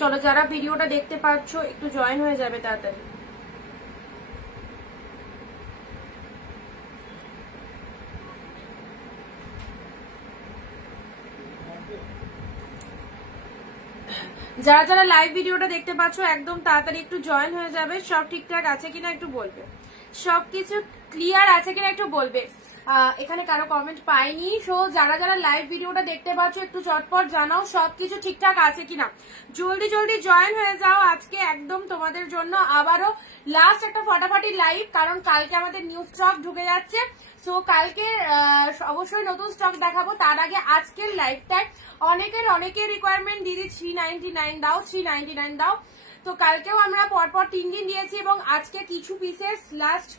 চলো যারা ভিডিওটা দেখতে পাচ্ছ একটু জয়েন হয়ে যাবে তাড়াতাড়ি। যারা যারা লাইভ ভিডিওটা দেখতে পাচ্ছ একদম তাড়াতাড়ি একটু জয়েন হয়ে যাবে। সব ঠিকঠাক আছে কিনা একটু বলবে, সবকিছু ক্লিয়ার আছে কিনা একটু বলবে। এখানে কারো কমেন্ট পাইনি, সো যারা যারা লাইভ ভিডিওটা দেখতে পাচ্ছ একটু চটপট জানাও সবকিছু ঠিকঠাক আছে কিনা। জলদি জলদি জয়েন হয়ে যাও। আজকে একদম তোমাদের জন্য আবারও লাস্ট একটা ফটাফটি লাইভ, কারণ কালকে আমাদের নিউ স্টক ঢুকে যাচ্ছে। সো কালকে অবশ্যই নতুন স্টক দেখাবো, তার আগে আজকের লাইভটায় অনেকের রিকোয়ারমেন্ট দিদি 399 দাও 399 দাও। তো কালকেও আমরা পরপর 3 দিন দিয়েছি এবং আজকে কিছু পিসেস লাস্ট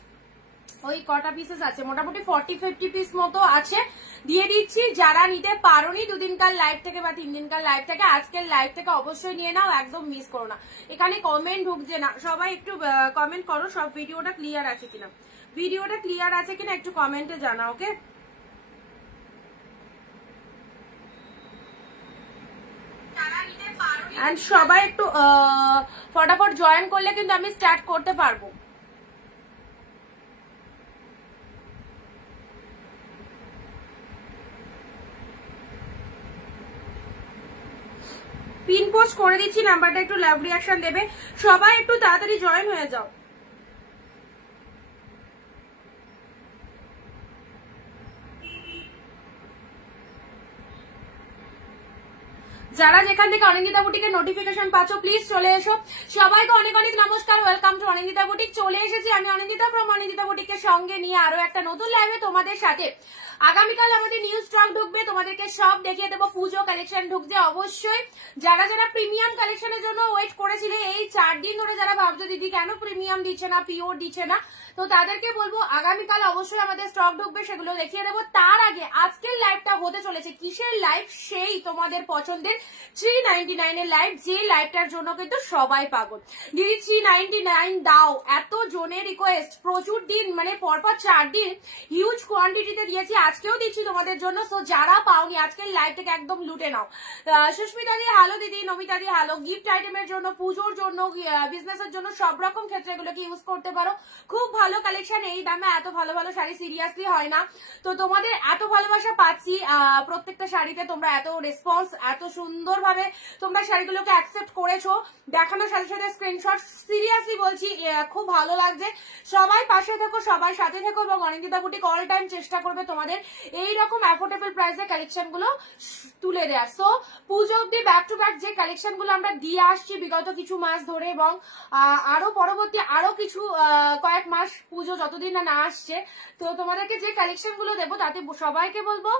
ওই কটা পিসেস আছে, মোটামুটি 40-50 পিস মতো আছে, দিয়ে দিচ্ছি। যারা নিতে পারোনি দুদিনকার লাইভ থেকে বা 3 দিনকার লাইভ থেকে, আজকের লাইভ থেকে অবশ্যই নিয়ে নাও, একদম মিস করো না। এখানে কমেন্ট ঢুকছে না, সবাই একটু কমেন্ট করো সব ভিডিওটা ক্লিয়ার আছে কিনা, ভিডিওটা ক্লিয়ার আছে কিনা একটু কমেন্টে জানাও। ওকে, এন্ড সবাই একটু ফটাফট জয়েন করলে কিন্তু আমি স্টার্ট করতে পারবো। পিন পোস্ট করে দিচ্ছি, নাম্বারটা একটু লাভ রিয়াকশন দেবে। সবাই একটু তাড়াতাড়ি জয়েন হয়ে যাও। যারা যেখান থেকে অনিন্দিতা বুটিকের নোটিফিকেশন পাচ্ছ প্লিজ চলে এসো। সবাইকে অনেক অনেক নমস্কার, ওয়েলকাম টু অনিন্দিতা বুটিক। চলে এসেছি আমি অনিন্দিতা ফ্রম অনিন্দিতা বুটিকের সঙ্গে নিয়ে আরো একটা নতুন লাইভে তোমাদের সাথে। আগামীকাল আমাদের নিউ স্টক ঢুকবে, তোমাদেরকে সব দেখিয়ে দেবো। পুজো কালেকশন ঢুকছে অবশ্যই। যারা যারা প্রিমিয়াম কালেকশনের জন্য ওয়েট করেছিলে এই 4 দিন ধরে, যারা ভাবছো দিদি কেন প্রিমিয়াম দিচ্ছে না, পিওর দিচ্ছে না, তো তাদেরকে বলবো আগামীকাল অবশ্যই আমাদের স্টক ঢুকবে, সেগুলো দেখিয়ে দেবো। তার আগে আজকের লাইভটা হতে চলেছে কিসের লাইভ, সেই তোমাদের পছন্দের 399 এর লাইভ, যে লাইভটার জন্য কিন্তু সবাই পাগল। দিদি 399 দাও, এত জনের রিকোয়েস্ট, প্রচুর দিন মানে পরপর 4 দিন হিউজ কোয়ান্টিটিতে দিয়েছি, আজকেও দিচ্ছি তোমাদের জন্য। সো যারা পাওনি আজকের লাইভটাকে একদম লুটে নাও। সুস্মিতা দি হ্যালো, দিদি নমিতা দি হ্যালো। গিফট আইটেমের জন্য, পুজোর জন্য, বিজনেসের জন্য সব রকম ক্ষেত্রে এগুলোকে ইউজ করতে পারো। খুব ভালো কালেকশন, এই দামে এত ভালো ভালো শাড়ি সিরিয়াসলি হয় না। তো তোমাদের এত ভালোবাসা পাচ্ছি প্রত্যেকটা শাড়িতে, তোমরা এত রেসপন্স, এত সুন্দর ভাবে তোমরা শাড়িগুলোকে অ্যাকসেপ্ট করেছো, দেখানোর সাথে সাথে স্ক্রিনশট, সিরিয়াসলি বলছি খুব ভালো লাগছে। সবাই পাশে থেকো, সবাই সাথে থেকো, এবং অনিন্দিতা বুটিক অল টাইম চেষ্টা করবে তোমাদের এইরকম অ্যাফোর্ডেবল প্রাইসে কালেকশন গুলো তুলে দেওয়ার। সো পুজো অব্দি ব্যাক টু ব্যাক যে কালেকশন গুলো আমরা দিয়ে আসছি বিগত কিছু মাস ধরে, এবং আরো পরবর্তী আরো কিছু কয়েক মাস পুজো যতদিন না আসছে, তো তোমাদেরকে যে কালেকশন গুলো দেবো তাতে সবাইকে বলবো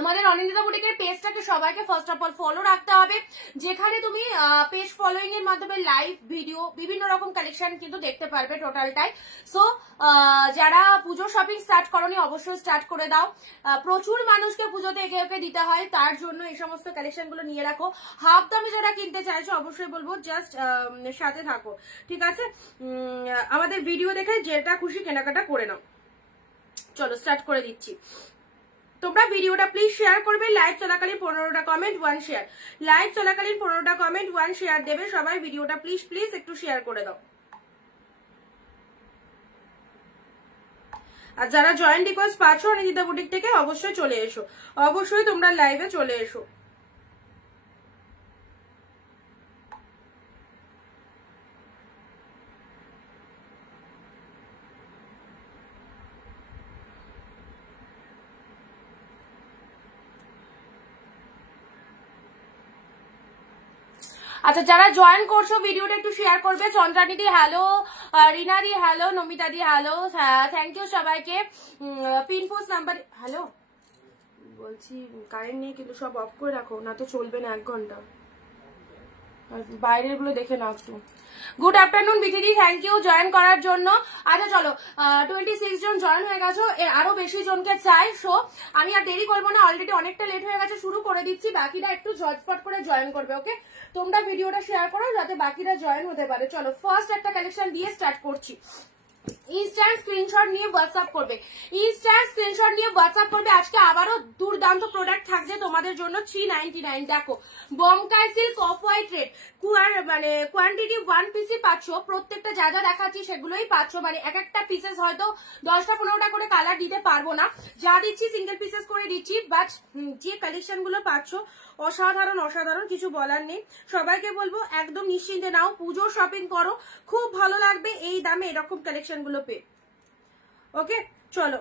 আমাদের অনিন্দিতা বুটিকের পেজটাকে সবাইকে ফার্স্ট অফ অল ফলো রাখতে হবে, যেখানে তুমি পেজ ফলোইং এর মাধ্যমে লাইভ ভিডিও বিভিন্ন রকম কালেকশন কিন্তু দেখতে পারবে টোটালটাই। সো যারা পুজো শপিং স্টার্ট করনি অবশ্যই স্টার্ট করে দাও। প্রচুর মানুষকে পুজোতে একে একে দিতে হয়, তার জন্য এই সমস্ত কালেকশন গুলো নিয়ে রাখো। হাফ দামে যারা কিনতে চাইছো অবশ্যই বলবো জাস্ট সাথে থাকো, ঠিক আছে? আমাদের ভিডিও দেখে যেটা খুশি কেনাকাটা করে নাও। চলো স্টার্ট করে দিচ্ছি। তোমরা ভিডিওটা প্লিজ শেয়ার করবে। লাইভ চলাকালীন 15টা কমেন্ট 1 শেয়ার, লাইভ চলাকালীন 15টা কমেন্ট 1 শেয়ার দেবে সবাই। ভিডিওটা প্লিজ প্লিজ একটু শেয়ার করে দাও। আর যারা জয়েন্ট রিকোয়েস্ট পাচ্ছ অনিন্দিতা বুটিক থেকে অবশ্যই চলে এসো, অবশ্যই তোমরা লাইভে চলে এসো। আচ্ছা যারা জয়েন করছো ভিডিওটা একটু শেয়ার করবে। Chandrani di hello, Rina di hello, Namita di hello, thank you সবাইকে। পিনপোস্ট নাম্বার হ্যালো বলছি, কারেন্ট নেই কিন্তু সব অফ করে রাখো, না তো চলবে না 1 ঘন্টা। বাইরের গুলো দেখে নাও একটু। Good afternoon Bithidi, thank you join করার জন্য। আচ্ছা চলো 26 জন জয়েন হয়ে গেছো, এর আরো বেশি জনকে চাই। সো আমি আর দেরি করবো না, অলরেডি অনেকটা লেট হয়ে গেছে, শুরু করে দিচ্ছি। বাকিরা একটু ঝটপট করে জয়েন করবে, ওকে? তোমরা ভিডিওটা শেয়ার করো যাতে বাকিরা জয়েন হতে পারে। চলো ফার্স্ট একটা কালেকশন দিয়ে স্টার্ট করছি। ইনস্ট্যান্ট স্ক্রিনশট নিয়ে হোয়াটসঅ্যাপ করবে, ইনস্ট্যান্ট স্ক্রিনশট নিয়ে হোয়াটসঅ্যাপ করবে। আজকে আবারও দুর্দান্ত প্রোডাক্ট থাকছে তোমাদের জন্য 399। দেখো Bomkai silk of white red, মানে কোয়ান্টিটি 1 পিসই পাচ্ছ, প্রত্যেকটা যা যা দেখাচ্ছি সেগুলোই পাচ্ছ, মানে এক একটা পিসেস হয়তো 10টা 15টা করে কালার দিতে পারবো না, যা দিচ্ছি সিঙ্গেল পিসেস করে দিচ্ছি, বাট যে কালেকশন গুলো পাচ্ছ অসাধারণ অসাধারণ, কিছু বলার নেই। সবাইকে বলবো একদম নিশ্চিন্তে নাও, পুজো শপিং করো, খুব ভালো লাগবে এই দামে এরকম কালেকশন গুলো পেয়ে। ওকে চলো,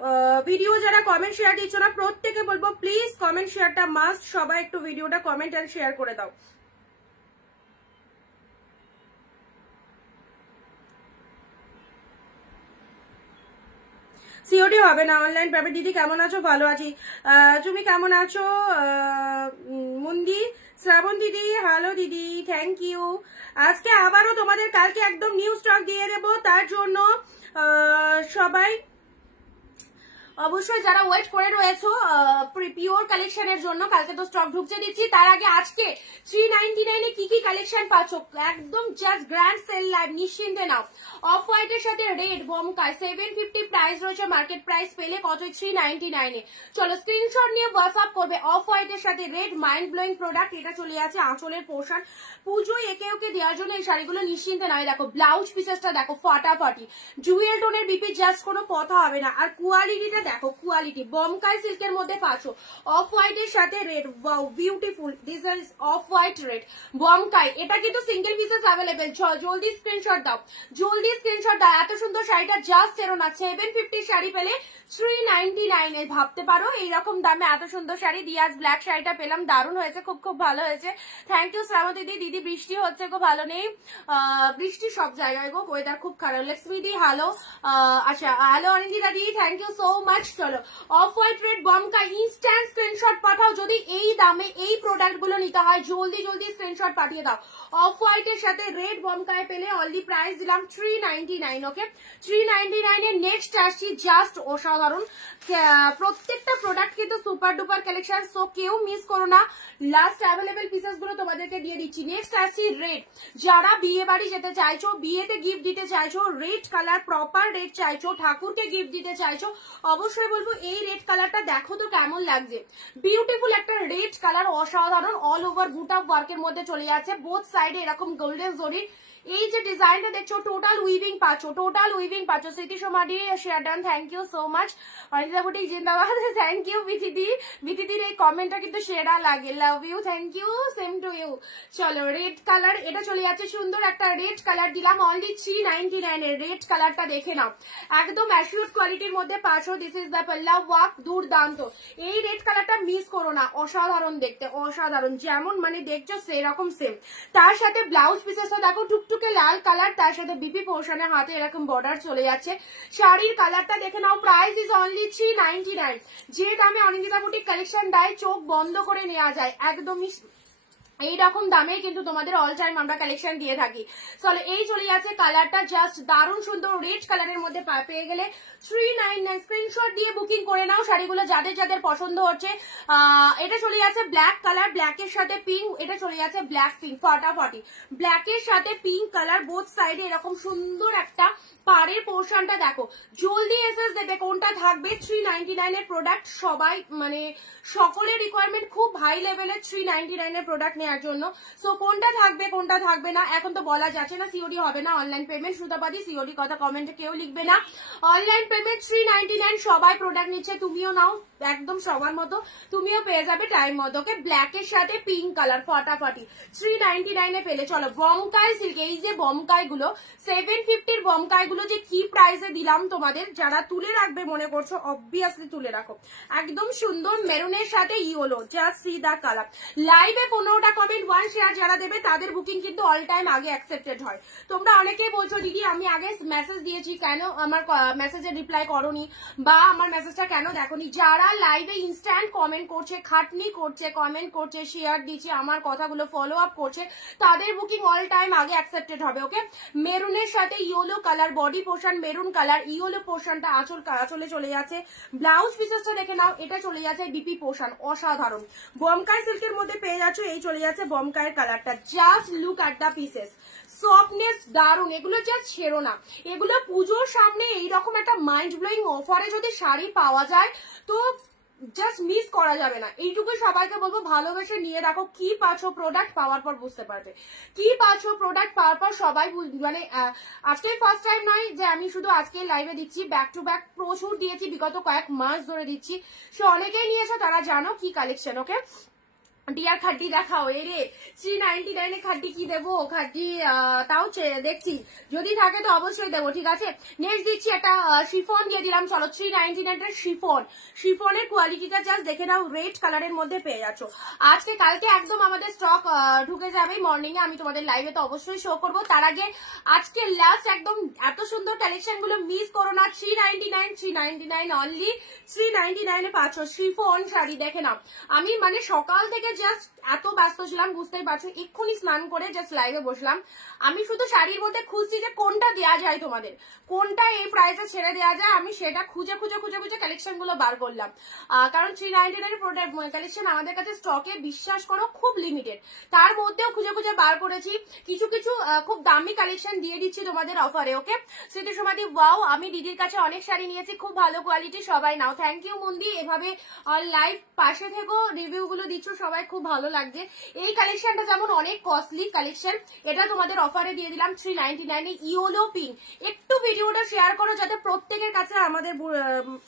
ভিডিও যারা কমেন্ট শেয়ার দিচ্ছ না প্রত্যেকে বলবো প্লিজ কমেন্ট শেয়ারটা মাস্ট, সবাই একটু ভিডিওটা কমেন্ট এন্ড শেয়ার করে দাও। সিওডি হবে না, অনলাইন পেমেন্ট। দিদি কেমন আছো? ভালো আছি, তুমি কেমন আছো? মুন্দি শ্রাবণ দিদি, হ্যালো দিদি, থ্যাংক ইউ। আজকে আবারও তোমাদের কালকে একদম নিউ স্টক দিয়ে দেবো, তার জন্য সবাই অবশ্যই যারা ওয়েট করে রয়েছে পিওর কালেকশনের জন্য, কালকে তো স্টক ঢুকছে দিচ্ছি, তার আগে আজকে 399 এ কি কি কালেকশন পাচ্ছ একদম জাস্ট গ্র্যান্ড সেল লাইভ, নিশ্চিন্তে নাও। অফ হোয়াইটের সাথে রেড বমকাই 750 প্রাইস রয়েছে, মার্কেট প্রাইস পেলে কত? 399 এ। চলো স্ক্রিনশট নিয়ে হোয়াটসঅ্যাপ করবে। অফ হোয়াইটের সাথে রেড মাইন্ড ব্লোয়িং প্রোডাক্ট, এটা চলে আছে আঁচলের পোর্শন, পুজোয় একে ওকে দেওয়ার জন্য এই শাড়িগুলো নিশ্চিন্তে নয়। দেখো ব্লাউজ পিসেসটা দেখো ফাটাফাটি, জুয়েল টোনের বিপি, জাস্ট কোনো কথা হবে না। আর কোয়ালিটিটা দেখো, কোয়ালিটি বমকাই সিল্কের মধ্যে পাচ্ছ, অফ হোয়াইট এর সাথে red, wow beautiful, this is of white red Bomkai. এটা কিন্তু সিঙ্গেল পিসেস অ্যাভেলেবেল, জলদি স্ক্রিনশট দাও, জলদি স্ক্রিনশট দাও। এত সুন্দর শাড়িটা জাস্ট ছেড়ো না, 750 শাড়ি পেলে 399 এ। ভাবতে পারো এইরকম দামে এত সুন্দর শাড়ি দিয়ে আজ ব্ল্যাক শাড়িটা পেলাম, দারুণ হয়েছে, খুব খুব ভালো হয়েছে। থ্যাংক ইউ শ্রাবণ দিদি। দিদি বৃষ্টি হচ্ছে গো, ভালো নেই, বৃষ্টি সব জায়গায় গো, ওয়েদার খুব খারাপ। লক্ষ্মী দি হ্যালো, আচ্ছা hello Anindita di, thank you so much. চলো off white red Bomkai instant screenshot পাঠাও, যদি এই দামে এই প্রোডাক্ট গুলো নিতে হয় জলদি জলদি স্ক্রিনশট পাঠিয়ে দাও। অফ হোয়াইট এর সাথে রেড বমকায় পেলে অলরেডি প্রাইস দিলাম 399। ওকে 399 এর নেক্সট আসছি, জাস্ট অসাধারণ, প্রত্যেকটা প্রোডাক্ট কিন্তু সুপার ডুপার কালেকশন, সো কেউ মিস করো না, লাস্ট অ্যাভেলেবেল পিসেস গুলো তোমাদেরকে দিয়ে দিচ্ছি। নেক্সট আসছি রেড, যারা বিয়ে বাড়ি যেতে চাইছো, বিয়েতে গিফট দিতে চাইছো, রেড কালার প্রপার রেড চাইছো, ঠাকুরকে গিফট দিতে চাইছো, অবশ্যই বলবো এই রেড কালারটা দেখো তো কেমন লাগছে, বিউটিফুল একটা রেড কালার, অসাধারণ, অল ওভার বুটা ওয়ার্কের মধ্যে চলে যাচ্ছে, বোথ সাইডে এরকম গোল্ডেন জরি। এই যে ডিজাইনটা দেখছো টোটাল উইভিং পাচ্ছ, টোটাল উইভিং পাচ্ছ। Smriti Somadi share done, thank you so much. Anita boutique জিন্দাবাদ, থ্যাংক ইউ বিথিদি। বিথিদির এই কমেন্টটা কিন্তু সেরা লাগে, love you, thank you, same to you. চলো রেড কালার, এটা চলে যাচ্ছে সুন্দর একটা রেড কালার, দিলাম অনলি 399 এর। রেড কালারটা দেখে নাও, একদম অ্যাসিউড কোয়ালিটির মধ্যে পাচ্ছ, দিস ইজ দ্য পাল্লা ওয়ার্ক, দুর্দান্ত। এই রেড কালারটা মিস করো না, অসাধারণ দেখতে, অসাধারণ, যেমন মানে দেখছো সেরকম সেম। তার সাথে ব্লাউজ পিসেসটা দেখো টুকটুকে লাল কালার, তার সাথে বিপি পোর্শনে হাতে এরকম বর্ডার চলে যাচ্ছে। শাড়ির কালারটা দেখে নাও, প্রাইস ইজ অনলি 399। যে দামে অনিন্দিতা বুটিক কালেকশন দেয় চোখ বন্ধ করে নেওয়া যায়, একদমই এইরকম দামে কিন্তু তোমাদের অল টাইম আমরা কালেকশন দিয়ে থাকি। চলো এই চলে যাচ্ছে কালারটা, জাস্ট দারুণ সুন্দর রেড কালারের মধ্যে পেয়ে গেলে 399। স্ক্রিনশট দিয়ে বুকিং করে নাও শাড়িগুলো যাদের যাদের পছন্দ হচ্ছে। এটা চলে যাচ্ছে ব্ল্যাক কালার, ব্ল্যাকের সাথে পিঙ্ক, এটা চলে যাচ্ছে ব্ল্যাক পিঙ্ক, ফাটাফাটি ব্ল্যাকের সাথে পিঙ্ক কালার, বোথ সাইডে এরকম সুন্দর একটা পাড়ের পোর্শনটা দেখো, জলদি এসএস দেবে কোনটা থাকবে। 399 এর প্রোডাক্ট, সবাই মানে সকলের রিকোয়ারমেন্ট খুব হাই লেভেলের 399 এর প্রোডাক্ট নেওয়ার জন্য, সো কোনটা থাকবে কোনটা থাকবে না এখন তো বলা যাচ্ছে না। সিওডি হবে না, অনলাইন পেমেন্ট। সুতাপাতি সিওডি কথা কমেন্টে কেউ লিখবে না, অনলাইন পেমেন্ট 399। সবাই প্রোডাক্ট নিচ্ছে, তুমিও নাও একদম সবার মতো, তুমিও পেয়ে যাবে টাইম মতো। ওকে ব্ল্যাকের সাথে পিঙ্ক কালার, ফাটাফাটি 399 এ পেলে। চলো বমকাই সিল্ক, এই যে বমকাই গুলো 750 বমকাই গুলো যে কি প্রাইসে দিলাম তোমাদের, যারা তুলে রাখবে মনে করছো অবভিয়াসলি তুলে রাখো, একদম সুন্দর মেরুনের সাথে yellow, just see the colour. লাইভে 15টা কমেন্ট 1 শেয়ার যারা দেবে তাদের বুকিং কিন্তু অল টাইম আগে অ্যাকসেপ্টেড হয়। তোমরা অনেকেই বলছো দিদি আমি আগে মেসেজ দিয়েছি কেন আমার মেসেজে রিপ্লাই করোনি, বা আমার মেসেজটা কেন দেখোনি। যারা লাইভে ইনস্ট্যান্ট কমেন্ট করছে, খাটনি করছে, কমেন্ট করছে, শেয়ার দিচ্ছে, আমার কথাগুলো ফলো আপ করছে, তাদের বুকিং অল টাইম আগে অ্যাকসেপ্টেড হবে। ওকে মেরুনের সাথে yellow colour, body portion maroon colour, yellow পোর্শনটা আঁচলে চলে যাচ্ছে। ব্লাউজ পিসেসটা দেখে নাও, এটা চলে যাচ্ছে বিপি পোর্শন, অসাধারণ। বমকাই সিল্কের মধ্যে পেয়ে যাচ্ছ, এই চলে যাচ্ছে বমকায়ের কালারটা। Just look at the pieces, softness দারুন, এগুলো জাস্ট ছেড়ো না। এগুলো পুজোর সামনে এইরকম একটা মাইন্ড ব্লোয়িং অফারে যদি শাড়ি পাওয়া যায় তো জাস্ট মিস করা যাবে না। এইটুকু সবাইকে বলবো, ভালোবেসে নিয়ে রাখো। কি পাচ্ছ প্রোডাক্ট পাওয়ার পর বুঝতে পারবে, কি পাচ্ছ প্রোডাক্ট পাওয়ার পর সবাই মানে আজকে ফার্স্ট টাইম নয় যে আমি শুধু আজকে লাইভে দিচ্ছি, ব্যাক টু ব্যাক প্রচুর দিয়েছি, বিগত কয়েক মাস ধরে দিচ্ছি। সে অনেকেই নিয়েছো, তারা জানো কি কালেকশন। ওকে ডিয়ার খাড্ডি দেখাও। এই রে 399 খাড্ডি কি দেবো, খাড্ডি তাও দেখছি, যদি থাকে তো অবশ্যই দেবো, ঠিক আছে। নেক্সট দিচ্ছি একটা শিফন দিয়ে দিলাম, চলো 399 এর শিফন। শিফনের কোয়ালিটিটা জাস্ট দেখে নাও, রেড কালারের মধ্যে পেয়ে যাচ্ছ। আজকে কালকে একদম আমাদের স্টক ঢুকে যাবে মর্নিং এ, আমি তোমাদের লাইভে তো অবশ্যই শো করবো। তার আগে আজকে লাস্ট একদম এত সুন্দর কালেকশন গুলো মিস করো না। 399 অনলি 399 এ পাচ্ছ শিফন শাড়ি। দেখে নাও, আমি মানে সকাল থেকে জাস্ট এত ব্যস্ত ছিলাম, বুঝতেই পারছো, এক্ষুনি স্নান করে জাস্ট লাইভে বসলাম। আমি শুধু শাড়ির মধ্যে খুঁজছি যে কোনটা দেওয়া যায় তোমাদের, কোনটা এই প্রাইসে ছেড়ে দেওয়া যায়, আমি সেটা খুঁজে খুঁজে খুঁজে খুঁজে কালেকশন গুলো বার করলাম। কারণ 399 প্রোডাক্ট কালেকশন আমাদের কাছে স্টকে বিশ্বাস করো খুব লিমিটেড, তার মধ্যেও খুঁজে খুঁজে বার করেছি। কিছু কিছু খুব দামি কালেকশন দিয়ে দিচ্ছি তোমাদের অফারে। ওকে স্মৃতি সমাধি, ওয়াও, আমি দিদির কাছে অনেক শাড়ি নিয়েছি, খুব ভালো কোয়ালিটি, সবাই নাও। থ্যাংক ইউ মন্দি, এভাবে লাইভ পাশে থেকো, রিভিউ গুলো দিচ্ছ, সবাই খুব ভালো লাগছে। এই কালেকশনটা যেমন অনেক কস্টলি কালেকশন, এটা তোমাদের অফারে দিয়ে দিলাম 399 এ। ইয়েলো পিঙ্ক, একটু ভিডিওটা শেয়ার করো যাতে প্রত্যেকের কাছে আমাদের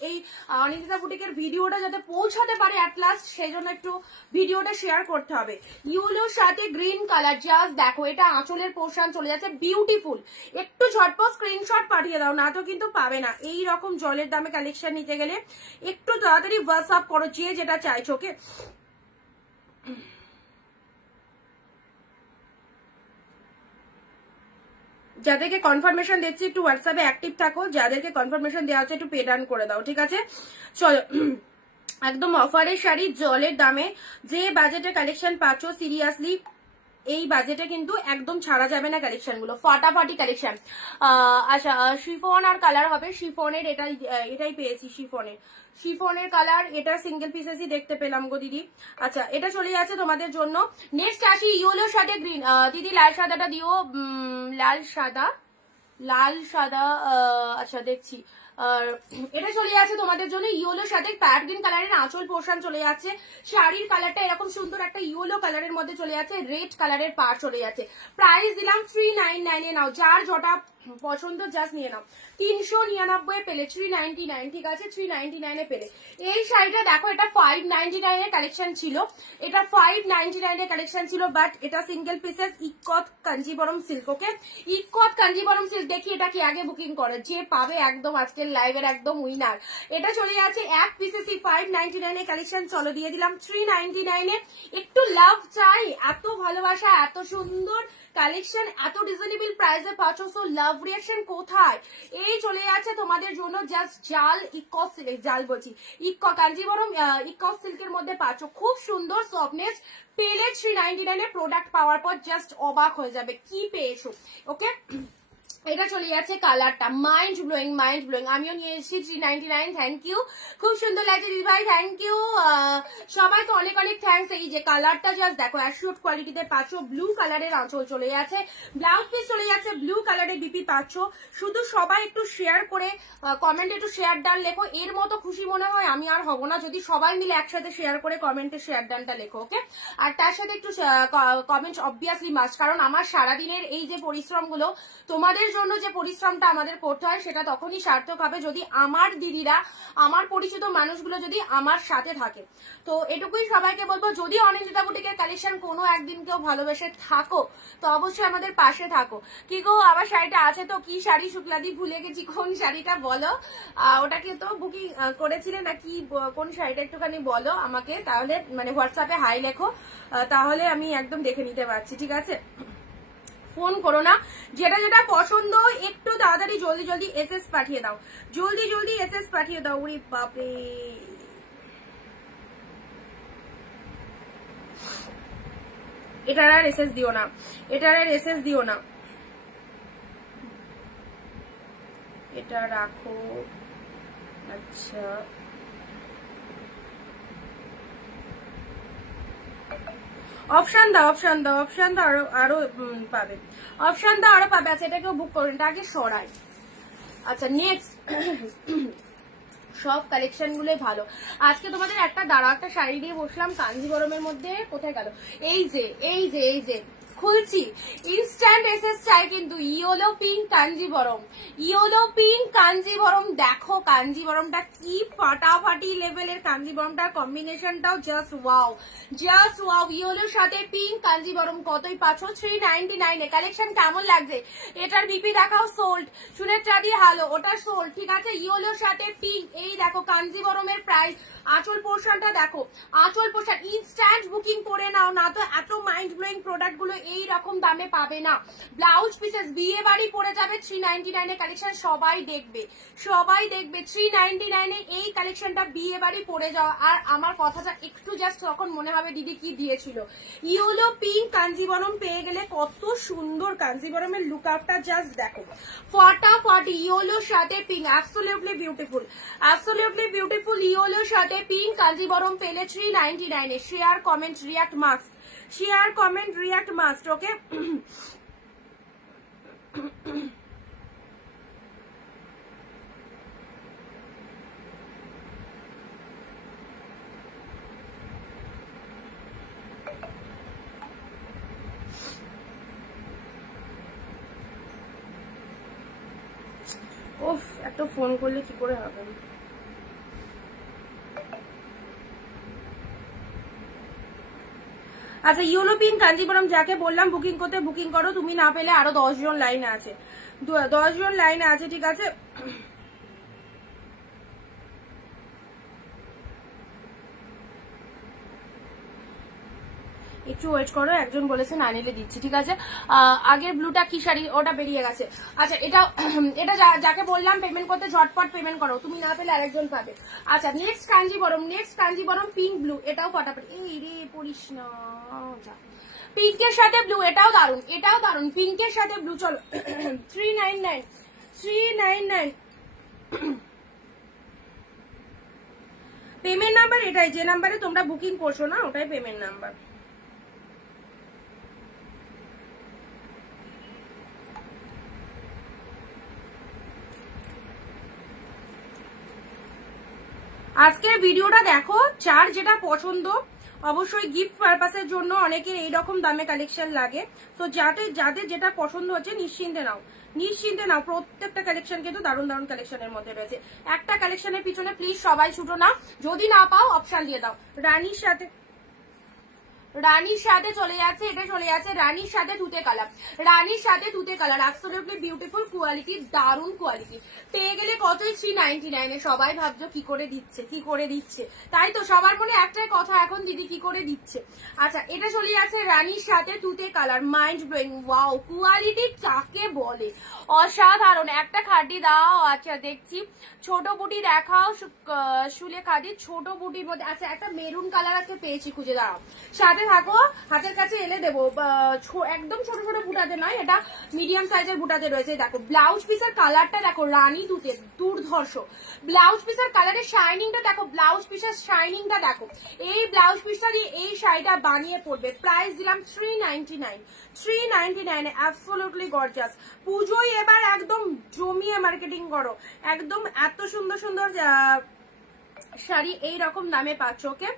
এই অনিন্দিতা বুটিকের ভিডিওটা যাতে পৌঁছাতে পারে অ্যাট লাস্ট, সেই জন্য একটু ভিডিওটা শেয়ার করতে হবে। ইয়েলোর সাথে গ্রিন কালার, জাস্ট দেখো, এটা আঁচলের পোর্শন চলে যাচ্ছে, বিউটিফুল। একটু ঝটপট স্ক্রিনশট পাঠিয়ে দাও, না তো কিন্তু পাবে না। এই রকম জলের দামে কালেকশন নিতে গেলে একটু তাড়াতাড়ি হোয়াটসঅ্যাপ করো, যে যেটা চাইছো। ওকে যাদেরকে কনফার্মেশন দিচ্ছি একটু হোয়াটসঅ্যাপে অ্যাক্টিভ থাকো, যাদেরকে কনফার্মেশন দেওয়া হচ্ছে একটু পে ডান করে দাও, ঠিক আছে। চলো একদম অফারের শাড়ি জলের দামে, যে বাজেটে কালেকশন পাচ্ছ, সিরিয়াসলি এই বাজেটে কিন্তু একদম ছাড়া যাবে না কালেকশন গুলো, ফাটাফাটি কালেকশন। আচ্ছা শিফন আর কালার হবে, শিফনের এটাই পেয়েছি, শিফনের কালার, এটা সিঙ্গেল পিসেসই দেখতে পেলাম গো দিদি। আচ্ছা এটা চলে যাচ্ছে তোমাদের জন্য। নেক্সট আসি ইয়েলোর সাথে গ্রিন, দিদি লাল সাদাটা দিও, লাল সাদা, আচ্ছা দেখছি। এটা চলে যাচ্ছে তোমাদের জন্য ইয়েলোর সাথে প্যাট গ্রিন কালারের আঁচল পোর্শন চলে যাচ্ছে। শাড়ির কালারটা এরকম সুন্দর একটা ইয়েলো কালারের মধ্যে চলে যাচ্ছে, রেড কালারের পার চলে যাচ্ছে। প্রাইস দিলাম 399 এ। নাও, যার যেটা পছন্দ জাস্ট নিয়ে নাও। 399 পেলে 399, ঠিক আছে, 399 পেলে। এই শাড়িটা দেখো, এটা 599 এর কালেকশন ছিল, এটা 599 এর কালেকশন ছিল, বাট এটা single pieces ikat Kanjeevaram silk. Okay ikat Kanjeevaram silk, দেখি এটা কি আগে বুকিং করে, যে পাবে একদম আজকের লাইভের একদম উইনার। এটা চলে যাচ্ছে এক পিসেসই 599 এর কালেকশন, চলো দিয়ে দিলাম 399 এ। একটু লাভ চাই, এত ভালোবাসা, এত সুন্দর কালেকশন, এত রিজনেবল প্রাইসে পাচ্ছ, সো লাভ রিয়াকশন কোথায়। এই চলে যাচ্ছে তোমাদের জন্য জাস্ট জাল ইকস সিল্ক, জাল বলছি কাঞ্জিবরম ইকস সিল্কের মধ্যে পাচ্ছ, খুব সুন্দর সফটনেস পেলে 399 এর প্রোডাক্ট পাওয়ার পর জাস্ট অবাক হয়ে যাবে কি পেয়েছো। ওকে এটা চলে যাচ্ছে কালারটা মাইন্ড ব্লোয়িং, আমিও নিয়ে এসেছি 399। থ্যাংক ইউ, খুব সুন্দর লাগছে দিদি ভাই, থ্যাংক ইউ সবাইকে অনেক অনেক থ্যাংকস। এই যে কালারটা জাস্ট দেখো, অ্যাশিওর কোয়ালিটিতে পাচ্ছ, ব্লু কালারের আঁচল চলে যাচ্ছে, ব্লাউজ পিস চলে যাচ্ছে ব্লু কালারের বিপি পাচ্ছ। শুধু সবাই একটু শেয়ার করে কমেন্টে একটু শেয়ার ডান লেখো, এর মতো খুশি মনে হয় আমি আর হবো না যদি সবাই মিলে একসাথে শেয়ার করে কমেন্টে শেয়ার ডানটা লেখো। ওকে আর তার সাথে একটু কমেন্ট অবভিয়াসলি মাস্ট, কারণ আমার সারাদিনের এই যে পরিশ্রমগুলো, তোমাদের জন্য যে পরিশ্রমটা আমাদের করতে হয় সেটা তখনই সার্থক হবে যদি আমার দিদিরা, আমার পরিচিত মানুষগুলো যদি আমার সাথে থাকে। তো এটুকুই সবাইকে বলবো, যদি অনিন্দিতা বুটিকের কালেকশন কোনো একদিন কেউ ভালোবেসে থাকো তো অবশ্যই আমাদের পাশে থাকো। কি গো আবার শাড়িটা আছে তো, কি শাড়ি শুক্লাদি ভুলে গেছি, কোন শাড়িটা বলো, ওটাকে তো বুকিং করেছিলে নাকি, কোন শাড়িটা একটুখানি বলো আমাকে, তাহলে মানে হোয়াটসঅ্যাপে হাই লেখো, তাহলে আমি একদম দেখে নিতে পারছি, ঠিক আছে। ফোন করো না, যেটা যেটা পছন্দ একটু তাড়াতাড়ি জলদি জলদি এসএস পাঠিয়ে দাও, জলদি জলদি এসএস পাঠিয়ে দাও। ওরে বাপরে, এটার আর এসএস দিও না, এটার আর এসএস দিও না, এটা রাখো। আচ্ছা অপশন দাও, অপশন দাও, অপশন দাও, আরো পাবে, অপশন দাও আরো পাবে। আচ্ছা এটাকেও বুক করুন, এটা আগে সরাই। আচ্ছা নেক্সট সব কালেকশন গুলোই ভালো। আজকে তোমাদের একটা দাঁড়া একটা শাড়ি দিয়ে বসলাম কাঞ্জিবরমের মধ্যে, কোথায় গেল, এই যে এই যে এই যে খুলছি, ইনস্ট্যান্ট এসএস চাই কিন্তু, yellow pink Kanjeevaram, yellow pink Kanjeevaram. দেখো কাঞ্জিবরমটা কি ফাটাফাটি লেভেলের, কাঞ্জিবরমটার কম্বিনেশনটাও জাস্ট ওয়াও, জাস্ট ওয়াও। ইয়েলোর সাথে পিঙ্ক কাঞ্জিবরম কতই পাচ্ছ, 399 এ। কালেকশন কেমন লাগছে? এটার বিপি দেখাও, সোল্ড। সুনেত্রা দিয়ে হালো, ওটা সোল্ড, ঠিক আছে। ইয়েলোর সাথে পিঙ্ক, এই দেখো কাঞ্জিবরমের প্রাইস। আঁচল পোর্শনটা দেখো, আঁচল পোর্শন ইনস্ট্যান্ট বুকিং করে নাও, না তো এত মাইন্ড ব্লোয়িং প্রোডাক্ট গুলো এই রকম দামে পাবে না। ব্লাউজ পিসেস বিয়ে বাড়ি পড়ে যাবে 399 এ। কালেকশন সবাই দেখবে, সবাই দেখবে 399 এ এই কালেকশনটা বিয়ে বাড়ি পড়ে যাওয়া। আর আমার কথাটা একটু জাস্ট তখন মনে হবে দিদি কি দিয়েছিল। ইয়েলো পিঙ্ক কাঞ্জিবরম পেয়ে গেলে কত সুন্দর, কাঞ্জিবরমের লুক আপটা জাস্ট দেখো ফটাফট। ইয়েলোর সাথে pink, absolutely beautiful, absolutely beautiful. ইয়েলোর সাথে পিঙ্ক কাঞ্জিবরম পেলে 399 এ। Share comment react must, share comment react must, okay. ওফ, এত ফোন করলে কি করে হবে। আচ্ছা ইয়েলো পিঙ্ক কাঞ্জিবরম যাকে বললাম বুকিং করতে, বুকিং করো। তুমি না পেলে আরো 10 জন লাইনে আছে, 10 জন লাইনে আছে, ঠিক আছে। একটু ওয়েট করো, একজন বলেছে না নিলে দিচ্ছি, ঠিক আছে। আগের ব্লুটা কি শাড়ি, ওটা বেরিয়ে গেছে। আচ্ছা এটা এটা যাকে বললাম পেমেন্ট করতে ঝটপট পেমেন্ট করো, তুমি না পেলে আরেকজন পাবে। আচ্ছা next Kanjeevaram, next Kanjeevaram pink blue, এটাও ফটাফট। এই রে পড়িস না, পিঙ্কের সাথে ব্লু, এটাও দারুন, এটাও দারুন, পিঙ্কের সাথে ব্লু। চলো 399, 399 পেমেন্ট নাম্বার এটাই, যে নাম্বারে তোমরা বুকিং করছো না ওটাই পেমেন্ট নাম্বার। আজকের ভিডিওটা দেখো, যার যেটা পছন্দ অবশ্যই গিফট পারপাসের জন্য অনেকের এইরকম দামে কালেকশন লাগে, তো যাদের যেটা পছন্দ হচ্ছে নিশ্চিন্তে নাও, নিশ্চিন্তে নাও। প্রত্যেকটা কালেকশন কিন্তু দারুণ দারুণ কালেকশনের মধ্যে রয়েছে। একটা কালেকশনের পিছনে প্লিজ সবাই ছুটো না, যদি না পাও অপশন দিয়ে দাও। রানীর সাথে, রানীর সাথে চলে যাচ্ছে, এটা চলে যাচ্ছে রানীর সাথে তুতে কালার, রানীর সাথে তুতে কালার, অ্যাবসলিউটলি বিউটিফুল কোয়ালিটি, দারুণ কোয়ালিটি। পেয়ে গেলে কতই 399 এ। সবাই ভাবছো কি করে দিচ্ছে, কি করে দিচ্ছে, তাই তো সবার মনে একটাই কথা এখন, দিদি কি করে দিচ্ছে। আচ্ছা এটা চলে যাচ্ছে রানীর সাথে তুতে colour, mind blowing, wow quality কাকে বলে, অসাধারণ। একটা খাটি দাও, আচ্ছা দেখছি ছোট বুটি দেখাও, শুলে খাদি ছোট বুটির মধ্যে। আচ্ছা একটা মেরুন কালার আজকে পেয়েছি, খুঁজে দাও, সাথে থাকো, হাতের কাছে এলে দেবো। একদম ছোট ছোট বুটাতে নয়, এটা মিডিয়াম সাইজের বুটাতে রয়েছে। দেখো ব্লাউজ পিসের কালারটা দেখো, রানী তুতে দুর্ধর্ষ ব্লাউজ পিসের কালারের শাইনিংটা দেখো, ব্লাউজ পিসের শাইনিংটা দেখো। এই ব্লাউজ পিসটা দিয়ে এই শাড়িটা বানিয়ে পড়বে। প্রাইস দিলাম 399, 399 অ্যাবসলিউটলি গর্জাস। পুজোয় এবার একদম জমিয়ে মার্কেটিং করো, একদম এত সুন্দর সুন্দর শাড়ি এই রকম দামে পাচ্ছ, ওকে।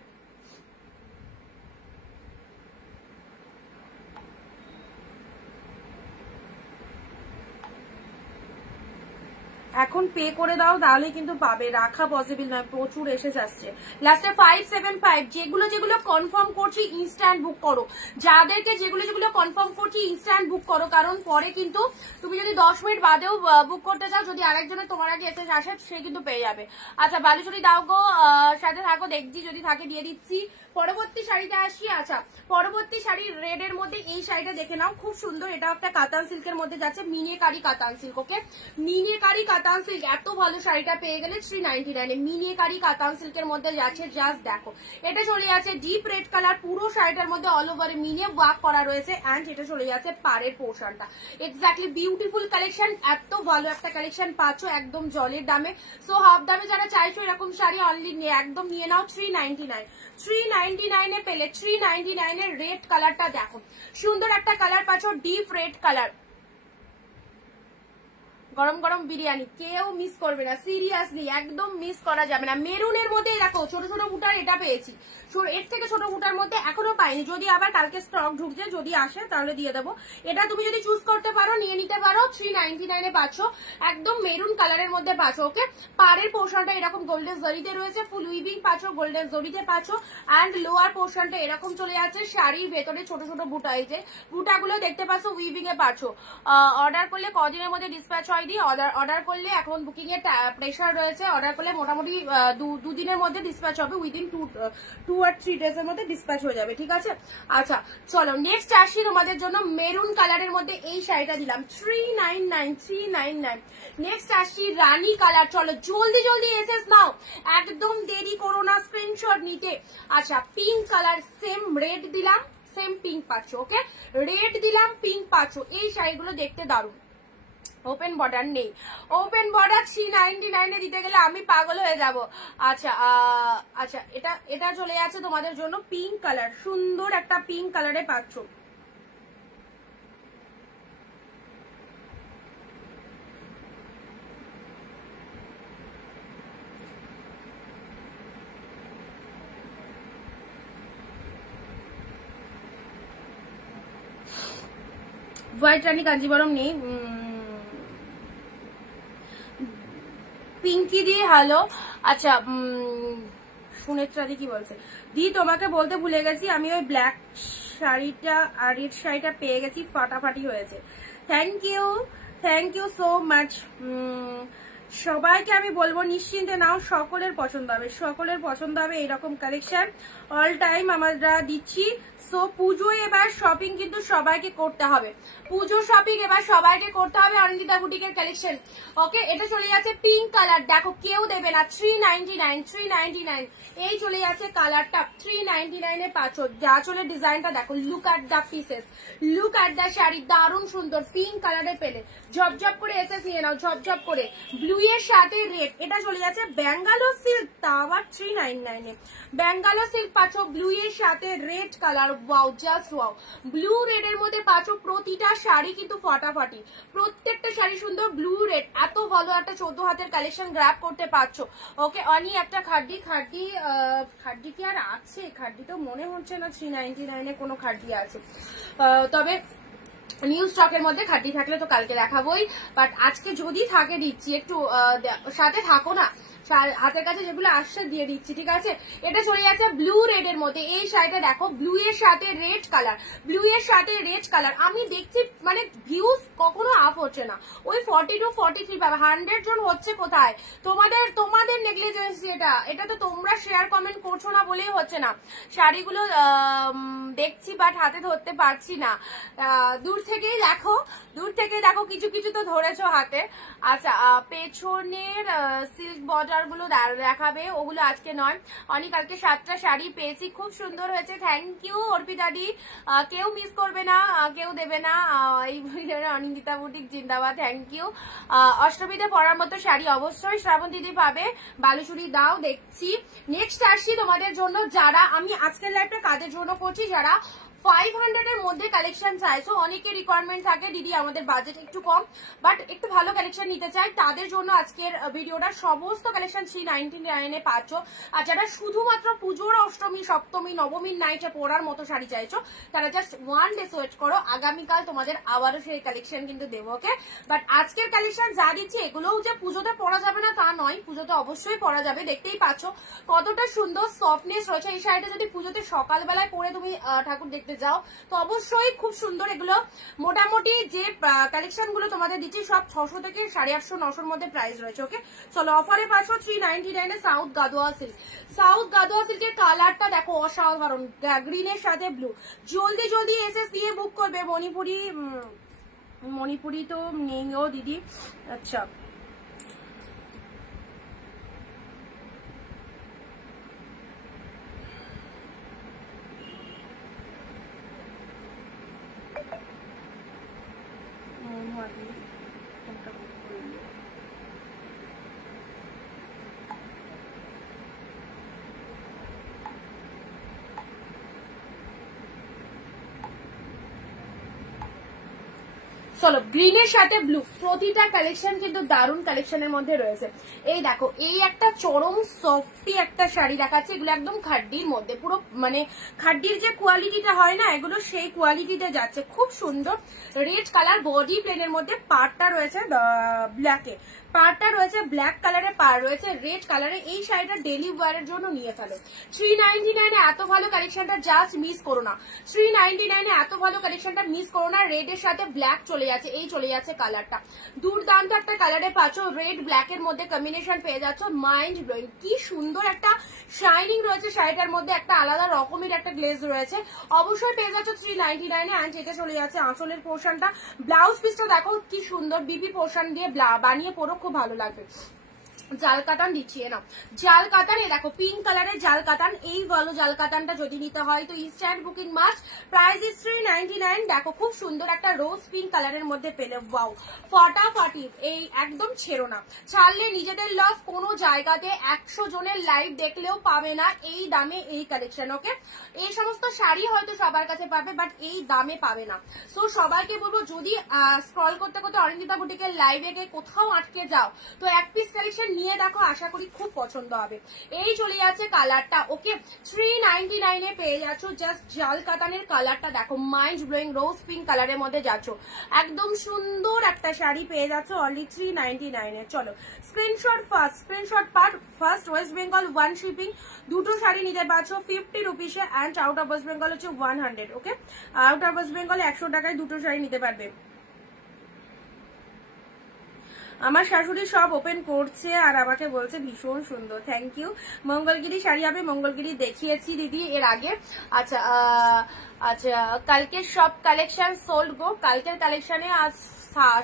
এখন পে করে দাও, তাহলে কিন্তু পাবে, রাখা পসিবল নয়, প্রচুর এসে যাচ্ছে। লাস্টে 575, যেগুলো যেগুলো কনফার্ম করছি ইনস্ট্যান্ট বুক করো, যাদেরকে যেগুলো যেগুলো কনফার্ম করছি ইনস্ট্যান্ট বুক করো, কারণ পরে কিন্তু তুমি যদি 10 মিনিট বাদেও বুক করতে চাও, যদি আরেকজনের তোমার আগে এসে আসে সে কিন্তু পেয়ে যাবে। আচ্ছা বালুচুরি দাও গো, সাথে থাকো, দেখছি যদি থাকে দিয়ে দিচ্ছি। পরবর্তী শাড়িতে আসি। আচ্ছা পরবর্তী শাড়ি রেড এর মধ্যে এই শাড়িটা দেখে নাও, খুব সুন্দর, এটা একটা কাতান সিল্কের মধ্যে যাচ্ছে, মিনিকারি কাতান সিল্ক, ওকে মিনিকারি কাতান কাতান সিল্ক, এত ভালো শাড়িটা পেয়ে গেলে 399 এ। মিনিকারি কাতান সিল্কের মধ্যে যাচ্ছে, জাস্ট দেখো। এটা চলে যাচ্ছে ডিপ রেড কালার, পুরো শাড়িটার মধ্যে অল ওভার মিনিয়ে ওয়ার্ক করা রয়েছে, এন্ড এটা চলে যাচ্ছে পাড়ের পোর্শনটা। এক্স্যাক্টলি বিউটিফুল কালেকশন, এত ভালো একটা কালেকশন পাচ্ছ একদম জলের দামে। সো হাফ দামে যারা চাইছো এরকম শাড়ি অনলি একদম নিয়ে নাও 399। 399 এ পেলে 399 এর রেড কালারটা দেখো, সুন্দর একটা কালার পাচ্ছ, ডিপ রেড কালার। গরম গরম বিরিয়ানি কেউ মিস করবে না, সিরিয়াসলি একদম মিস করা যাবে না। মেরুনের মধ্যে দেখো ছোট ছোট বুটার এটা পেয়েছি, এর থেকে ছোট বুটার মধ্যে এখনো পাইনি, যদি আবার কালকে স্টক ঢুকছে, যদি আসে তাহলে দিয়ে দেবো। এটা তুমি যদি চুজ করতে পারো নিয়ে নিতে পারো, 399 এ পাচ্ছ, একদম মেরুন কালারের মধ্যে পাচ্ছ। ওকে, পাড়ের পোর্শনটা এরকম গোল্ডেন জরিতে রয়েছে, ফুল উইভিং পাচ্ছ, গোল্ডেন জরিতে পাচ্ছ, অ্যান্ড লোয়ার পোর্শনটা এরকম চলে যাচ্ছে শাড়ির ভেতরে ছোট ছোট বুটা, এই যে বুটাগুলো দেখতে পাচ্ছ উইভিং এ পাচ্ছ। অর্ডার করলে কদিনের মধ্যে ডিসপ্যাচ হয় দি, অর্ডার করলে এখন বুকিং এর প্রেশার রয়েছে, অর্ডার করলে মোটামুটি দুদিনের মধ্যে ডিসপ্যাচ হবে, উইদিন 2 আর 3 ডেজ এর মধ্যে ডিসপ্যাচ হয়ে যাবে, ঠিক আছে। আচ্ছা চলো নেক্সট আসি তোমাদের জন্য, মেরুন কালারের মধ্যে এই শাড়িটা দিলাম 399। নেক্সট আসি রানী কালার, চলো জলদি জলদি এসএস নাও, একদম দেরি করো না স্ক্রিনশট নিতে। আচ্ছা পিঙ্ক কালার, সেম রেড দিলাম, সেম পিঙ্ক পাচ্ছ। ওকে, রেড দিলাম, পিঙ্ক পাচ্ছ। এই শাড়িগুলো দেখতে দারুণ। ওপেন বর্ডার নেই, ওপেন বর্ডার 399 এ দিতে গেলে আমি পাগল হয়ে যাব। আচ্ছা আচ্ছা এটা চলে যাচ্ছে তোমাদের জন্য পিঙ্ক কালার, সুন্দর একটা পিঙ্ক কালারে পাচ্ছ। হোয়াইট রানী কাঞ্জিবরম নেই, পিঙ্কি দি হ্যালো। আচ্ছা সুনেত্রা দি কি বলছে, দি তোমাকে বলতে ভুলে গেছি, আমি ওই ব্ল্যাক শাড়িটা আর রেড শাড়িটা পেয়ে গেছি, ফাটাফাটি হয়েছে। Thank you so much. সবাইকে আমি বলবো নিশ্চিন্তে নাও, সকলের পছন্দ হবে, সকলের পছন্দ হবে এরকম কালেকশন অল টাইম আমরা দিচ্ছি। সো পুজোয় এবার শপিং কিন্তু সবাইকে করতে হবে, পুজো শপিং এবার সবাইকে করতে হবে অনিন্দিতা বুটিকের কালেকশন। ওকে, এটা চলে যাচ্ছে পিঙ্ক কালার, দেখো কেউ দেবে না, 399। এই চলে যাচ্ছে কালারটা 399 এ পাচ্ছ। যা চলে ডিজাইনটা দেখো, look at the pieces, look at the sari, দারুণ সুন্দর পিঙ্ক কালারে পেলে ঝপঝপ করে এসএস নিয়ে নাও, ঝপঝপ করে। ব্লু এর সাথে রেড, এটা চলে যাচ্ছে ব্যাঙ্গালোর সিল্ক, তা আবার 399 এ। ব্যাঙ্গালোর সিল্ক পাচ্ছ ব্লু এর সাথে red colour, wow just wow. Blue red এর মধ্যে পাচ্ছ, প্রতিটা শাড়ি কিন্তু ফাটাফাটি, প্রত্যেকটা শাড়ি সুন্দর। ব্লু রেড, এত ভালো একটা 14 হাতের কালেকশন গ্র্যাব করতে পারছো। ওকে, অনি একটা খাড্ডি কি আর আছে? খাড্ডি তো মনে হচ্ছে না 399 এ কোনো খাড্ডি আছে, তবে নিউ স্টকের মধ্যে খাড্ডি থাকলে তো কালকে দেখাবোই, বাট আজকে যদি থাকে দিচ্ছি, একটু সাথে থাকো না, হাতের কাছে যেগুলো আসছে দিয়ে দিচ্ছি, ঠিক আছে। এটা চলে যাচ্ছে ব্লু রেড এর মধ্যে, এই শাড়িটা দেখো ব্লু এর সাথে রেড কালার, ব্লু এর সাথে রেড কালার। আমি দেখছি মানে ভিউজ কখনো আপ হচ্ছে না, ওই 40 to 43 পাবে, 100 জন হচ্ছে কোথায়? তোমাদের নেগলিজেন্স, এটা তো তোমরা শেয়ার কমেন্ট করছো না বলেই হচ্ছে না। শাড়িগুলো দেখছি বাট হাতে ধরতে পারছি না, দূর থেকেই দেখো কিছু কিছু তো ধরেছো হাতে। আচ্ছা পেছনের সিল্ক বর্ডার গুলো দেখাবে, ওগুলো আজকে নয়। অনেক কালকে 7টা শাড়ি পেয়েছি, খুব সুন্দর হয়েছে, থ্যাংক ইউ অর্পিতা দি। কেউ মিস করবে না, কেউ দেবে না, এই অনিন্দিতা বুটিক জিন্দাবাদ, থ্যাংক ইউ। অষ্টমীতে পরার মতো শাড়ি অবশ্যই শ্রাবণ দিদি পাবে, বালুচুরি দাও দেখছি। নেক্সট আসছি তোমাদের জন্য, যারা আমি আজকের লাইভটা কাদের জন্য করছি, যারা 500 এর মধ্যে কালেকশন চাইছো, অনেকের রিকোয়ারমেন্ট থাকে দিদি আমাদের বাজেট একটু কম বাট একটু ভালো কালেকশন নিতে চাই, তাদের জন্য আজকের ভিডিওটা। সমস্ত কালেকশন 399 এ পাচ্ছ। আর যারা শুধুমাত্র পুজোর অষ্টমী সপ্তমী নবমীর নাইটে পরার মতো শাড়ি চাইছো, তারা জাস্ট 1 ডে ওয়েট করো, আগামীকাল তোমাদের আবারও সেই কালেকশন কিন্তু দেবো। ওকে, বাট আজকের কালেকশন যা দিচ্ছি এগুলোও যে পুজোতে পরা যাবে না তা নয়, পুজোতে অবশ্যই পরা যাবে। দেখতেই পাচ্ছ কতটা সুন্দর সফটনেস রয়েছে এই শাড়িটা, যদি পুজোতে সকালবেলায় পরে তুমি ঠাকুর দেখতে যাও তো অবশ্যই খুব সুন্দর। এগুলো মোটামুটি যে কালেকশন গুলো তোমাদের দিচ্ছি সব 600 থেকে 850 900 মধ্যে প্রাইস রয়েছে। ওকে, চলো অফারে পাচ্ছ 399 এ সাউথ গাদোয়া সিল্ক। সাউথ গাদোয়া সিল্কের কালারটা দেখো অসাধারণ, গ্রিনের সাথে ব্লু। জলদি জলদি এসএস দিয়ে বুক করবে। মণিপুরি তো নেই ও দিদি। আচ্ছা চলো গ্রিনের সাথে ব্লু, প্রতিটা কালেকশন কিন্তু দারুণ কালেকশনের মধ্যে রয়েছে। এই দেখো এই একটা চরম সফটি একটা শাড়ি দেখাচ্ছে, এগুলো একদম খাড্ডির মধ্যে, পুরো মানে খাড্ডির যে কোয়ালিটিটা হয় না, এগুলো সেই কোয়ালিটিতে যাচ্ছে, খুব সুন্দর। রেড কালার, বডি প্লেনের মধ্যে পাড়টা রয়েছে ব্ল্যাকে, পাড়টা রয়েছে ব্ল্যাক কালারে, পাড় রয়েছে রেড কালারে। এই শাড়িটা ডেলি ওয়ারের জন্য নিয়ে ফেলো। 399 এ এত ভালো কালেকশনটা জাস্ট মিস করো না, 399 এ এত ভালো কালেকশনটা মিস করো না। রেড এর সাথে ব্ল্যাক চলে যাচ্ছে, এই চলে যাচ্ছে কালারটা, দুর্দান্ত একটা কালারে পাচ্ছ, রেড ব্ল্যাক এর মধ্যে কম্বিনেশন পেয়ে যাচ্ছ, মাইন্ড ব্লোয়িং। কি সুন্দর একটা শাইনিং রয়েছে শাড়িটার মধ্যে, একটা আলাদা রকমের একটা গ্লেজ রয়েছে, অবশ্যই পেয়ে যাচ্ছ 399 এ। অ্যান্ড এটা চলে যাচ্ছে আঁচলের পোর্শনটা, ব্লাউজ পিসটা দেখো কি সুন্দর, বিপি পোর্শন দিয়ে বানিয়ে পরো, খুব ভালো লাগবে। জাল কাতান দিচ্ছি না, জাল কাতান, এ দেখো পিঙ্ক কালারের জাল কাতান। এই ভালো জাল কাতানটা যদি নিতে হয় তো instant booking must, price is 399। দেখো খুব সুন্দর একটা রোজ পিঙ্ক কালারের মধ্যে পেলে, ওয়াও ফাটাফাটি, এই একদম ছেড়ো না, ছাড়লে নিজেদের লস। কোনো জায়গাতে 100 জনের লাইভ দেখলেও পাবে না এই দামে এই কালেকশন। ওকে, এই সমস্ত শাড়ি হয়তো সবার কাছে পাবে, বাট এই দামে পাবে না। সো সবাইকে বলবো, যদি স্ক্রল করতে করতে অরিন্দিতা বুটিকের লাইভে গিয়ে কোথাও আটকে যাও তো এক পিস কালেকশন নিয়ে দেখো, আশা করি খুব পছন্দ হবে। এই চলে যাচ্ছে কালারটা। ওকে, 399 এ পেয়ে যাচ্ছ জাস্ট জাল কাতানের কালারটা দেখো, মাইন্ড ব্লোয়িং রোজ পিঙ্ক কালারের মধ্যে যাচ্ছ, একদম সুন্দর একটা শাড়ি পেয়ে যাচ্ছ অনলি 399 এ। চলো screenshot first, screenshot first. West Bengal 1 shipping, দুটো শাড়ি নিতে পারছো 50 রুপিসে, and out of west Bengal হচ্ছে 100। Okay, out of west Bengal 100 টাকায় দুটো শাড়ি নিতে পারবে। আমার শাশুড়ি সব ওপেন করছে আর আমাকে বলছে ভীষণ সুন্দর, থ্যাংক ইউ। মঙ্গলগিরি শাড়ি হবে, মঙ্গলগিরি দেখিয়েছি দিদি এর আগে। আচ্ছা আচ্ছা, কালকে সব কালেকশন সোল্ড গো, কালকের কালেকশনে আজ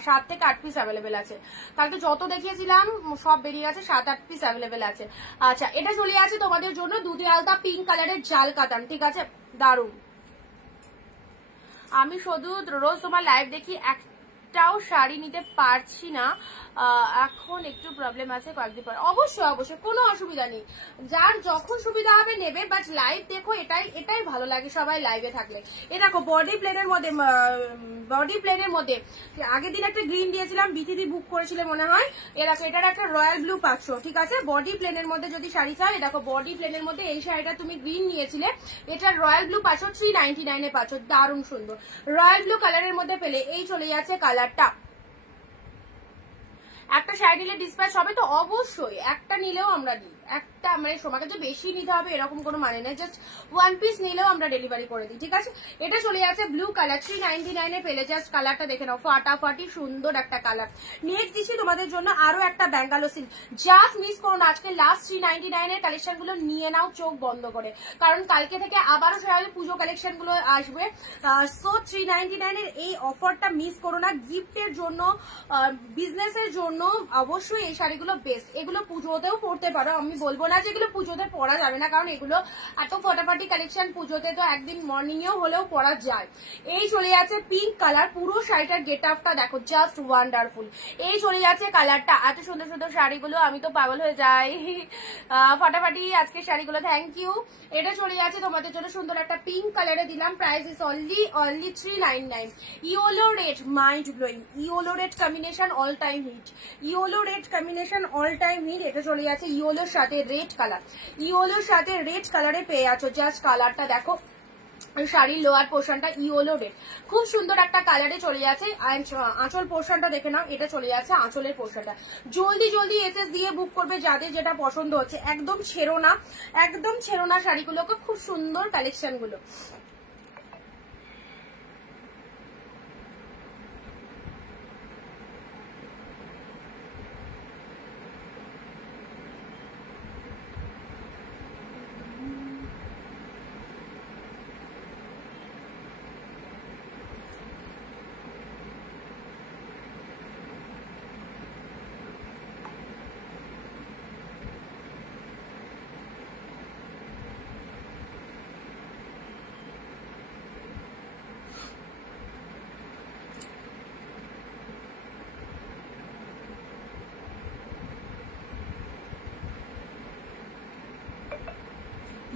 7 থেকে 8 পিস অ্যাভেলেবেল আছে, কালকে যত দেখিয়েছিলাম সব বেরিয়ে গেছে, 7-8 পিস অ্যাভেলেবেল আছে। আচ্ছা, এটা চলে আছে তোমাদের জন্য দুধে আলতা পিঙ্ক কালারের জাল কাতান, ঠিক আছে, দারুন। আমি শুধু রোজ তোমার লাইভ দেখি, একটাও শাড়ি নিতে পারছি না, এখন একটু প্রবলেম আছে, কয়েকদিন পর অবশ্যই অবশ্যই কোনো অসুবিধা নেই, যার যখন সুবিধা হবে নেবে, বাট লাইভ দেখো, এটাই ভালো লাগে সবাই লাইভে থাকলে। এ দেখো বডি প্লেনের মধ্যে, বডি প্লেনের মধ্যে আগের দিন একটা গ্রিন দিয়েছিলাম, বিথিদি বুক করেছিল মনে হয়, এরকম এটার একটা রয়্যাল ব্লু পাচ্ছ, ঠিক আছে। বডি প্লেনের মধ্যে যদি শাড়ি চাও, দেখো বডি প্লেনের মধ্যে এই শাড়িটা তুমি গ্রিন নিয়েছিলে, এটার রয়্যাল ব্লু পাচ্ছ 399 এ পাচ্ছ, দারুণ সুন্দর রয়্যাল ব্লু কালারের মধ্যে পেলে। এই চলে যাচ্ছে কালারটা। একটা শাড়ি নিলে ডিসপ্যাচ হবে তো অবশ্যই, একটা নিলেও আমরা দিই, একটা মানে তোমাকে যে বেশি নিতে হবে এরকম কোনো মানে নেই, জাস্ট 1 পিস নিলেও আমরা ডেলিভারি করে দিই, ঠিক আছে। এটা চলে যাচ্ছে ব্লু কালার, 399 এ পেলে, জাস্ট কালারটা দেখে নাও, ফাটাফাটি সুন্দর একটা কালার। নেক্সট দিচ্ছি তোমাদের জন্য আরো একটা ব্যাঙ্গালোর সিল্ক, জাস্ট মিস করো না, আজকে লাস্ট 399 এর কালেকশন গুলো নিয়ে নাও চোখ বন্ধ করে, কারণ কালকে থেকে আবারও সবাই পুজো কালেকশন গুলো আসবে। সো 399 এর এই অফারটা মিস করো না, গিফটের জন্য, বিজনেসের জন্য অবশ্যই এই শাড়িগুলো বেস্ট। এগুলো পুজোতেও পরতে পারো, আমি বলবো না যে এগুলো পুজোতে পরা যাবে না, কারণ এগুলো এত ফটাফাটি কালেকশন, পুজোতে তো একদিন মর্নিং এও হলেও পরা যায়। এই চলে যাচ্ছে পিঙ্ক কালার, পুরো শাড়িটার গেট আপটা দেখো, জাস্ট ওয়ান্ডারফুল। এই চলে যাচ্ছে কালারটা, এত সুন্দর সুন্দর শাড়িগুলো, আমি তো পাগল হয়ে যাই, ফাটাফাটি আজকে শাড়িগুলো, থ্যাংক ইউ। এটা চলে যাচ্ছে তোমাদের জন্য সুন্দর একটা পিঙ্ক কালারে দিলাম, price is only 399। Yellow red, mind blowing, yellow red combination all time hit, yellow red combination all time hit. এটা চলে যাচ্ছে ইয়েলোর সাথে রেড কালার, ইয়েলোর সাথে রেড কালারে পেয়ে আছো, জাস্ট কালারটা দেখো, শাড়ির লোয়ার পোর্শনটা ইয়েলো রেড, খুব সুন্দর একটা কালারে চলে যাচ্ছে। আঁচল পোর্শনটা দেখে নাও, এটা চলে যাচ্ছে আঁচলের পোর্শনটা। জলদি জলদি এসএস দিয়ে বুক করবে যাদের যেটা পছন্দ হচ্ছে, একদম ছেড়ো না, একদম ছেড়ো না শাড়িগুলোকে, খুব সুন্দর কালেকশন গুলো।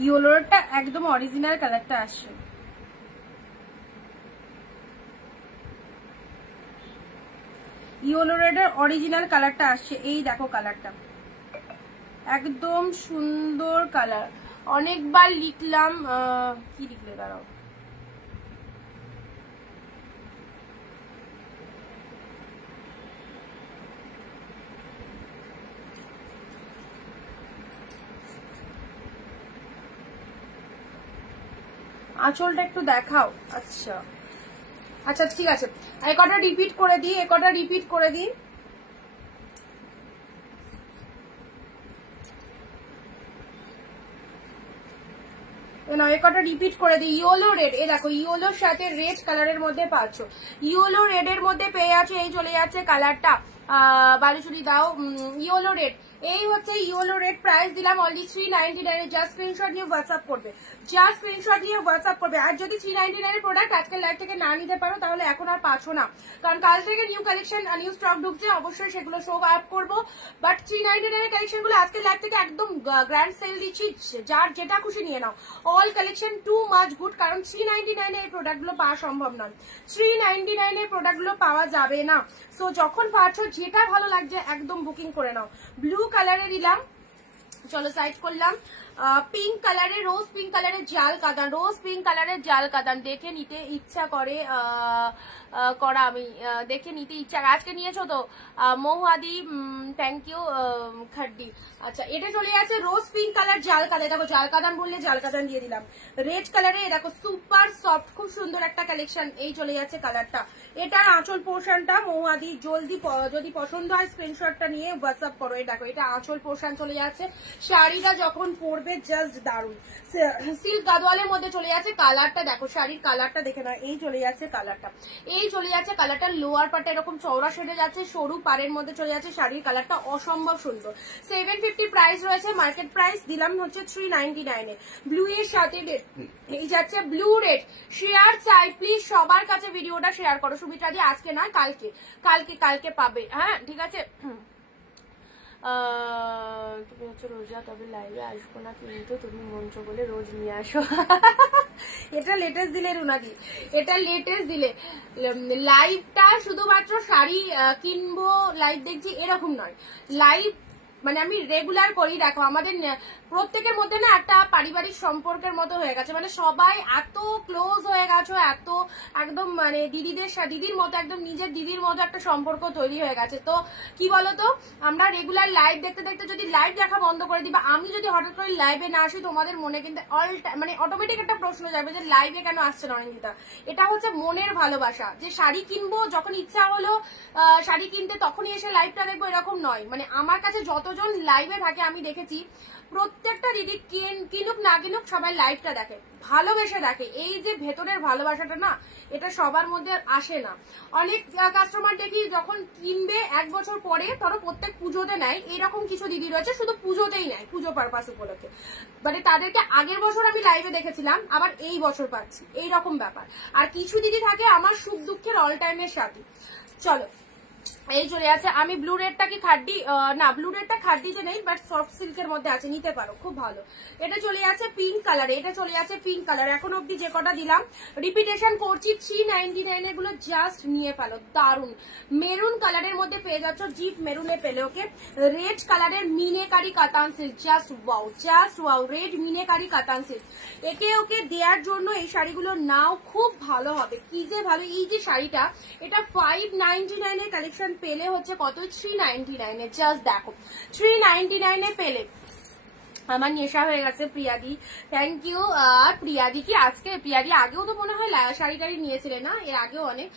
ইয়েলোটা একদম অরিজিনাল কালারটা আসছে, ইয়েলো রেডের অরিজিনাল কালারটা আসছে, এই দেখো কালারটা একদম সুন্দর কালার। অনেকবার লিখলাম, কি লিখলে দাঁড়াও, আঁচলটা একটু দেখাও। আচ্ছা আচ্ছা ঠিক আছে, একটা রিপিট করে দিই, একটা রিপিট করে দিই। একটা রিপিট করে দিই। ইয়েলো রেড, এ দেখো ইয়েলোর সাথে রেড কালারের মধ্যে পাচ্ছ, ইয়েলো রেড এর মধ্যে পেয়ে যাচ্ছে। এই চলে যাচ্ছে কালারটা, বালুচুরি দাও, ইয়েলো রেড। এই হচ্ছে ইয়েলো রেড, প্রাইস দিলাম অনলি 399 এ। জাস্ট স্ক্রিনশট নিয়ে হোয়াটসঅ্যাপ করবে, জাস্ট স্ক্রিনশট নিয়ে হোয়াটসঅ্যাপ করবে। আর যদি 399 এর প্রোডাক্ট আজকের লাইভ থেকে না নিতে পারো তাহলে এখন আর পাচ্ছ না, কারণ কাল থেকে নিউ কালেকশন নিউ স্টক ঢুকছে, অবশ্যই সেগুলো শো আপ করবো। বাট 399 এর কালেকশন গুলো আজকের লাইভ থেকে একদম গ্র্যান্ড সেল দিচ্ছি, যার যেটা খুশি নিয়ে নাও। All collection too much good, কারণ 399 এর প্রোডাক্ট গুলো পাওয়া সম্ভব নয়, 399 এর প্রোডাক্ট গুলো পাওয়া যাবে না। সো যখন পাচ্ছ যেটা ভালো লাগছে একদম বুকিং করে নাও। ব্লু কালারে দিলাম, চলো সাইড করলাম। পিঙ্ক কালারে, রোজ পিঙ্ক কালারের জাল কাতান, রোজ পিঙ্ক কালারের জাল কাতান দেখে নিতে ইচ্ছা করে করা, আমি দেখে নিতে ইচ্ছা। আজকে নিয়েছো তো মৌহাদি, থ্যাংক ইউ খাড্ডি। আচ্ছা এটা চলে যাচ্ছে রোজ পিঙ্ক কালার জাল কাতান, দেখো জাল কাতান বললে জাল কাতান দিয়ে দিলাম। রেড কালারে দেখো সুপার সফট, খুব সুন্দর একটা কালেকশন। এই চলে যাচ্ছে কালারটা, এটার আঁচল পোর্শনটা মৌহাদি জলদি যদি পছন্দ হয় স্ক্রিনশটটা নিয়ে হোয়াটসঅ্যাপ করো। এই দেখো এটা আঁচল পোর্শন চলে যাচ্ছে, শাড়িটা যখন পরবে জাস্ট দারুন। সিল্ক গাদওয়ালের মধ্যে চলে যাচ্ছে, কালারটা দেখো, শাড়ির কালারটা দেখে নাও। এই চলে যাচ্ছে কালারটা, এই চলে যাচ্ছে কালারটা। লোয়ার পার্টটা এরকম চওড়া শেডে যাচ্ছে, সরু পাড়ের মধ্যে চলে যাচ্ছে। শাড়ির কালারটা অসম্ভব সুন্দর। 750 প্রাইস রয়েছে, মার্কেট প্রাইস দিলাম হচ্ছে 399 এ। ব্লু এর সাথে এই যাচ্ছে ব্লু রেড। শেয়ার চাই প্লিজ, সবার কাছে ভিডিওটা শেয়ার করো। সুবিধা দিয়ে আজকে নয় কালকে, কালকে কালকে পাবে, হ্যাঁ ঠিক আছে। তুমি হচ্ছে রোজা, তবে লাইভে আসবো না, কিন্তু তুমি মঞ্চ বলে রোজ নিয়ে আসো। এটা লেটেস্ট দিলে রুনাদি, এটা লেটেস্ট দিলে। লাইভটা শুধুমাত্র শাড়ি কিনবো লাইভ দেখছি এরকম নয়, লাইভ মানে আমি রেগুলার করি। দেখো আমাদের প্রত্যেকের মধ্যে না একটা পারিবারিক সম্পর্কের মতো হয়ে গেছে, মানে সবাই এত ক্লোজ হয়ে গেছে, এত একদম মানে দিদির মতো, একদম নিজের দিদির মতো একটা সম্পর্ক তৈরি হয়ে গেছে। তো কি বলতো, আমরা রেগুলার লাইভ দেখতে দেখতে যদি লাইভ দেখা বন্ধ করে দিই, বা আমি যদি হঠাৎ করে লাইভে না আসি, তোমাদের মনে কিন্তু মানে অটোমেটিক একটা প্রশ্ন যাবে যে লাইভে কেন আসছে অনিন্দিতা। এটা হচ্ছে মনের ভালোবাসা, যে শাড়ি কিনবো যখন ইচ্ছা হলো শাড়ি কিনতে তখনই এসে লাইভটা দেখবো, এরকম নয়। মানে আমার কাছে যতজন লাইভে থাকে আমি দেখেছি প্রত্যেকটা দিদি কিনুক না কিনুক সবাই লাইভটা দেখে, ভালোবেসে দেখে। এই যে ভেতরের ভালোবাসাটা না, এটা সবার মধ্যে আসে না। অনেক কাস্টমার দেখি যখন কিনবে 1 বছর পরে, ধরো প্রত্যেক পুজোতে নেয়, এরকম কিছু দিদি রয়েছে শুধু পুজোতেই নেয়, পুজো পারপাস উপলক্ষে। মানে তাদেরকে আগের বছর আমি লাইভে দেখেছিলাম, আবার এই বছর পাচ্ছি, এইরকম ব্যাপার। আর কিছু দিদি থাকে আমার সুখ দুঃখের অল টাইমের সাথে। চলো এই চলে আছে। আমি ব্লু রেডটা কি খাড্ডি, না ব্লু রেডটা খাড্ডিতে নেই, বাট সফট সিল্কের মধ্যে আছে, নিতে পারো, খুব ভালো। এটা চলে আছে পিঙ্ক কালারে, এটা চলে আছে পিঙ্ক কালার। এখন অব্দি যে কটা দিলাম রিপিটেশন করছি, 399 এগুলো জাস্ট নিয়ে ফেলো, দারুন। মেরুন কালারের মধ্যে পেয়ে যাচ্ছ, জিপ মেরুনে পেলে। ওকে রেড কালারের মিনেকারি কাতান silk, just wow, just wow. Red meenakari কাতান সিল্ক, একে ওকে দেওয়ার জন্য এই শাড়িগুলো নাও, খুব ভালো হবে। কি যে ভালো, এই যে শাড়িটা এটা 599 এর কালেকশন পেলে হচ্ছে কত, 399 এ। জাস্ট দেখো 399 এ পেলে। আমার নেশা হয়ে গেছে প্রিয়াদি, থ্যাংক ইউ। আর প্রিয়াদি কি আজকে, প্রিয়াদি আগেও তো মনে হয় শাড়ি টাড়ি নিয়েছিলেন না, এর আগেও অনেক।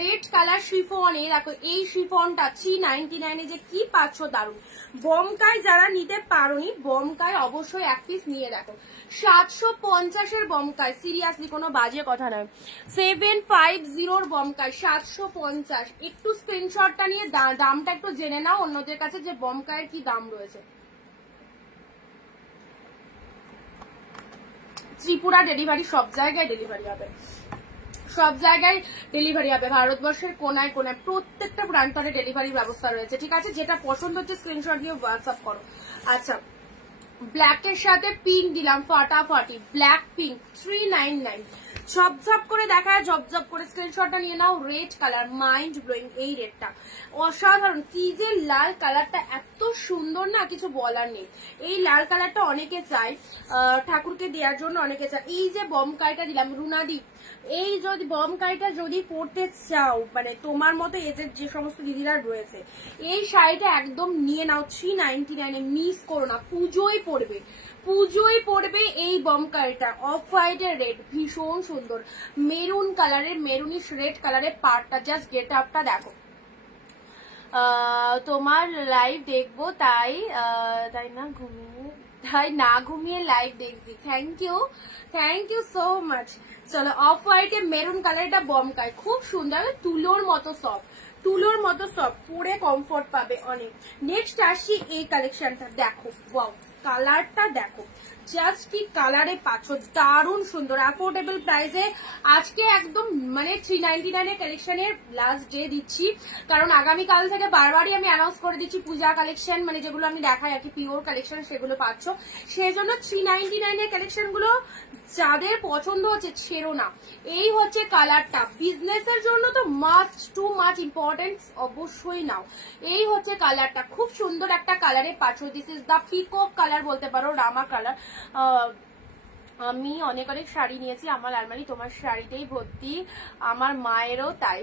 রেড কালার শিফন, এই দেখো এই শিফনটা 399 এ যে কি পাচ্ছ, দারুন। বমকাই যারা নিতে পারোনি, বমকাই অবশ্যই এক পিস নিয়ে দেখো। 750 এর বমকাই, সিরিয়াসলি কোনো বাজে কথা নয়। 750 বমকাই 750। একটু স্ক্রিনশটটা নিয়ে দামটা একটু জেনে নাও অন্যদের কাছে, যে বমকাইয়ের কি দাম রয়েছে। ত্রিপুরা ডেলিভারি, সব জায়গায় ডেলিভারি হবে, সব জায়গায় ডেলিভারি হবে। ভারতবর্ষের কোনায় কোনায় প্রত্যেকটা প্রান্তরে ডেলিভারির ব্যবস্থা রয়েছে, ঠিক আছে। যেটা পছন্দ হচ্ছে স্ক্রিনশট দিয়ে হোয়াটসঅ্যাপ করো। আচ্ছা ব্ল্যাকের সাথে পিঙ্ক দিলাম, ফাটাফাটি ব্ল্যাক পিঙ্ক 399। ঝপঝপ করে দেখায়, ঝপঝপ করে স্ক্রিনশটটা নিয়ে নাও। রেড কালার, মাইন্ড ব্লোয়িং এই রেডটা, অসাধারণ। কি যে লাল কালারটা এত সুন্দর না, কিছু বলার নেই। এই লাল কালারটা অনেকে চায় ঠাকুরকে দেওয়ার জন্য, অনেকে চায়। এই যে বমকাইটা দিলাম রুনাদি, এই যদি বমকাইটা যদি পড়তে চাও, মানে তোমার মতো এজের যে সমস্ত দিদিরা রয়েছে, এই শাড়িটা একদম নিয়ে নাও। 399 মিস করো না, পুজোয় পড়বে, পুজোয় পড়বে এই বমকাইটা। অফ হোয়াইটের রেড, ভীষণ সুন্দর। মেরুন কালারের, মেরুনিশ রেড কালারের পার্টটা, জাস্ট গেট আপটা দেখো। তোমার লাইভ দেখবো তাই না ঘুমিয়ে লাইভ দেখছি। Thank you so much. চলো, অফ হোয়াইটে মেরুন কালারটা বমকাই, খুব সুন্দর, তুলোর মতো সফট, পরে কমফোর্ট পাবে অনেক। নেক্সট আসি এই কালেকশনটা, দেখো ওয়াও কালারটা দেখো, জাস্ট কি কালারে পাচ্ছ, দারুণ সুন্দর। অ্যাফোর্ডেবল প্রাইসে আজকে একদম মানে 399 এর কালেকশনের লাস্ট ডে দিচ্ছি, কারণ আগামীকাল থেকে বারবারই আমি অ্যানাউন্স করে দিচ্ছি পূজা কালেকশন, মানে যেগুলো আমি দেখাই আর কি পিওর কালেকশন, সেগুলো পাচ্ছ। সেই জন্য 399 এর কালেকশন গুলো যাদের পছন্দ হচ্ছে ছেড়ো না। এই হচ্ছে কালারটা, বিজনেসের জন্য তো টু মাচ ইম্পর্টেন্স, অবশ্যই নাও। এই হচ্ছে কালারটা, খুব সুন্দর একটা কালারে পাচ্ছ। This is the peacock colour বলতে পারো, রামা কালার। আমি অনেক শাড়ি নিয়েছি, আমার আলমারি তোমার শাড়িতেই ভর্তি, আমার মায়েরও তাই।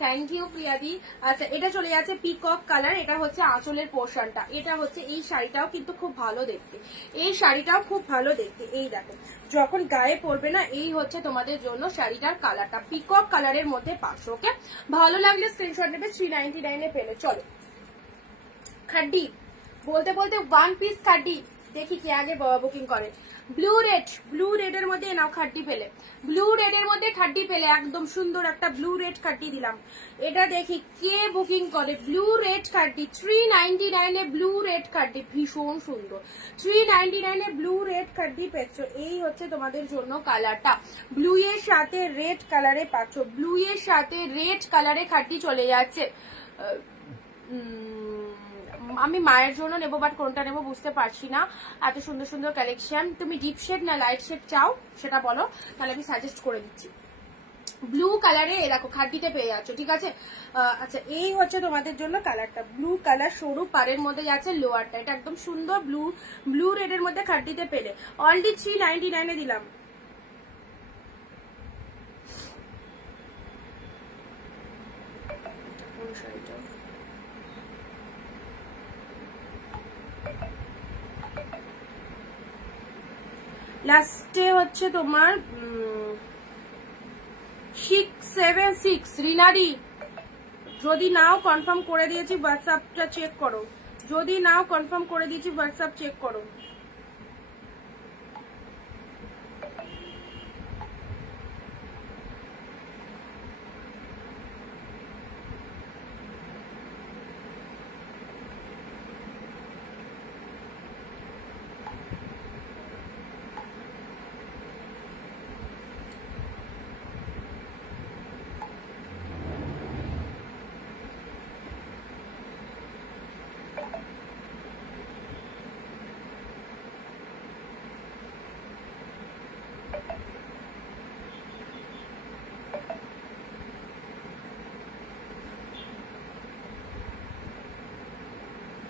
Thank you Priyadi. আচ্ছা, এটা চলে যাচ্ছে পিকক কালার, এটা হচ্ছে আঁচলের পোর্শনটা। এটা হচ্ছে এই শাড়িটাও কিন্তু খুব ভালো দেখতে, এই শাড়িটাও খুব ভালো দেখতে। এই দেখো যখন গায়ে পড়বে না, এই হচ্ছে তোমাদের জন্য শাড়িটার কালারটা, পিকক কালারের মধ্যে পাচ্ছ। ওকে, ভালো লাগলে স্ক্রিনশট নেবে, 399 পেলে। চলো, খাড্ডি বলতে বলতে ওয়ান পিস খাড্ডি দেখি কে আগে বুকিং করে। ব্লু রেডের মধ্যে নাও খাড্ডি পেলে, ব্লু রেডের মধ্যে খাড্ডি পেলে, একদম সুন্দর একটা ব্লু রেড খাড্ডি দিলাম। এটা দেখি কে বুকিং করে। ব্লু রেড খাড্ডি 399 এ, ব্লু রেড খাড্ডি ভীষণ সুন্দর। 399 এ ব্লু রেড খাড্ডি পেয়েছো। এই হচ্ছে তোমাদের জন্য কালারটা, ব্লু এর সাথে রেড কালারে পাচ্ছ, ব্লু এর সাথে রেড কালারে খাড্ডি চলে যাচ্ছে। আমি মায়ের জন্য নেবো, বাট কোনটা নেবো বুঝতে পারছি না, এত সুন্দর সুন্দর কালেকশন। তুমি ডিপ শেড না লাইট শেড চাও সেটা বলো, তাহলে আমি সাজেস্ট করে দিচ্ছি। ব্লু কালারে এরকম খাড্ডিতে পেয়ে যাচ্ছ, ঠিক আছে। আচ্ছা, এই হচ্ছে তোমাদের জন্য কালারটা, ব্লু কালার, সরু পাড়ের মধ্যে যাচ্ছে লোয়ারটা, এটা একদম সুন্দর ব্লু রেডের মধ্যে খাড্ডিতে পেলে। অলরেডি 399 এ দিলাম। লাস্টে হচ্ছে তোমার 676 রিনাদি, যদি নাও কনফার্ম করে দিয়েছি হোয়াটসঅ্যাপটা চেক করো, যদি নাও কনফার্ম করে দিয়েছি হোয়াটসঅ্যাপ চেক করো।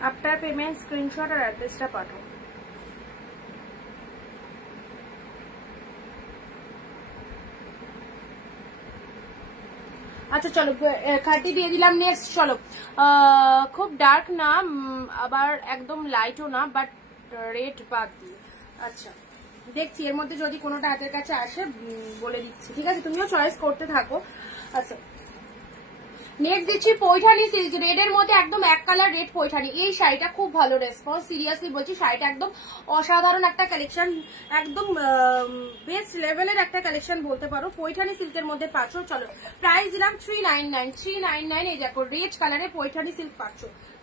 आफ्टर पेमेंट स्क्रीनशॉट और एड्रेसটা পাঠাও। আচ্ছা চলো, খাটি দিয়ে দিলাম। নেক্সট চলো, খুব ডার্ক না আবার একদম লাইটও না, বাট রেড বাদ দিয়ে। আচ্ছা দেখছি এর মধ্যে যদি কোনোটা হাতের কাছে আসে বলে দিচ্ছি, ঠিক আছে, তুমিও চয়েস করতে থাকো। আচ্ছা, নেক্সট দিচ্ছি পৈঠানি সিল্ক, রেডের মধ্যে একদম এক কালার রেড পৈঠানি। এই শাড়িটা খুব ভালো রেসপন্স, সিরিয়াসলি বলছি, শাড়িটা একদম অসাধারণ একটা কালেকশন, একদম বেস্ট লেভেলের একটা কালেকশন বলতে পারো। পৈঠানি সিল্কের মধ্যে পাচ্ছ। চলো, প্রাইস দিলাম 399। এই দেখো রেড কালারে পৈঠানি সিল্ক পাচ্ছ,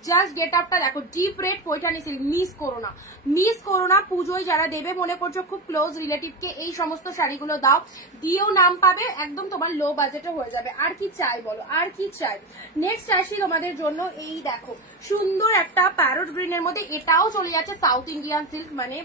জাস্ট গেট আপটা দেখো, deep red Paithani silk, miss করো না, মিস করো না। পুজোয় যারা দেবে মনে করছো খুব ক্লোজ রিলেটিভকে এই সমস্ত শাড়িগুলো দাও, দিয়েও নাম পাবে, একদম তোমার লো বাজেটে হয়ে যাবে। আর কি চাই বলো, আর কি চাই। নেক্সট আসি তোমাদের জন্য, এই দেখো সুন্দর একটা প্যারট গ্রিনের মধ্যে, এটাও চলে যাচ্ছে সাউথ ইন্ডিয়ান সিল্ক, মানে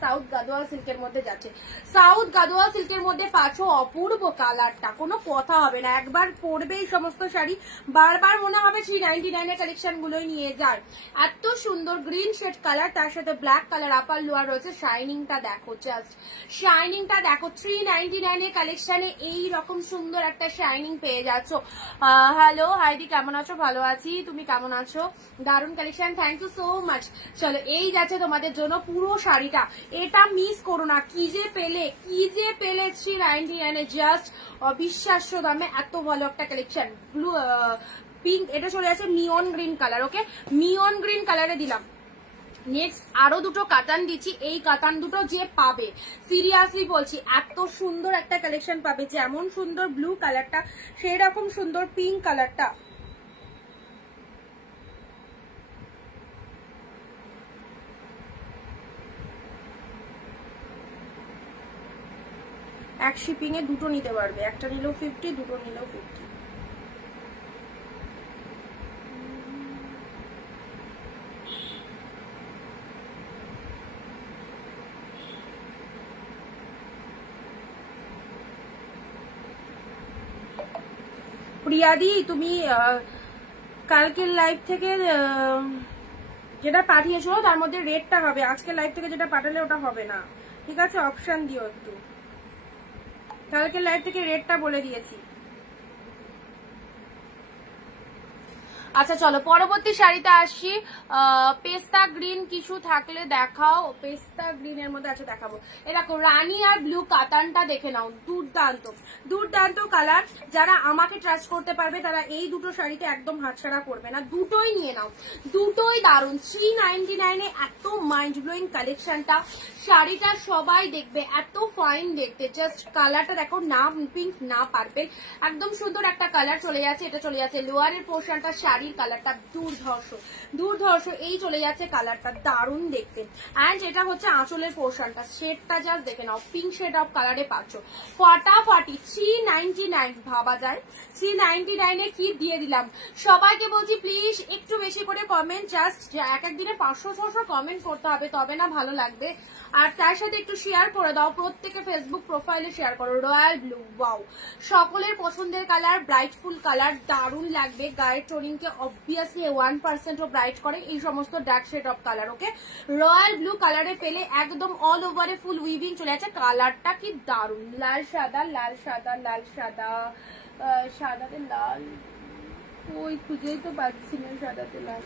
সাউথ গাদোয়াল সিল্কের মধ্যে যাচ্ছে। সাউথ গাদোয়াল সিল্কের মধ্যে পাচ্ছ অপূর্ব কালারটা, কোনো কথা হবে না, একবার পরবে এই সমস্ত শাড়ি বারবার মনে হবে 399 এর কালেকশন গুলোই নিয়ে যান। এত সুন্দর গ্রিন শেড কালার, তার সাথে ব্ল্যাক কালার আপার লোয়ার রয়েছে। শাইনিংটা দেখো, জাস্ট শাইনিংটা দেখো, 399 এর কালেকশনে এই রকম সুন্দর একটা শাইনিং পেয়ে যাচ্ছ। হ্যালো হাইদি, কেমন আছো? ভালো আছি, তুমি কেমন আছো? দারুন collection, thank you so much. চলো এই যাচ্ছে তোমাদের জন্য পুরো শাড়িটা, এটা মিস করো না। কি যে পেলে, কি যে পেলে 399 এ, জাস্ট অবিশ্বাস্য দামে এত ভালো একটা কালেকশন। ব্লু পিঙ্ক, এটা চলে আসে নিয়ন গ্রিন কালার। ওকে, নিয়ন গ্রিন কালারে দিলাম। নেক্সট আরো দুটো কাতান দিচ্ছি, এই কাতান দুটো যে পাবে সিরিয়াসলি বলছি এত সুন্দর একটা কালেকশন পাবে, যেমন সুন্দর ব্লু কালারটা সেই রকম সুন্দর পিঙ্ক কালারটা। এক শিপিং এ দুটো নিতে পারবে, একটা নিলেও 50, দুটো নিলেও 50। প্রিয়াদি, তুমি কালকের লাইভ থেকে যেটা পাঠিয়েছো তার মধ্যে রেটটা হবে, আজকের লাইভ থেকে যেটা পাঠালে ওটা হবে না, ঠিক আছে? অপশন দিও একটু, কালকের লাইভ থেকে রেটটা বলে দিয়েছি। আচ্ছা চলো পরবর্তী শাড়িতে আসছি। পেস্তা গ্রিন কিছু থাকলে দেখাও, পেস্তা গ্রিনের মধ্যে আছে দেখাবো। এরকম রানী আর ব্লু কাতানটা দেখে নাও, দুর্দান্ত দুর্দান্ত কালার। যারা আমাকে ট্রাস্ট করতে পারবে তারা এই দুটো শাড়িতে একদম হাতছাড়া করবে না, দুটোই নিয়ে নাও, দুটোই দারুন। 399 এ এত মাইন্ড ব্লোয়িং কালেকশনটা, শাড়িটা সবাই দেখবে, এত ফাইন দেখতে। জাস্ট কালারটা দেখো, না পিঙ্ক না পার্পেল, একদম সুন্দর একটা কালার চলে যাচ্ছে। এটা চলে যাচ্ছে লোয়ারের পোর্শনটা, শাড়ির কালারটা দুর্ধর্ষ দুর্ধর্ষ, এই চলে যাচ্ছে কালারটা, দারুণ দেখতে। অ্যান্ড এটা হচ্ছে আঁচলের পোর্শনটা, শেডটা জাস্ট দেখে নাও, পিঙ্ক শেড অফ কালারে পাচ্ছ, ফাটাফাটি। 399 ভাবা যায়, 399 এ কি দিয়ে দিলাম। সবাইকে বলছি প্লিজ একটু বেশি করে কমেন্ট, জাস্ট এক একদিনে 500-600 কমেন্ট করতে হবে, তবে না ভালো লাগবে। আর তার সাথে একটু শেয়ার করে দাও, প্রত্যেকে ফেসবুক প্রোফাইলে শেয়ার করো। রয়্যাল ব্লু, ওয়াও, সকলের পছন্দের কালার, ব্রাইটফুল কালার, দারুণ লাগবে। গায়ের টোনিংকে অবভিয়াসলি 1%ও ব্রাইট করে এই সমস্ত dark shade of colour. Okay, royal blue কালারে পেলে একদম অল ওভারে ফুল উইভিং চলে আছে। কালারটা কি দারুণ, লাল সাদা, লাল সাদা, লাল সাদা, সাদাতে লাল, ওই খুঁজেই তো পাচ্ছি না, সাদাতে লাল।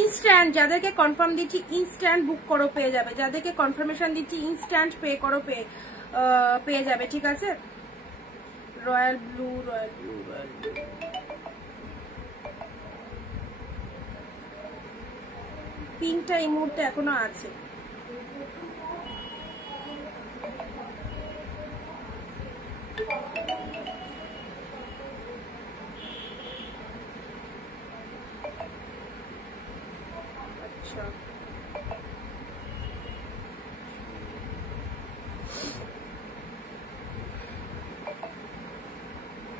ইনস্ট্যান্ট যাদেরকে কনফার্ম দিচ্ছি ইনস্ট্যান্ট বুক করো, পেয়ে যাবে। যাদেরকে কনফার্মেশন দিচ্ছি ইনস্ট্যান্ট পে করো, পেয়ে যাবে, ঠিক আছে? Royal blue, royal blue, royal blue, পিঙ্কটা এই মুহূর্তে এখনো আছে। আচ্ছা,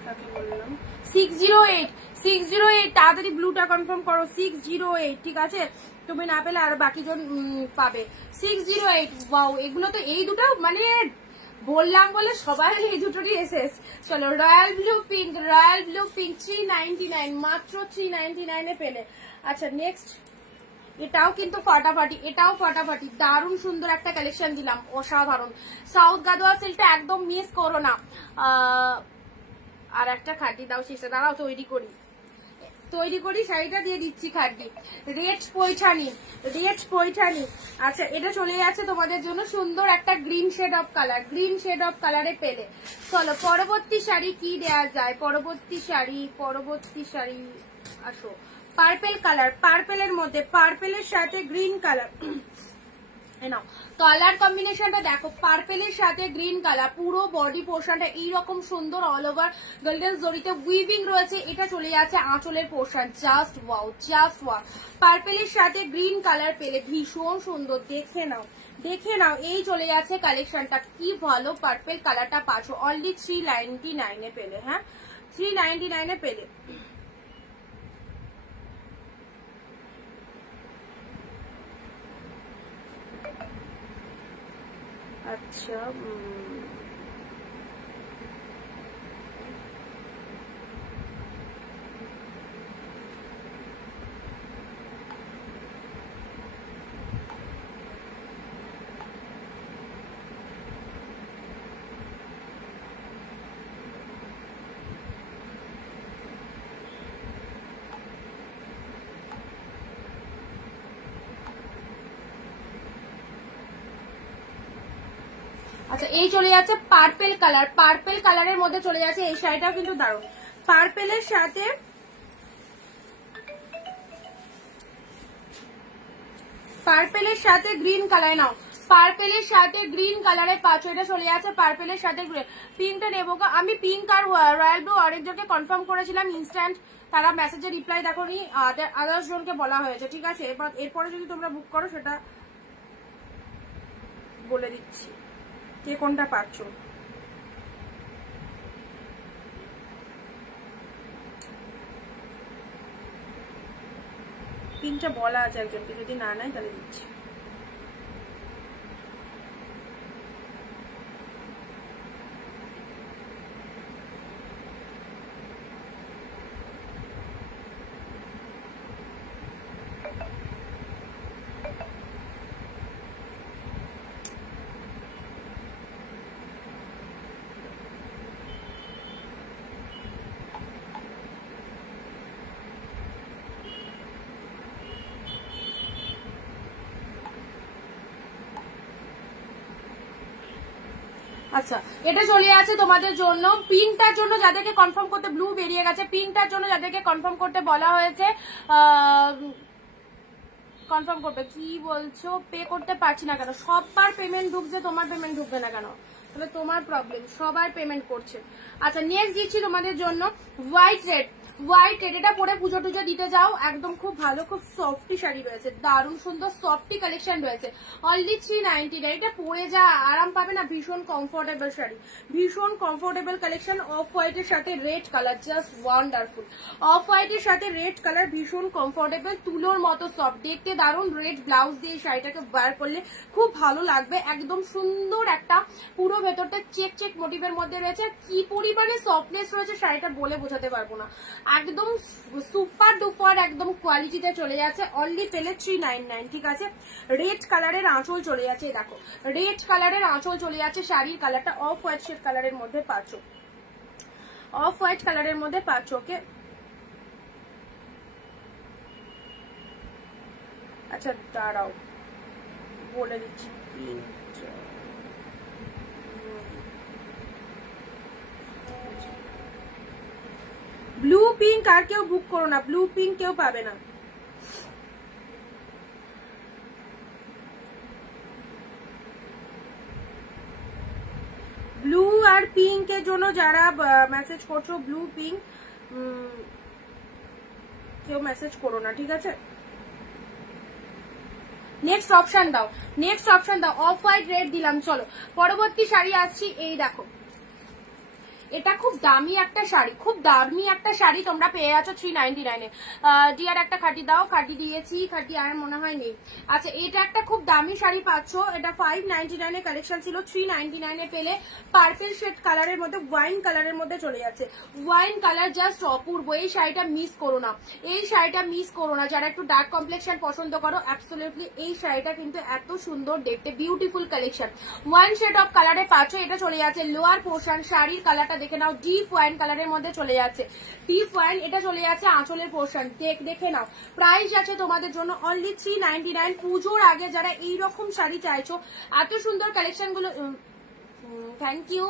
কাকে বললাম? 608, 608, তাড়াতাড়ি ব্লুটা কনফার্ম করো। 608, ঠিক আছে? তুমি না পেলে আর বাকিজন পাবে। 608, ওয়াও, এগুলো তো এই দুটো মানে বললাম বলে সবাই এই দুটোরই এসেস। চলো royal blue pink, royal blue pink 399, মাত্র 399 এ পেলে। আচ্ছা নেক্সট, এটাও কিন্তু ফাটাফাটি, এটাও ফাটাফাটি, দারুণ সুন্দর একটা কালেকশন দিলাম, অসাধারণ। সাউথ গাদোয়া সিল্কটা একদম মিস করো না। আর একটা খাটি দাও, শেষে দাঁড়াও তৈরি করি। তৈরি করি শাড়িটা দিয়ে দিচ্ছি খাটি রেড পৈঠানি, রেড পৈঠানি। আচ্ছা এটা চলে যাচ্ছে তোমাদের জন্য সুন্দর একটা green shade of colour, green shade of কালারে পেলে। চলো পরবর্তী শাড়ি কি দেয়া যায়, পরবর্তী শাড়ি আসো পার্পেল কালার, পার্পেলের মধ্যে পার্পেলের সাথে গ্রিন কালার। নাও কালার কম্বিনেশনটা দেখো, পার্পেলের সাথে গ্রিন কালার, পুরো বডি পোর্শনটা এইরকম সুন্দর অল ওভার গোল্ডেন জরিতে উইভিং রয়েছে। এটা চলে যাচ্ছে আঁচলের portion, just wow, just wow. পার্পেলের সাথে গ্রিন কালার পেলে ভীষণ সুন্দর, দেখে নাও, দেখে নাও। এই চলে যাচ্ছে কালেকশনটা, কি ভালো পার্পেল কালারটা পাচ্ছ অনলি 399 এ পেলে। হ্যাঁ 399 এ পেলে। আচ্ছা আচ্ছা এই চলে যাচ্ছে পার্পেল কালার, পার্পেল কালারের মধ্যে চলে যাচ্ছে এই শাড়িটাও কিন্তু দারুণ। পার্পেলের সাথে গ্রিন কালার, নাও পার্পেলের সাথে গ্রিন কালারের পাঁচ, এটা চলে যাচ্ছে পার্পেলের সাথে গ্রিন। পিঙ্কটা নেবো, আমি পিঙ্ক আর রয়্যাল ব্লু অনেকজনকে কনফার্ম করেছিলাম ইনস্ট্যান্ট, তারা মেসেজে রিপ্লাই দেখোনি, আদার্স জনকে বলা হয়েছে, ঠিক আছে। এরপরে যদি তোমরা বুক করো সেটা বলে দিচ্ছি কে কোনটা পাচ্ছ। পিনটা বলা আছে একজনকে, যদি না নেয় তাহলে দিচ্ছি। আচ্ছা এটা চলে আছে তোমাদের জন্য পিঙ্কটার জন্য যাদেরকে কনফার্ম করতে, ব্লু বেরিয়ে গেছে, পিঙ্কটার জন্য যাদেরকে কনফার্ম করতে বলা হয়েছে কনফার্ম করবে। কি বলছো পে করতে পারছি না কেন? সবার পেমেন্ট ঢুকছে, তোমার পেমেন্ট ঢুকবে না কেন? তাহলে তোমার প্রবলেম, সবাই পেমেন্ট করছে। আচ্ছা নেক্সট দিচ্ছি তোমাদের জন্য হোয়াইট রেড, হোয়াইট রেড। এটা পরে পুজো টুজো দিতে যাও, একদম খুব ভালো, খুব সফটি শাড়ি রয়েছে, দারুণ সুন্দর সফটি কালেকশন রয়েছে অনলি 399। এটা পরে যা আরাম পাবে না, ভীষণ কমফোর্টেবল শাড়ি, ভীষণ কমফোর্টেবল কালেকশন। অফ হোয়াইটের সাথে red colour, just wonderful. Of হোয়াইটের সাথে রেড কালার, ভীষণ কমফোর্টেবল, তুলোর মতো সফট, দেখতে দারুণ। রেড ব্লাউজ দিয়ে শাড়িটাকে ওয়্যার করলে খুব ভালো লাগবে, একদম সুন্দর একটা পুরো ভেতরটা চেক চেক মোটিভের মধ্যে রয়েছে। কি পরিমাণে সফটনেস রয়েছে শাড়িটা বলে বোঝাতে পারবো না, একদম সুপার ডুপার একদম কোয়ালিটিতে চলে যাচ্ছে অনলি পেলে 399, ঠিক আছে। রেড কালারের আঁচল চলে যাচ্ছে, দেখো রেড কালারের আঁচল চলে যাচ্ছে, শাড়ির কালারটা অফ হোয়াইট শেড কালারের মধ্যে পাচ্ছ, অফ হোয়াইট কালারের মধ্যে পাচ্ছ। ওকে আচ্ছা দাঁড়াও বলে দিচ্ছি, ব্লু পিঙ্ক আর কেউ বুক করো না, ব্লু পিঙ্ক কেউ পাবে না। ব্লু আর পিঙ্ক এর জন্য যারা মেসেজ করছো, ব্লু পিঙ্ক কেউ মেসেজ করো না, ঠিক আছে। নেক্সট অপশন দাও, নেক্সট অপশন দাও। অফ হোয়াইট রেড দিলাম। চলো পরবর্তী শাড়ি আসছি, এই দেখো এটা খুব দামি একটা শাড়ি, খুব দামি একটা শাড়ি তোমরা পেয়ে যাচ্ছ 399 এ। ডিয়ার একটা খাটি দাও, খাটি দিয়েছি, খাটি আর মনে হয় নেই। আচ্ছা এটা একটা খুব দামি শাড়ি পাচ্ছ, এটা 599 এর কালেকশন ছিল, 399 এ পেলে। পার্পল শেড কালারের মধ্যে ওয়াইন কালারের মধ্যে চলে যাচ্ছে, ওয়াইন কালার জাস্ট অপূর্ব। এই শাড়িটা মিস করো না, এই শাড়িটা মিস করো না। যারা একটু ডার্ক কমপ্লেক্সন পছন্দ করো, অ্যাবসলিউটলি এই শাড়িটা কিন্তু এত সুন্দর দেখতে, beautiful collection. Wine shade of কালারে পাচ্ছ, এটা চলে যাচ্ছে লোয়ার পোর্শন। শাড়ির কালারটা দেখে নাও, ডিপ ওয়াইন কালারের মধ্যে চলে যাচ্ছে, ডিপ ওয়াইন, এটা চলে যাচ্ছে আঁচলের পোর্শন, দেখে নাও। প্রাইস আছে তোমাদের জন্য অনলি 399। পুজোর আগে যারা এইরকম শাড়ি চাইছো, এত সুন্দর কালেকশন গুলো, থ্যাংক ইউ।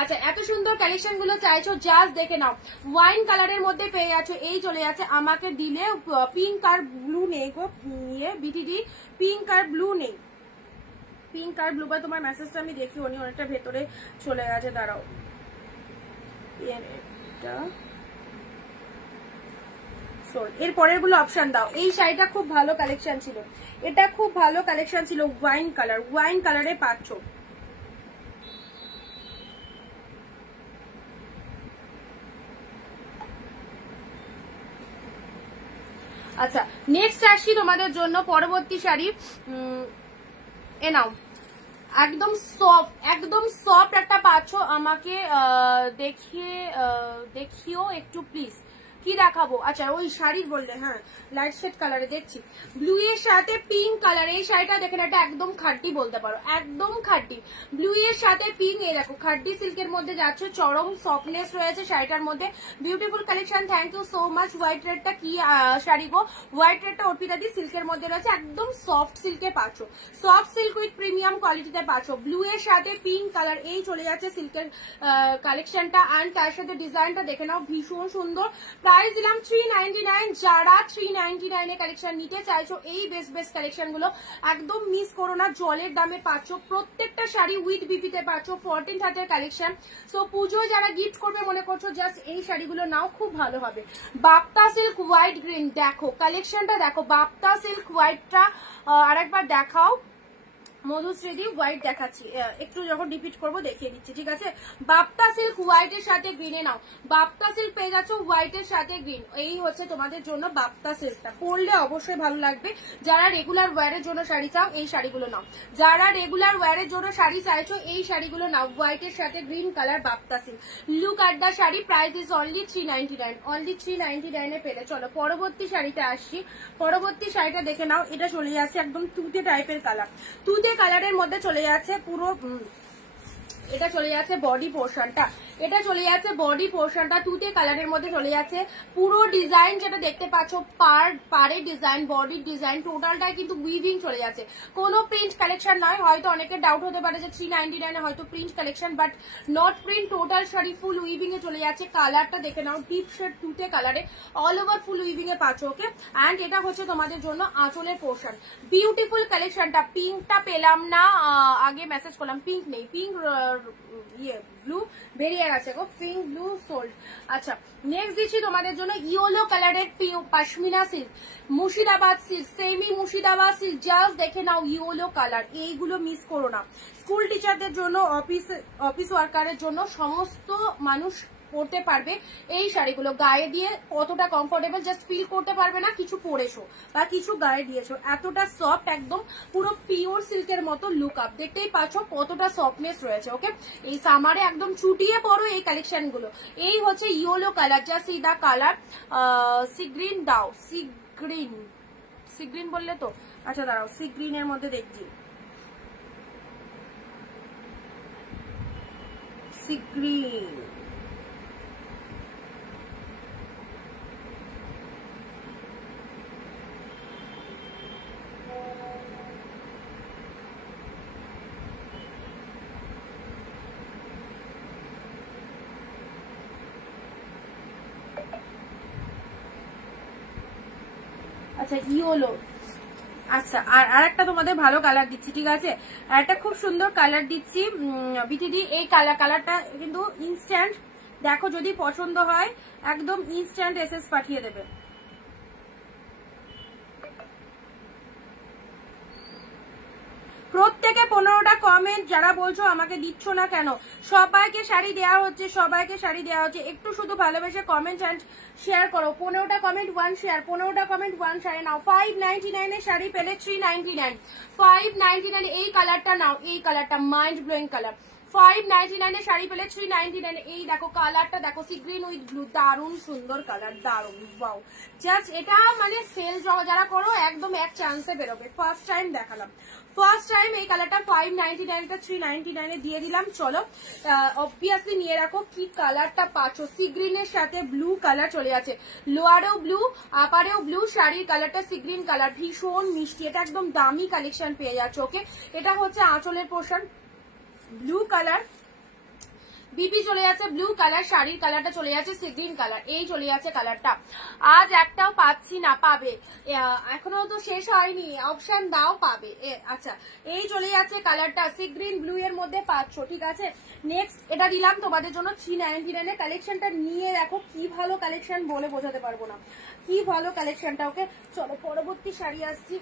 আচ্ছা, এত সুন্দর কালেকশন গুলো চাইছো, জাস্ট দেখে নাও। ওয়াইন কালারের মধ্যে পেয়ে যাচ্ছ, এই চলে যাচ্ছে আমাকে দিলে পিঙ্ক আর ব্লু নেই গো, বিটিডি পিঙ্ক আর ব্লু নেই, পিঙ্ক আর ব্লু। বা তোমার মেসেজটা আমি দেখি, উনি অনেকটা ভেতরে চলে গেছে, দাঁড়াও। এর পরের গুলো অপশন দাও। এই শাড়িটা খুব ভালো কালেকশন ছিল, এটা খুব ভালো কালেকশন ছিল, ওয়াইন কালার, ওয়াইন কালারে পাচ্ছ। আচ্ছা, নেক্সট আসছি তোমাদের জন্য পরবর্তী শাড়ি, এ নাও, একদম সফট, একদম সফট একটা পাচ্ছ। আমাকে দেখিও একটু প্লিজ, কি দেখাবো? আচ্ছা, ওই শাড়ির বললে, হ্যাঁ লাইট শেড কালারে দেখছি, ব্লু এর সাথে পিঙ্ক কালার। এই শাড়িটা দেখেন, এটা একদম খাড্ডি বলতে পারো, একদম খাড্ডি, ব্লু এর সাথে পিঙ্ক। এই দেখো খাড্ডি সিল্কের মধ্যে যাচ্ছে, চরম সফটনেস রয়েছে শাড়িটার মধ্যে, beautiful collection. Thank you so much. White রেডটা কি শাড়ি গো? হোয়াইট রেডটা অর্পিতা দি সিল্কের মধ্যে রয়েছে, একদম সফট সিল্কে পাচ্ছ, সফট সিল্ক উইথ প্রিমিয়াম কোয়ালিটিতে পাচ্ছ। ব্লু এর সাথে পিঙ্ক কালার, এই চলে যাচ্ছে সিল্কের কালেকশনটা। অ্যান্ড তার সাথে ডিজাইনটা দেখে নাও, ভীষণ সুন্দর। প্রাইস দিলাম 399। যারা 399 এ কালেকশন নিতে চাইছো, এই বেস্ট বেস্ট কালেকশন গুলো একদম মিস করো না, জলের দামে পাচ্ছ। প্রত্যেকটা শাড়ি উইথ বিপিতে পাচ্ছ, 1430 কালেকশন। সো পুজোয় যারা গিফট করবে মনে করছো, জাস্ট এই শাড়িগুলো নাও, খুব ভালো হবে। বাপ্তা সিল্ক হোয়াইট গ্রিন, দেখো কালেকশনটা দেখো, বাপ্তা সিল্ক হোয়াইটটা আরেকবার দেখাও মধুশ্রী, হোয়াইট দেখাচ্ছি, একটু যখন রিপিট করবো দেখিয়ে দিচ্ছি, ঠিক আছে? বাপ্তা সিল্ক হোয়াইটের সাথে গ্রিনে নাও, বাপ্তা সিল্ক পেয়ে যাচ্ছ হোয়াইটের সাথে গ্রিন। এই হচ্ছে তোমাদের জন্য বাপ্তা সিল্কটা, পরলে অবশ্যই ভালো লাগবে। যারা রেগুলার ওয়্যারের জন্য শাড়ি চাও, এই শাড়িগুলো নাও। যারা রেগুলার ওয়্যারের জন্য শাড়ি চাইছো, এই শাড়িগুলো নাও, হোয়াইটের সাথে green colour Bapta silk. Look at the sari, price is only 399, only 399 এ পেলে। চলো পরবর্তী শাড়িটা আসছি, পরবর্তী শাড়িটা দেখে নাও। এটা চলে যাচ্ছে একদম তুতে টাইপের কালার, তুতে কালারের মধ্যে চলে যাচ্ছে পুরো, এটা চলে যাচ্ছে বডি পোর্শনটা, এটা চলে যাচ্ছে বডি পোর্শনটা তুতে কালারের মধ্যে চলে যাচ্ছে। পুরো ডিজাইন যেটা দেখতে পাচ্ছ, পাড়ের ডিজাইন, বডির ডিজাইন, টোটালটাই কিন্তু উইভিং চলে যাচ্ছে, কোনো প্রিন্ট কালেকশন নয়। হয়তো অনেকের ডাউট হতে পারে যে 399 এ হয়তো print collection, but not print, total sari full weaving এ চলে যাচ্ছে। কালারটা দেখে নাও, ডিপ শেড তুতে কালারে, অল ওভার ফুল উইভিং এ পাচ্ছ, ওকে? অ্যান্ড এটা হচ্ছে তোমাদের জন্য আঁচলের পোর্শন, বিউটিফুল কালেকশনটা। পিঙ্কটা পেলাম না, আগে মেসেজ করলাম, পিঙ্ক নেই, পিঙ্ক ব্লু বেরিয়ে গেছে গো, পিঙ্ক ব্লু সোল্ড। আচ্ছা, নেক্সট দিচ্ছি তোমাদের জন্য ইয়েলো কালারের pashmina silk, Murshidabad silk, semi Murshidabad silk. Just দেখে নাও, ইয়েলো কালার, এইগুলো মিস করো না। স্কুল টিচারদের জন্য, অফিস ওয়ার্কারের জন্য, সমস্ত মানুষ পরতে পারবে এই শাড়িগুলো। গায়ে দিয়ে কতটা কমফোর্টেবল জাস্ট ফিল করতে পারবে না, কিছু পরেছো বা কিছু গায়ে দিয়েছো, এতটা সফট, একদম পুরো পিওর সিল্কের মতো লুক আপ। দেখতেই পাচ্ছ কতটা সফটনেস রয়েছে, ওকে? এই সামারে একদম চুটিয়ে পড়ো এই কালেকশন গুলো। এই হচ্ছে yellow colour, just see the colour, sea green দাও, সি গ্রিন বললে তো, আচ্ছা দাঁড়াও, সি গ্রিনের মধ্যে দেখছি, সি গ্রিন, আচ্ছা ইয়েলো। আচ্ছা, আর একটা তোমাদের ভালো কালার দিচ্ছি, ঠিক আছে? আর একটা খুব সুন্দর কালার দিচ্ছি বিটিডি। এই কালারটা কিন্তু ইনস্ট্যান্ট, দেখো যদি পছন্দ হয় একদম ইনস্ট্যান্ট এসএস পাঠিয়ে দেবে। প্রত্যেকে 15টা কমেন্ট, যারা বলছো আমাকে দিচ্ছ না কেন, সবাইকে শাড়ি দেওয়া হচ্ছে, সবাইকে শাড়ি দেওয়া হচ্ছে, একটু শুধু ভালোবেসে কমেন্ট অ্যান্ড শেয়ার করো। 15টা কমেন্ট 1 শেয়ার, 15টা কমেন্ট 1 শেয়ার নাও। 599 এর শাড়ি পেলে 399, 599। এই কালারটা নাও, এই কালারটা মাইন্ড ব্লোয়িং কালার, 599 এর শাড়ি পেলে 399। এই দেখো কালারটা দেখো, সি গ্রিন উইথ ব্লু, দারুণ সুন্দর কালার, দারুণ ওয়াও। জাস্ট এটা মানে সেল যারা করো একদম এক চান্সে বেরোবে। ফার্স্ট টাইম দেখালাম, ফার্স্ট টাইম এই কালারটা 599 টা 399 এ দিয়ে দিলাম। চলো অবভিয়াসলি নিয়ে রাখো। কি কালারটা পাচ্ছ, সি গ্রিনের সাথে ব্লু কালার চলে আছে, লোয়ারেও ব্লু আপারেও ব্লু, শাড়ির কালারটা সি গ্রিন কালার, ভীষণ মিষ্টি, এটা একদম দামি কালেকশন পেয়ে যাচ্ছে। ওকে, এটা হচ্ছে আঁচলের পোর্শন, ব্লু কালার, বিপি চলে যাচ্ছে ব্লু কালার, শাড়ির কালারটা চলে যাচ্ছে সি গ্রিন কালার, এই চলে যাচ্ছে কালারটা। আজ একটাও পাচ্ছি না, পাবে, এখনো তো শেষ হয়নি, অপশন দাও পাবে। আচ্ছা, এই চলে যাচ্ছে কালারটা, সি গ্রিন ব্লু এর মধ্যে পাচ্ছ, ঠিক আছে। নেক্সট এটা দিলাম তোমাদের জন্য 399 এর কালেকশনটা নিয়ে দেখো, কি ভালো কালেকশন বলে বোঝাতে পারবো না, কি ভালো কালেকশনটা। ওকে, চলো পরবর্তী শাড়ি আসছি।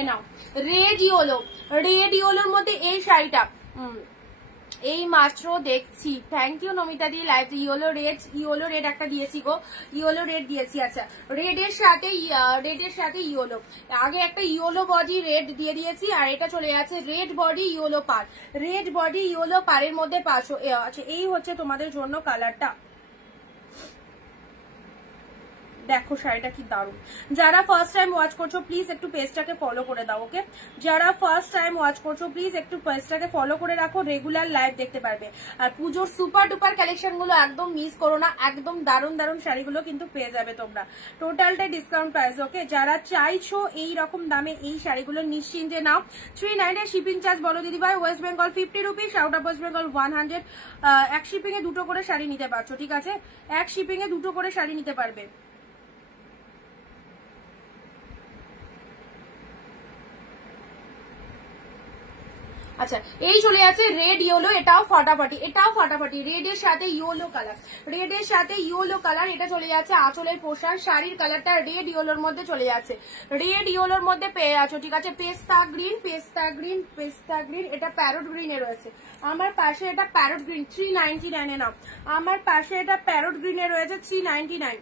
এ নাও রেড ইয়েলো, রেড ইয়েলোর মধ্যে এই শাড়িটা এই মাত্র দেখছি। থ্যাংক ইউ নমিতা দি লাইভ। ইয়েলো রেড একটা দিয়েছি গো, ইয়েলো রেড দিয়েছি। আচ্ছা, রেডের সাথে ইয়েলো, আগে একটা ইয়েলো বডি রেড দিয়ে দিয়েছি, আর এটা চলে যাচ্ছে রেড বডি ইয়েলো পার, রেড বডি ইয়েলো পারের মধ্যে পাঁচশো। আচ্ছা, এই হচ্ছে তোমাদের জন্য কালারটা। দেখো শাড়িটা কি দারুণ। যারা ফার্স্ট টাইম ওয়াচ করছো প্লিজ একটু পেজটাকে ফলো করে দাও। ওকে, যারা ফার্স্ট টাইম ওয়াচ করছো প্লিজ একটু পেজটাকে ফলো করে রাখো, রেগুলার লাইভ দেখতে পারবে। আর পুজোর সুপার ডুপার কালেকশন গুলো একদম মিস করো না, একদম দারুণ দারুণ শাড়িগুলো কিন্তু পেয়ে যাবে তোমরা, টোটালটা ডিসকাউন্ট প্রাইস। ওকে, যারা চাইছো এই রকম দামে এই শাড়িগুলো নিশ্চিন্তে নাও। 399 শিপিং চার্জ বলো দিদি ভাই, West Bengal 50 rupees, out of west Bengal 100। এক শিপিং এ দুটো করে শাড়ি নিতে পারছো, ঠিক আছে, এক শিপিং এ দুটো করে শাড়ি নিতে পারবে। আচ্ছা, এই চলে যাচ্ছে রেড ইয়েলো, এটাও ফাটাফাটি, রেড এর সাথে ইয়েলো কালার, রেড এর সাথে ইয়েলো কালার, এটা চলে যাচ্ছে আঁচলের পোশাক, শাড়ির কালারটা রেড ইয়েলোর মধ্যে চলে যাচ্ছে, রেড ইয়েলোর মধ্যে পেয়ে যাচ্ছ, ঠিক আছে। পেস্তা গ্রিন, এটা প্যারট গ্রিনে রয়েছে। আমার পাশে এটা প্যারট গ্রিন 399 এ নাও, আমার পাশে এটা প্যারট গ্রিনে রয়েছে 399।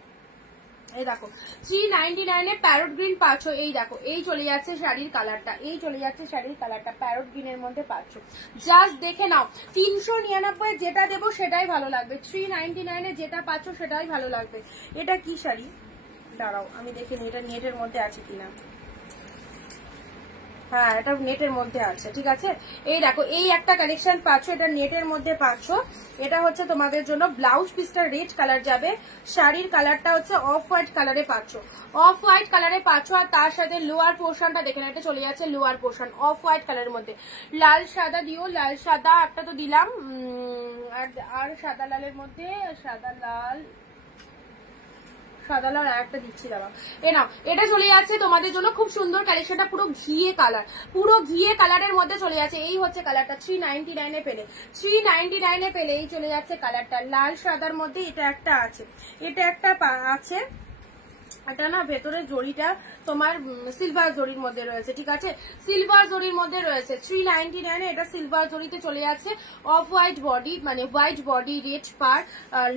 এই দেখো 399 এ প্যারট গ্রিন পাচ্ছ। এই দেখো, এই চলে যাচ্ছে শাড়ির কালারটা, এই চলে যাচ্ছে শাড়ির কালারটা, প্যারট গ্রিনের মধ্যে পাচ্ছ। জাস্ট দেখে নাও, 399 যেটা দেবো সেটাই ভালো লাগবে, 399 এ যেটা পাচ্ছ সেটাই ভালো লাগবে। এটা কি শাড়ি, দাঁড়াও আমি দেখে নিই এটা নেটের মধ্যে আছে কিনা। হ্যাঁ, এটা নেটের মধ্যে আছে, ঠিক আছে। এই দেখো, এই একটা কালেকশন পাচ্ছ, এটা নেটের মধ্যে পাচ্ছ। এটা হচ্ছে তোমাদের জন্য ব্লাউজ পিসটা রেড কালার যাবে, শাড়ির কালারটা হচ্ছে অফ হোয়াইট কালারে পাচ্ছ, অফ হোয়াইট কালারে পাচ্ছ। আর তার সাথে লোয়ার পোর্শনটা দেখে না, এটা চলে যাচ্ছে লোয়ার পোর্শন অফ হোয়াইট কালারের মধ্যে। লাল সাদা দিও, লাল সাদা একটা তো দিলাম, আর সাদা লালের মধ্যে সাদা লাল একটা দিচ্ছি দাঁড়া। এটা চলে যাচ্ছে তোমাদের জন্য খুব সুন্দর কালেকশনটা, পুরো ঘিয়ে কালারের মধ্যে চলে যাচ্ছে। এই হচ্ছে কালারটা 399 এ পেলে, 399 এ পেলে এই চলে যাচ্ছে কালারটা লাল সাদার মধ্যে। এটা একটা আছে, এটা না ভেতরের জড়িটা তোমার সিলভার জড়ির মধ্যে রয়েছে, ঠিক আছে, সিলভার জড়ির মধ্যে রয়েছে। 399 এটা সিলভার জড়িতে চলে যাচ্ছে, অফ হোয়াইট বডি, মানে হোয়াইট বডি রেড পার,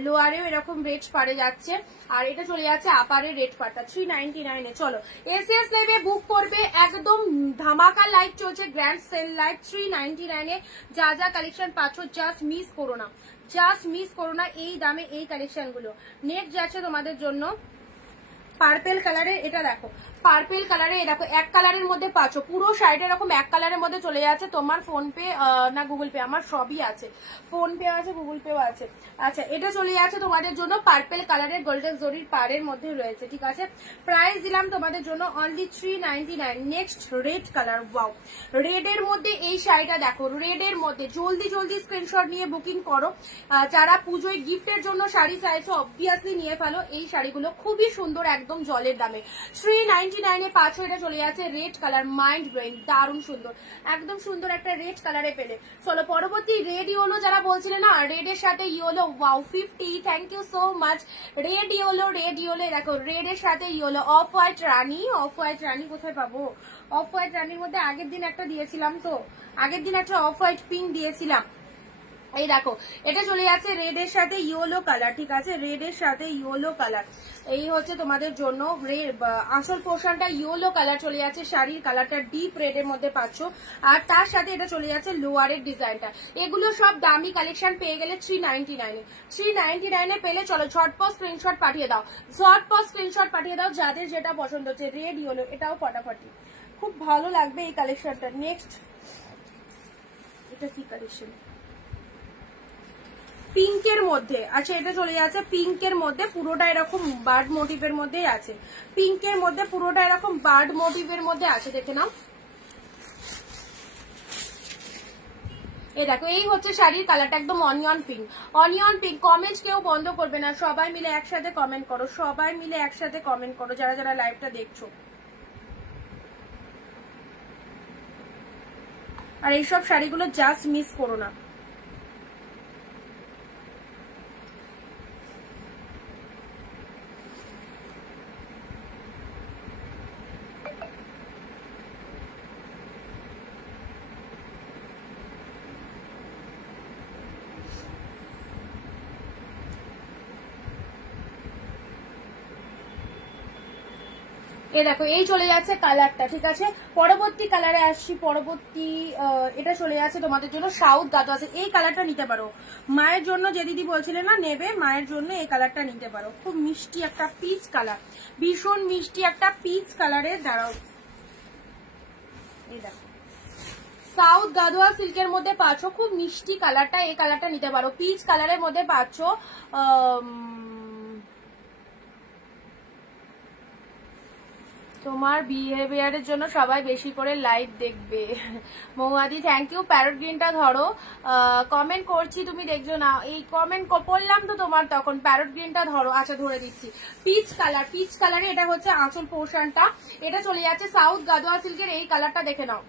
লোয়ারেও এরকম রেড পারে যাচ্ছে, আর এটা চলে যাচ্ছে আপারে রেড পারটা 399 এ। চলো এসএস লাইভে বুক করবে, একদম ধামাকা লাইভ চলছে, গ্র্যান্ড সেল লাইভ 399 এ যা যা কালেকশন পাচ্ছ জাস্ট মিস করো না এই দামে এই কালেকশন গুলো। নেক্সট যাচ্ছে তোমাদের জন্য পার্পেল কালারে, এটা দেখো পার্পেল কালারে, দেখো এক কালারের মধ্যে পাচ্ছ, পুরো শাড়িটা এরকম এক কালারের মধ্যে চলে যাচ্ছে। তোমার ফোন পে না গুগল পে, আমার সবই আছে, ফোন পে আছে গুগল পেও আছে। আচ্ছা, এটা চলে যাচ্ছে তোমাদের জন্য পার্পেল কালারের গোল্ডেন জরির পাড়ের মধ্যে রয়েছে, ঠিক আছে। প্রাইস দিলাম তোমাদের জন্য only 399। Next red colour, wow, red এর মধ্যে এই শাড়িটা দেখো, রেড এর মধ্যে জলদি স্ক্রিনশট নিয়ে বুকিং করো। যারা পুজোয় গিফটের জন্য শাড়ি চাইছো অবভিয়াসলি নিয়ে ফেলো, এই শাড়িগুলো খুবই সুন্দর, একদম জলের দামে 399 এ পাচ্ছ। এটা চলে যাচ্ছে রেড কালার, মাইন্ড ব্লোয়িং, দারুণ সুন্দর, একদম সুন্দর একটা রেড কালারে পেলে। চলো পরবর্তী রেড ইয়েলো, যারা বলছিলে না রেড এর সাথে yellow, wow 50, thank you so much. Red yellow দেখো, রেড এর সাথে ইয়েলো, অফ হোয়াইট রানী কোথায় পাবো? অফ হোয়াইট রানীর মধ্যে আগের দিন একটা দিয়েছিলাম, তো আগের দিন একটা অফ হোয়াইট পিঙ্ক দিয়েছিলাম, এই দেখো এটা চলে যাচ্ছে রেড এর সাথে ইয়েলো কালার, ঠিক আছে, রেড এর সাথে ইয়েলো কালার। এই হচ্ছে তোমাদের জন্য আসল পোর্শনটা ইয়েলো কালার চলে যাচ্ছে, শাড়ির কালারটা ডিপ রেড এর মধ্যে পাচ্ছ, আর তার সাথে এটা চলে যাচ্ছে লোয়ারের ডিজাইনটা। এগুলো সব দামি কালেকশন পেয়ে গেলে 399 এ, 399 এ পেলে চলো ঝটপট স্ক্রিনশট পাঠিয়ে দাও, ঝটপট স্ক্রিনশট পাঠিয়ে দাও যাদের যেটা পছন্দ হচ্ছে। রেড ইয়েলো এটাও ফটাফটি, খুব ভালো লাগবে এই কালেকশনটা। নেক্সট এটা কি কালেকশন, পিঙ্কের মধ্যে, আচ্ছা এটা চলে যাচ্ছে পিঙ্কের মধ্যে, পুরোটা এরকম বার্ড মোটিভের মধ্যেই আছে, পিঙ্কের মধ্যে পুরোটা এরকম বার্ড মোটিভের মধ্যে আছে, দেখে নাও। এই দেখো এই হচ্ছে শাড়ির কালারটা, একদম onion pink, onion pink. Comment কেউ বন্ধ করবে না, সবাই মিলে একসাথে কমেন্ট করো, সবাই মিলে একসাথে কমেন্ট করো যারা যারা লাইভটা দেখছো। আর এইসব শাড়িগুলো জাস্ট মিস করো না। এই দেখো এই চলে যাচ্ছে কালারটা, ঠিক আছে, পরবর্তী কালারে আসছি। পরবর্তী এটা চলে যাচ্ছে তোমাদের জন্য সাউথ গাদোয়া সিল্ক। এই কালারটা নিতে পারো, মায়ের জন্য যে দিদি বলছিলে না নেবে, মায়ের জন্য এই কালারটা নিতে পারো। খুব মিষ্টি একটা পিচ কালার, ভীষণ মিষ্টি একটা পিচ কালারের। দাঁড়াও, এই দেখো সাউথ গাদোয়া সিল্কের মধ্যে পাচ্ছ, খুব মিষ্টি কালারটা, এই কালারটা নিতে পারো, পিচ কালারের মধ্যে পাচ্ছ। তোমার বিহেভিয়ারের জন্য সবাই বেশি করে লাইভ দেখবে। মৌমাদি থ্যাংক ইউ। প্যারট গ্রিনটা ধরো, কমেন্ট করছি তুমি দেখছো না, এই কমেন্ট পড়লাম তো তোমার, তখন প্যারট গ্রিনটা ধরো। আচ্ছা ধরে দিচ্ছি, পিচ কালার, পিচ কালারে এটা হচ্ছে আঁচল পোর্শনটা, এটা চলে যাচ্ছে সাউথ গাদোয়া সিল্কের। এই কালারটা দেখে নাও,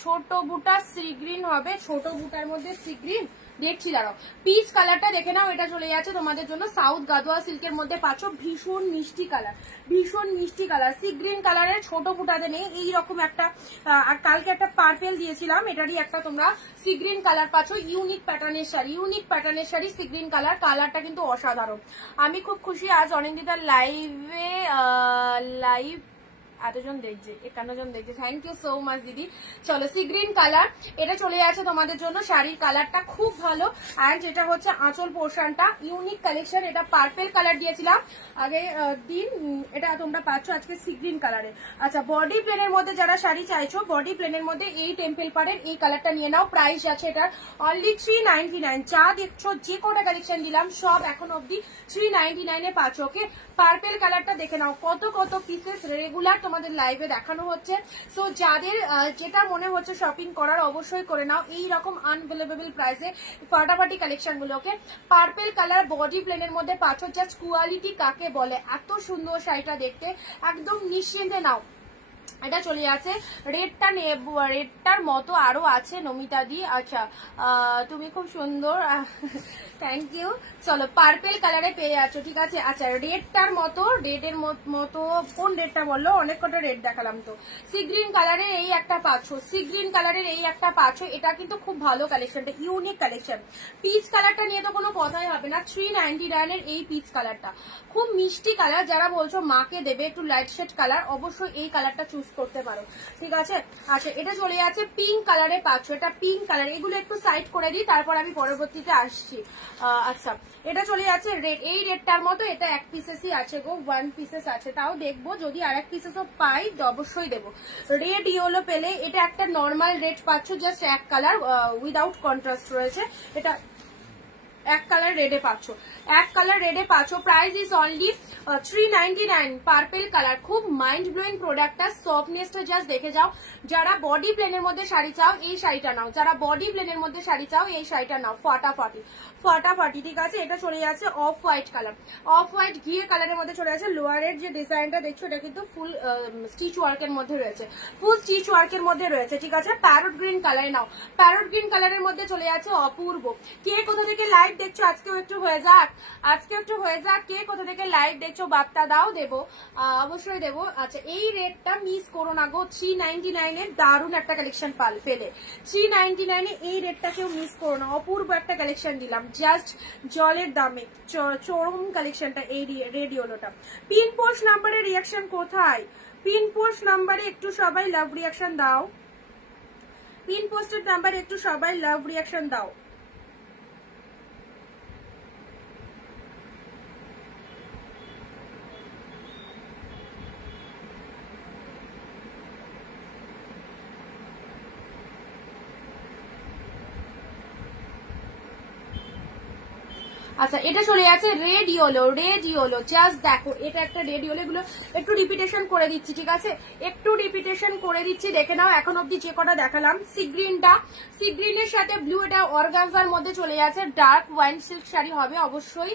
ছোট বুটা সি গ্রিন হবে, ছোট বুটার মধ্যে সি গ্রিন দেখছি, দাঁড়াও পিচ কালারটা দেখে নাও। এটা চলে যাচ্ছে তোমাদের জন্য সাউথ গাদোয়া সিল্কের মধ্যে পাচ্ছ, ভীষণ মিষ্টি কালার, ভীষণ মিষ্টি কালার, সি গ্রিন কালারের ছোট বুটাতে নেই এইরকম একটা। আর কালকে একটা পার্পেল দিয়েছিলাম, এটারই একটা তোমরা সি গ্রিন কালার পাচ্ছ। ইউনিক প্যাটার্নের শাড়ি, ইউনিক প্যাটার্নের শাড়ি, সি গ্রিন কালার, কালারটা কিন্তু অসাধারণ। আমি খুব খুশি আজ অনিন্দিতার লাইভে লাইভ এতজন দেখছে, 51 জন দেখছে, থ্যাংক ইউ সো মাচ দিদি। চলো সি গ্রিন কালার, এটা চলে যাচ্ছে তোমাদের জন্য, শাড়ির কালারটা খুব ভালো। অ্যান্ড যেটা হচ্ছে আঁচল পোর্শনটা ইউনিক কালেকশন, এটা পার্পেল কালার দিয়েছিলাম আগে দিন, এটা তোমরা পাচ্ছ আজকে সি গ্রিন কালারে। আচ্ছা বডি প্লেনের মধ্যে যারা শাড়ি চাইছো, বডি প্লেনের মধ্যে এই টেম্পল পাড়ের এই কালারটা নিয়ে নাও। প্রাইস আছে এটা অনলি 399। যা দেখছো যে কোটা কালেকশন দিলাম সব এখন অব্দি 399 এ পাচ্ছ। ওকে পার্পেল কালারটা দেখে নাও, কত কত পিসেস রেগুলার তোমাদের লাইভে দেখানো হচ্ছে। সো যাদের যেটা মনে হচ্ছে শপিং করার অবশ্যই করে নাও, এই রকম আনবিলিভেবল প্রাইসে ফাটাফাটি কালেকশন গুলোকে। পার্পেল কালার বডি প্লেনের মধ্যে পাচ্ছ, জাস্ট কোয়ালিটি কাকে বলে, এত সুন্দর শাড়িটা দেখতে, একদম নিশ্চিন্তে নাও। এটা চলে যাচ্ছে রেডটা, রেডটার মতো আরো আছে নমিতা দি। আচ্ছা তুমি খুব সুন্দর, থ্যাংক ইউ। চলো পার্পেল কালারে পেয়ে যাচ্ছ, ঠিক আছে। আচ্ছা রেডটার মতো, রেডের মতো কোন রেডটা বললো, অনেক কটা রেড দেখালাম তো। সি গ্রিন কালারের এই একটা পাচ্ছ, সি গ্রিন কালারের এই একটা পাচ্ছ, এটা কিন্তু খুব ভালো কালেকশনটা, ইউনিক কালেকশন। পিচ কালারটা নিয়ে তো কোনো কথাই হবে না, 399 এর এই পিচ কালারটা খুব মিষ্টি কালার। যারা বলছো মাকে দেবে একটু লাইট শেড কালার, অবশ্যই এই কালারটা চুজ করতে পারো, ঠিক আছে। আচ্ছা এটা চলে যাচ্ছে পিঙ্ক কালারে পাচ্ছ, এটা পিঙ্ক কালার, এগুলো একটু সাইড করে দিই তারপর আমি পরবর্তীতে আসছি। আচ্ছা এটা চলে যাচ্ছে রেড, এই রেডটার মতো, এটা এক পিসেসই আছে গো, 1 পিসেস আছে, তাও দেখবো যদি আর এক পিসেসও পাই অবশ্যই দেবো। রেড ইয়েলো পেলে এটা একটা নর্মাল রেড পাচ্ছ, জাস্ট এক কালার উইদাউট কন্ট্রাস্ট রয়েছে, এটা এক কালার রেডে পাচ্ছ, এক কালার রেডে পাচ্ছ। Price is only 399। Purple colour, খুব মাইন্ড ব্লোয়িং প্রোডাক্টটা, সফটনেসটা জাস্ট দেখে যাও। যারা বডি প্লেনের মধ্যে শাড়ি চাও এই শাড়িটা নাও, যারা বডি প্লেনের মধ্যে শাড়ি চাও এই শাড়িটা নাও, ফাটাফাটি ফাটাফাটি, ঠিক আছে। এটা চলে যাচ্ছে off white colour, off white ঘিয়ে কালারের মধ্যে চলে যাচ্ছে। লোয়ারের যে ডিজাইনটা দেখছো এটা কিন্তু ফুল স্টিচ ওয়ার্কের মধ্যে রয়েছে, ফুল স্টিচ ওয়ার্কের মধ্যে রয়েছে, ঠিক আছে। প্যারট গ্রিন কালারে নাও, প্যারট গ্রিন কালারের মধ্যে চলে যাচ্ছে অপূর্ব। কে কোথা থেকে লাইভ দেখছো আজকেও একটু হয়ে যাক, আজকে একটু হয়ে যাক। কে কোথা থেকে লাইভ দেখছো বার্তা দাও, দেবো অবশ্যই দেবো। আচ্ছা এই রেটটা মিস করো না গো, 399 এর দারুণ একটা কালেকশন পেলে। 399 এ এই রেটটা কেউ মিস করো না, অপূর্ব একটা কালেকশন দিলাম জাস্ট জলের দামে, চরম কালেকশনটা এই রেড ইয়েলোটা। পিন পোস্ট নাম্বারে রিয়াকশন কোথায়? পিন পোস্ট নাম্বারে একটু সবাই লাভ রিয়াকশন দাও, পিন পোস্টের নাম্বারে একটু সবাই লাভ রিয়াকশন দাও। আচ্ছা এটা চলে যাচ্ছে red yellow, red yellow just দেখো, এটা একটা রেড ইয়েলো। এগুলো একটু রিপিটেশন করে দিচ্ছি, ঠিক আছে, একটু রিপিটেশন করে দিচ্ছি, দেখে নাও। এখন অব্দি যে কটা দেখালাম, সি গ্রিনটা, সি গ্রিনের সাথে ব্লু, এটা অর্গানজার মধ্যে চলে যাচ্ছে, ডার্ক ওয়াইন সিল্ক শাড়ি হবে অবশ্যই,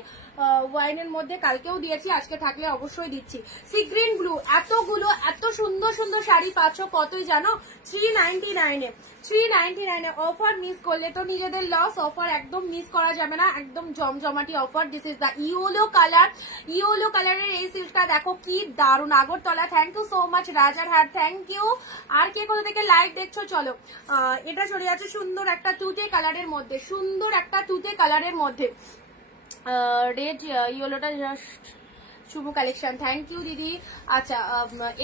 ওয়াইনের মধ্যে কালকেও দিয়েছি, আজকে থাকলে অবশ্যই দিচ্ছি। সি গ্রিন ব্লু, এতগুলো এত সুন্দর সুন্দর শাড়ি পাচ্ছ কতই জানো, 399 এ, 399 এ। অফার মিস করলে তো নিজেদের লস, অফার একদম মিস করা যাবে না, একদম জমজমাটি অফার। This is the yellow colour, yellow কালারের এই সিল্কটা দেখো কি দারুণ, Agartala. Thank you so much Rajarhat, thank you. আর কে কোথা থেকে লাইভ দেখছো চলো। এটা চলে যাচ্ছে সুন্দর একটা তুতে কালারের মধ্যে, সুন্দর একটা তুতে কালারের মধ্যে, রেড ইয়েলোটা জাস্ট শুভ কালেকশন, থ্যাংক ইউ দিদি। আচ্ছা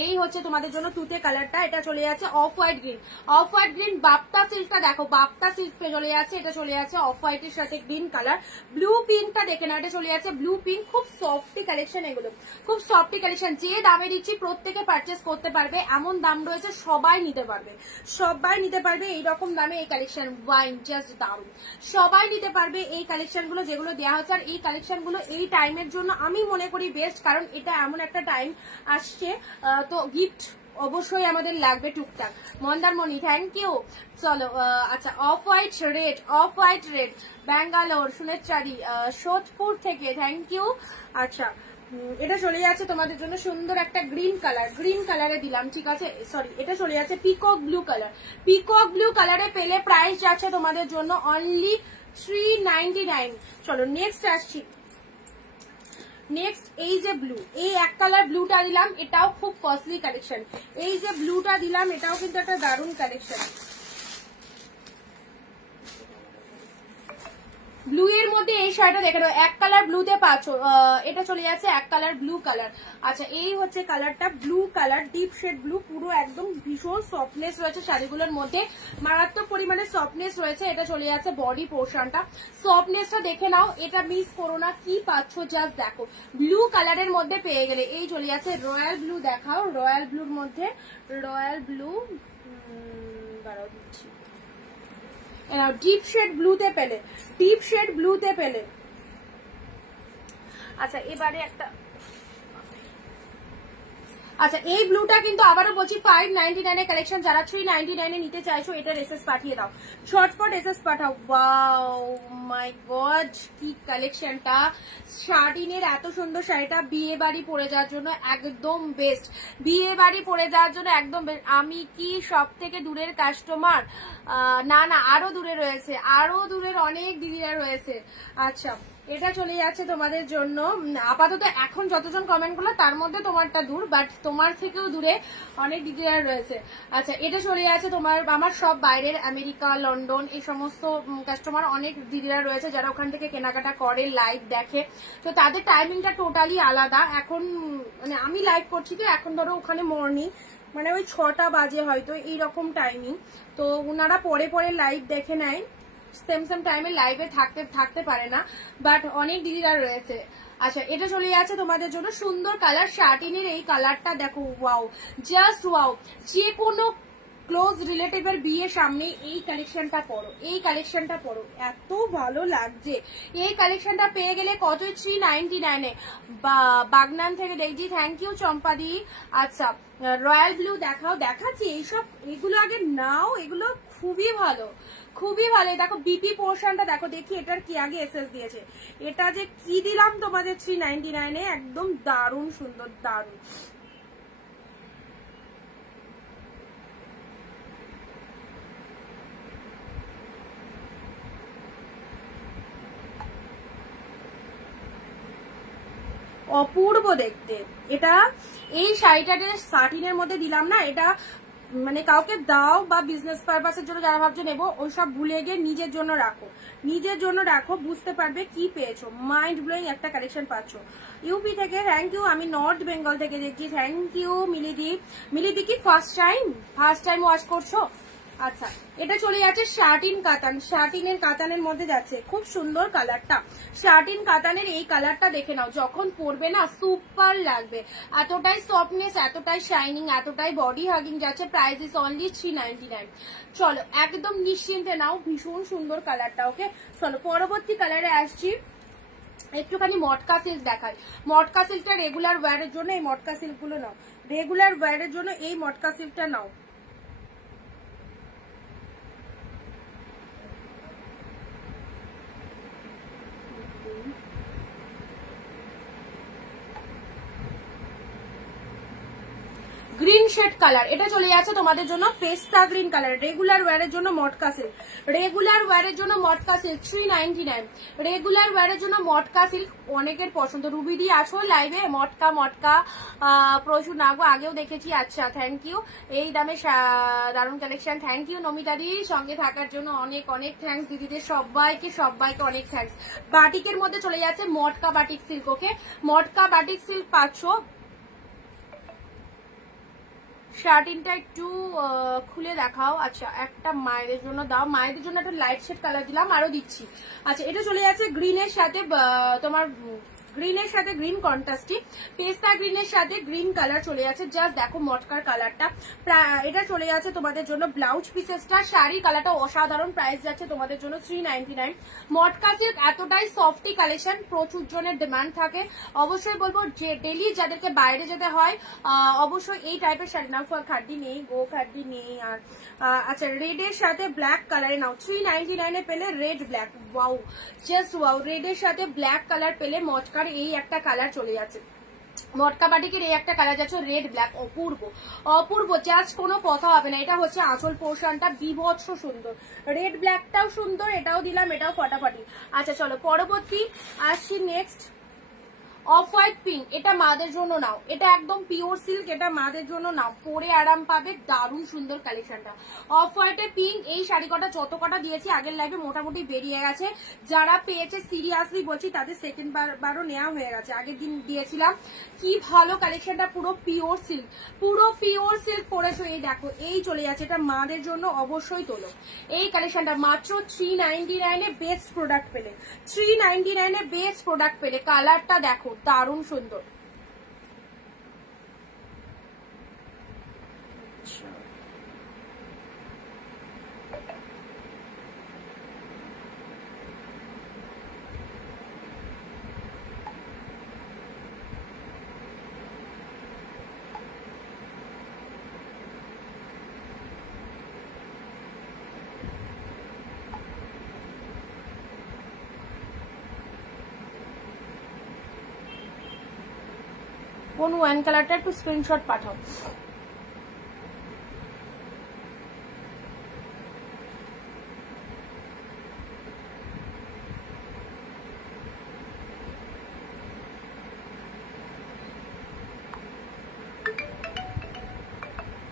এই হচ্ছে তোমাদের জন্য তুতে কালারটা, এটা চলে যাচ্ছে off white green, off white green. Bapta সিল্কটা দেখো, বাপ্তা সিল্ক চলে যাচ্ছে, এটা চলে যাচ্ছে অফ হোয়াইটের সাথে গ্রিন কালার। ব্লু পিঙ্কটা দেখে না, এটা চলে যাচ্ছে ব্লু পিঙ্ক, খুব সফটি কালেকশন, এগুলো খুব সফটি কালেকশন। যে দামে দিচ্ছি প্রত্যেকে পারচেস করতে পারবে, এমন দাম রয়েছে, সবাই নিতে পারবে, সবাই নিতে পারবে এইরকম দামে এই কালেকশন। ওয়াইন জাস্ট দারুণ, সবাই নিতে পারবে এই কালেকশন গুলো যেগুলো দেওয়া হচ্ছে। আর এই কালেকশন গুলো এই টাইমের জন্য আমি মনে করি বেস্ট, কারণ এটা এমন একটা টাইম আসছে, তো গিফট অবশ্যই আমাদের লাগবে টুকটাক। Mandarmani thank you. চলো আচ্ছা off white red, off white red, Bangalore Sunetradi Sodepur থেকে থ্যাংক ইউ। আচ্ছা এটা চলে যাচ্ছে তোমাদের জন্য সুন্দর একটা গ্রিন কালার, গ্রিন কালারে দিলাম, ঠিক আছে, সরি এটা চলে যাচ্ছে peacock blue colour, peacock blue কালারে পেলে প্রাইস যাচ্ছে তোমাদের জন্য অনলি 399। চলো নেক্সট আসছি, নেক্সট এই যে ব্লু, এই এক কালার ব্লুটা দিলাম, এটাও খুব কস্টলি কালেকশন। এই যে ব্লুটা দিলাম, এটাও কিন্তু একটা দারুণ কালেকশন। ব্লু এর মধ্যে এই শাড়িটা দেখে নাও, এক কালার ব্লুতে পাচ্ছ, এটা চলে যাচ্ছে এক কালার ব্লু কালার। আচ্ছা এই হচ্ছে কালারটা, blue colour, deep shade blue, পুরো একদম ভীষণ সফটনেস রয়েছে শাড়িগুলোর মধ্যে, মারাত্মক পরিমাণে সফটনেস রয়েছে। এটা চলে যাচ্ছে বডি পোর্শনটা, সফটনেসটা দেখে নাও, এটা মিস করো না। কি পাচ্ছ জাস্ট দেখো, ব্লু কালারের মধ্যে পেয়ে গেলে। এই চলে যাচ্ছে রয়্যাল ব্লু, দেখাও রয়্যাল ব্লুর মধ্যে, রয়্যাল ব্লু দাঁড়াও দিচ্ছি, ডিপ শেড ব্লুতে পেলে, ডিপ শেড ব্লুতে পেলে। আচ্ছা এবারে একটা, আচ্ছা এই ব্লুটা কিন্তু আবারও বলছি 599 এর কালেকশন, যারা 399 এ নিতে চাইছো এটার এসএস পাঠিয়ে দাও, ঝটপট এসএস পাঠাও। ওয়াও মাই গড কি কালেকশনটা, শার্টিনের এত সুন্দর শাড়িটা বিয়ে বাড়ি পরে যাওয়ার জন্য একদম বেস্ট, বিয়ে বাড়ি পরে যাওয়ার জন্য একদম বেস্ট। আমি কি সব থেকে দূরের কাস্টমার? না না আরো দূরে রয়েছে, আরো দূরের অনেক দিদিরা রয়েছে। আচ্ছা এটা চলে যাচ্ছে তোমাদের জন্য, আপাতত এখন যতজন কমেন্ট করলো তার মধ্যে তোমারটা দূর, বাট তোমার থেকেও দূরে অনেক দিদিরা রয়েছে। আচ্ছা এটা চলে যাচ্ছে তোমার, আমার সব বাইরের আমেরিকা লন্ডন এই সমস্ত কাস্টমার অনেক দিদিরা রয়েছে যারা ওখান থেকে কেনাকাটা করে, লাইভ দেখে, তো তাদের টাইমিংটা টোটালি আলাদা। এখন মানে আমি লাইভ করছি তো এখন ধরো ওখানে মর্নিং মানে ওই 6টা বাজে হয়তো এইরকম টাইমিং, তো ওনারা পরে পরে লাইভ দেখে নেয়, সেম টাইমে লাইভে থাকতে পারে না, বাট অনেক দিদিরা রয়েছে। আচ্ছা এটা চলে যাচ্ছে তোমাদের জন্য সুন্দর কালার, শার্টিনের এই কালারটা দেখো, ওয়াও জাস্ট ওয়াও। যে কোনো ক্লোজ রিলেটিভের বিয়ে সামনে এই কালেকশনটা পরো, এই কালেকশনটা পরো, এত ভালো লাগছে। এই কালেকশনটা পেয়ে গেলে কত, 399 এ। বাগনান থেকে দেখছি, থ্যাংক ইউ চম্পাদি। আচ্ছা রয়্যাল ব্লু দেখাও, দেখাচ্ছি এইসব, এগুলো আগে নাও, এগুলো খুবই ভালো, খুবই ভালো। দেখো বিপি পোর্শনটা দেখো, দেখি এটার কি আগে এসএস দিয়েছে, এটা যে কি দিলাম তোমাদের 399 এ, একদম দারুণ সুন্দর, দারুণ। অপূর্ব দেখতে। এটা এই শাড়িটা সাটিনের মধ্যে দিলাম না, এটা মানে কাউকে দাও বা বিজনেস পারপাসের জন্য যারা ভাবছো নেবো, ওইসব ভুলে গিয়ে নিজের জন্য রাখো, নিজের জন্য রাখো, বুঝতে পারবে কি পেয়েছো, মাইন্ড ব্লোয়িং একটা কালেকশন পাচ্ছ। ইউপি থেকে থ্যাংক ইউ, আমি নর্থ বেঙ্গল থেকে দেখছি, থ্যাংক ইউ মিলিদি। মিলিদি কি ফার্স্ট টাইম ওয়াশ করছো? আচ্ছা, এটা চলে যাচ্ছে শার্টিন কাতান, শার্টিনের কাতানের মধ্যে যাচ্ছে, খুব সুন্দর কালারটা। শার্টিন কাতানের এই কালারটা দেখে নাও, যখন পরবে না সুপার লাগবে, এতটাই সফটনেস, এতটাই শাইনিং, এতটাই বডি হাগিং যাচ্ছে। Price is only 399। চলো একদম নিশ্চিন্তে নাও, ভীষণ সুন্দর কালারটা। ওকে চলো পরবর্তী কালারে আসছি। একটুখানি মটকা সিল্ক দেখায়। মটকা সিল্কটা রেগুলার ওয়্যারের জন্য এই মটকা সিল্ক গুলো নাও, রেগুলার ওয়্যারের জন্য এই মটকা সিল্কটা নাও। গ্রিন শেড কালার, এটা চলে যাচ্ছে তোমাদের জন্য পেস্তা গ্রিন কালার। রেগুলার ওয়্যারের জন্য মটকা সিল্ক, রেগুলার ওয়্যারের জন্য মটকা সিল্ক 399। রেগুলার ওয়্যারের জন্য মটকা সিল্ক অনেকের পছন্দ। রুবি দি আছো লাইভে? মটকা প্রচুর নাগো, আগেও দেখেছি। আচ্ছা থ্যাংক ইউ, এই দামে দারুণ কালেকশন। থ্যাংক ইউ নমিতা দি, সঙ্গে থাকার জন্য অনেক অনেক থ্যাংকস দিদিদের, সবাইকে অনেক থ্যাংকস। বাটিকের মধ্যে চলে যাচ্ছে মটকা বাটিক সিল্ক। ওকে মটকা বাটিক সিল্ক পাচ্ছ। শার্টিনটা একটু খুলে দেখাও। আচ্ছা একটা মায়েদের জন্য দাও, মায়েদের জন্য একটা লাইট শেড কালার দিলাম, আরো দিচ্ছি। আচ্ছা এটা চলে যাচ্ছে গ্রিনের সাথে, তোমার গ্রিনের সাথে গ্রিন কন্ট্রাস্টি, পেস্তা গ্রিনের সাথে গ্রিন কালার চলে যাচ্ছে। জাস্ট দেখো মটকার কালারটা। এটা চলে যাচ্ছে তোমাদের জন্য ব্লাউজ পিসেসটা, শাড়ি কালারটা অসাধারণ। প্রাইস যাচ্ছে তোমাদের জন্য 399। মটকা সিল্ক এতটাই সফটি কালেকশন, প্রচুর জনের ডিমান্ড থাকে। অবশ্যই বলবো যে ডেলি যাদেরকে বাইরে যেতে হয় অবশ্যই এই টাইপের শাড়ি নাও। খাড্ডি নেই গো, খাড্ডি নেই। আর আচ্ছা রেডের সাথে ব্ল্যাক কালারে নাও, 399 পেলে red black, wow just wow. রেডের সাথে ব্ল্যাক কালার পেলে মটকার এই একটা কালার চলে যাচ্ছে, মটকা বাটিকের এই একটা কালার যাচ্ছে রেড ব্ল্যাক, অপূর্ব অপূর্ব, জাস্ট কোনো কথা হবে না। এটা হচ্ছে আঁচল পোর্শনটা, বিভৎস সুন্দর। রেড ব্ল্যাকটাও সুন্দর, এটাও দিলাম, এটাও ফাটাফাটি। আচ্ছা চলো পরবর্তী আসছি। নেক্সট অফ হোয়াইট পিঙ্ক, এটা মাদের জন্য নাও, এটা একদম পিওর সিল্ক, এটা মাদের জন্য নাও, পরে আরাম পাবে, দারুণ সুন্দর কালেকশনটা। অফ হোয়াইটে পিঙ্ক, এই শাড়ি কটা যত কটা দিয়েছি আগের লাইভে মোটামুটি বেরিয়ে গেছে। যারা পেয়েছে সিরিয়াসলি বলছি তাদের সেকেন্ড বারও নেওয়া হয়ে গেছে, আগের দিন দিয়েছিলাম। কি ভালো কালেকশনটা, পুরো পিওর সিল্ক, পুরো পিওর সিল্ক পরেছো। এই দেখো এই চলে যাচ্ছে, এটা মাদের জন্য অবশ্যই তোলো। এই কালেকশনটা মাত্র 399 বেস্ট প্রোডাক্ট পেলে, 399 বেস্ট প্রোডাক্ট পেলে। কালারটা দেখো দারুণ সুন্দর। কোন ওয়াইন কালারটা একটু স্ক্রিনশট পাঠাও।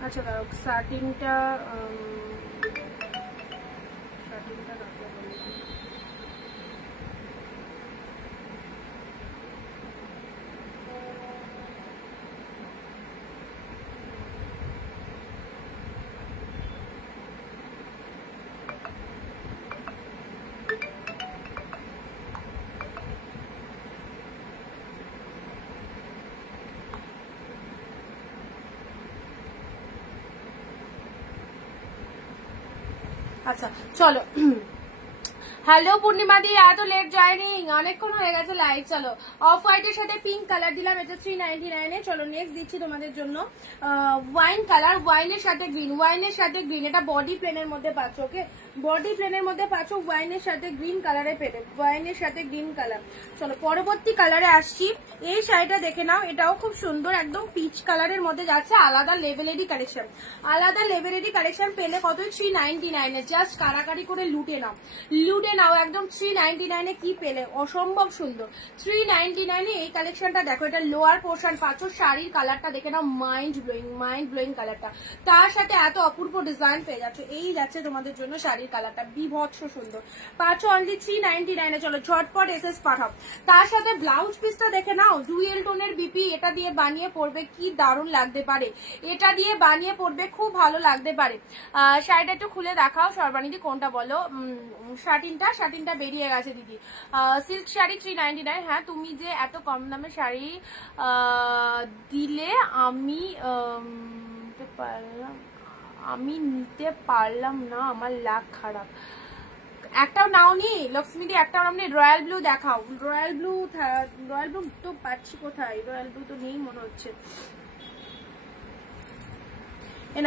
আচ্ছা দাঁড়াও, শার্টিনটা আচ্ছা চলো। হ্যালো পূর্ণিমা দি, এত লেট জয়নিং, অনেকক্ষণ হয়ে গেছে লাইভ। চলো অফ হোয়াইটের সাথে পিঙ্ক কালার দিলাম, এটা 399। চলো নেক্সট দিচ্ছি তোমাদের জন্য ওয়াইন কালার, ওয়াইনের সাথে গ্রিন, ওয়াইনের সাথে গ্রিন, এটা বডি প্লেনের মধ্যে পাচ্ছ। ওকে বডি প্লেনের মধ্যে পাচ্ছ ওয়াইনের সাথে গ্রিন কালারে পেলে, ওয়াইনের সাথে গ্রিন কালার। চলো পরবর্তী কালারে আসছি। এই শাড়িটা দেখে নাও, এটাও খুব সুন্দর, একদম পিচ কালারের মধ্যে যাচ্ছে, আলাদা লেভেলেরই কালেকশন। আলাদা লেভেলেরই কালেকশন পেলে কত? 399 জাস্ট কারাকারি করে লুটে নাও, লুটে নাও একদম। 399 কি পেলে? অসম্ভব সুন্দর। 399 এই কালেকশনটা দেখো, এটা লোয়ার পোর্শন পাচ্ছ, শাড়ির কালারটা দেখে নাও, মাইন্ড ব্লোয়িং কালারটা, তার সাথে এত অপূর্ব ডিজাইন পেয়ে যাচ্ছে। এই যাচ্ছে তোমাদের জন্য শাড়ির কালারটা, বিভৎস সুন্দর পাচ্ছ অনলি 399। চলো ঝটপট এসএস পাঠাও। তার সাথে ব্লাউজ পিসটা দেখে নাও, ডুয়েল টোনের বিপি, এটা দিয়ে বানিয়ে পরবে কি দারুণ লাগতে পারে, এটা দিয়ে বানিয়ে পরবে খুব ভালো লাগতে পারে। শাড়িটা একটু খুলে দেখাও সর্বানিদি, কোনটা বলো? শাটিনটা বেরিয়ে গেছে দিদি। সিল্ক শাড়ি 399। হ্যাঁ তুমি যে এত কম দামে শাড়ি দিলে আমি নিতে পারলাম না, আমার লাখ খারাপ। একটাও নাওনি লক্ষ্মীদি, একটাও নাওনি। রয়্যাল ব্লু দেখাও, রয়্যাল ব্লু তো পাচ্ছি কোথায়? রয়্যাল ব্লু তো নেই মনে হচ্ছে।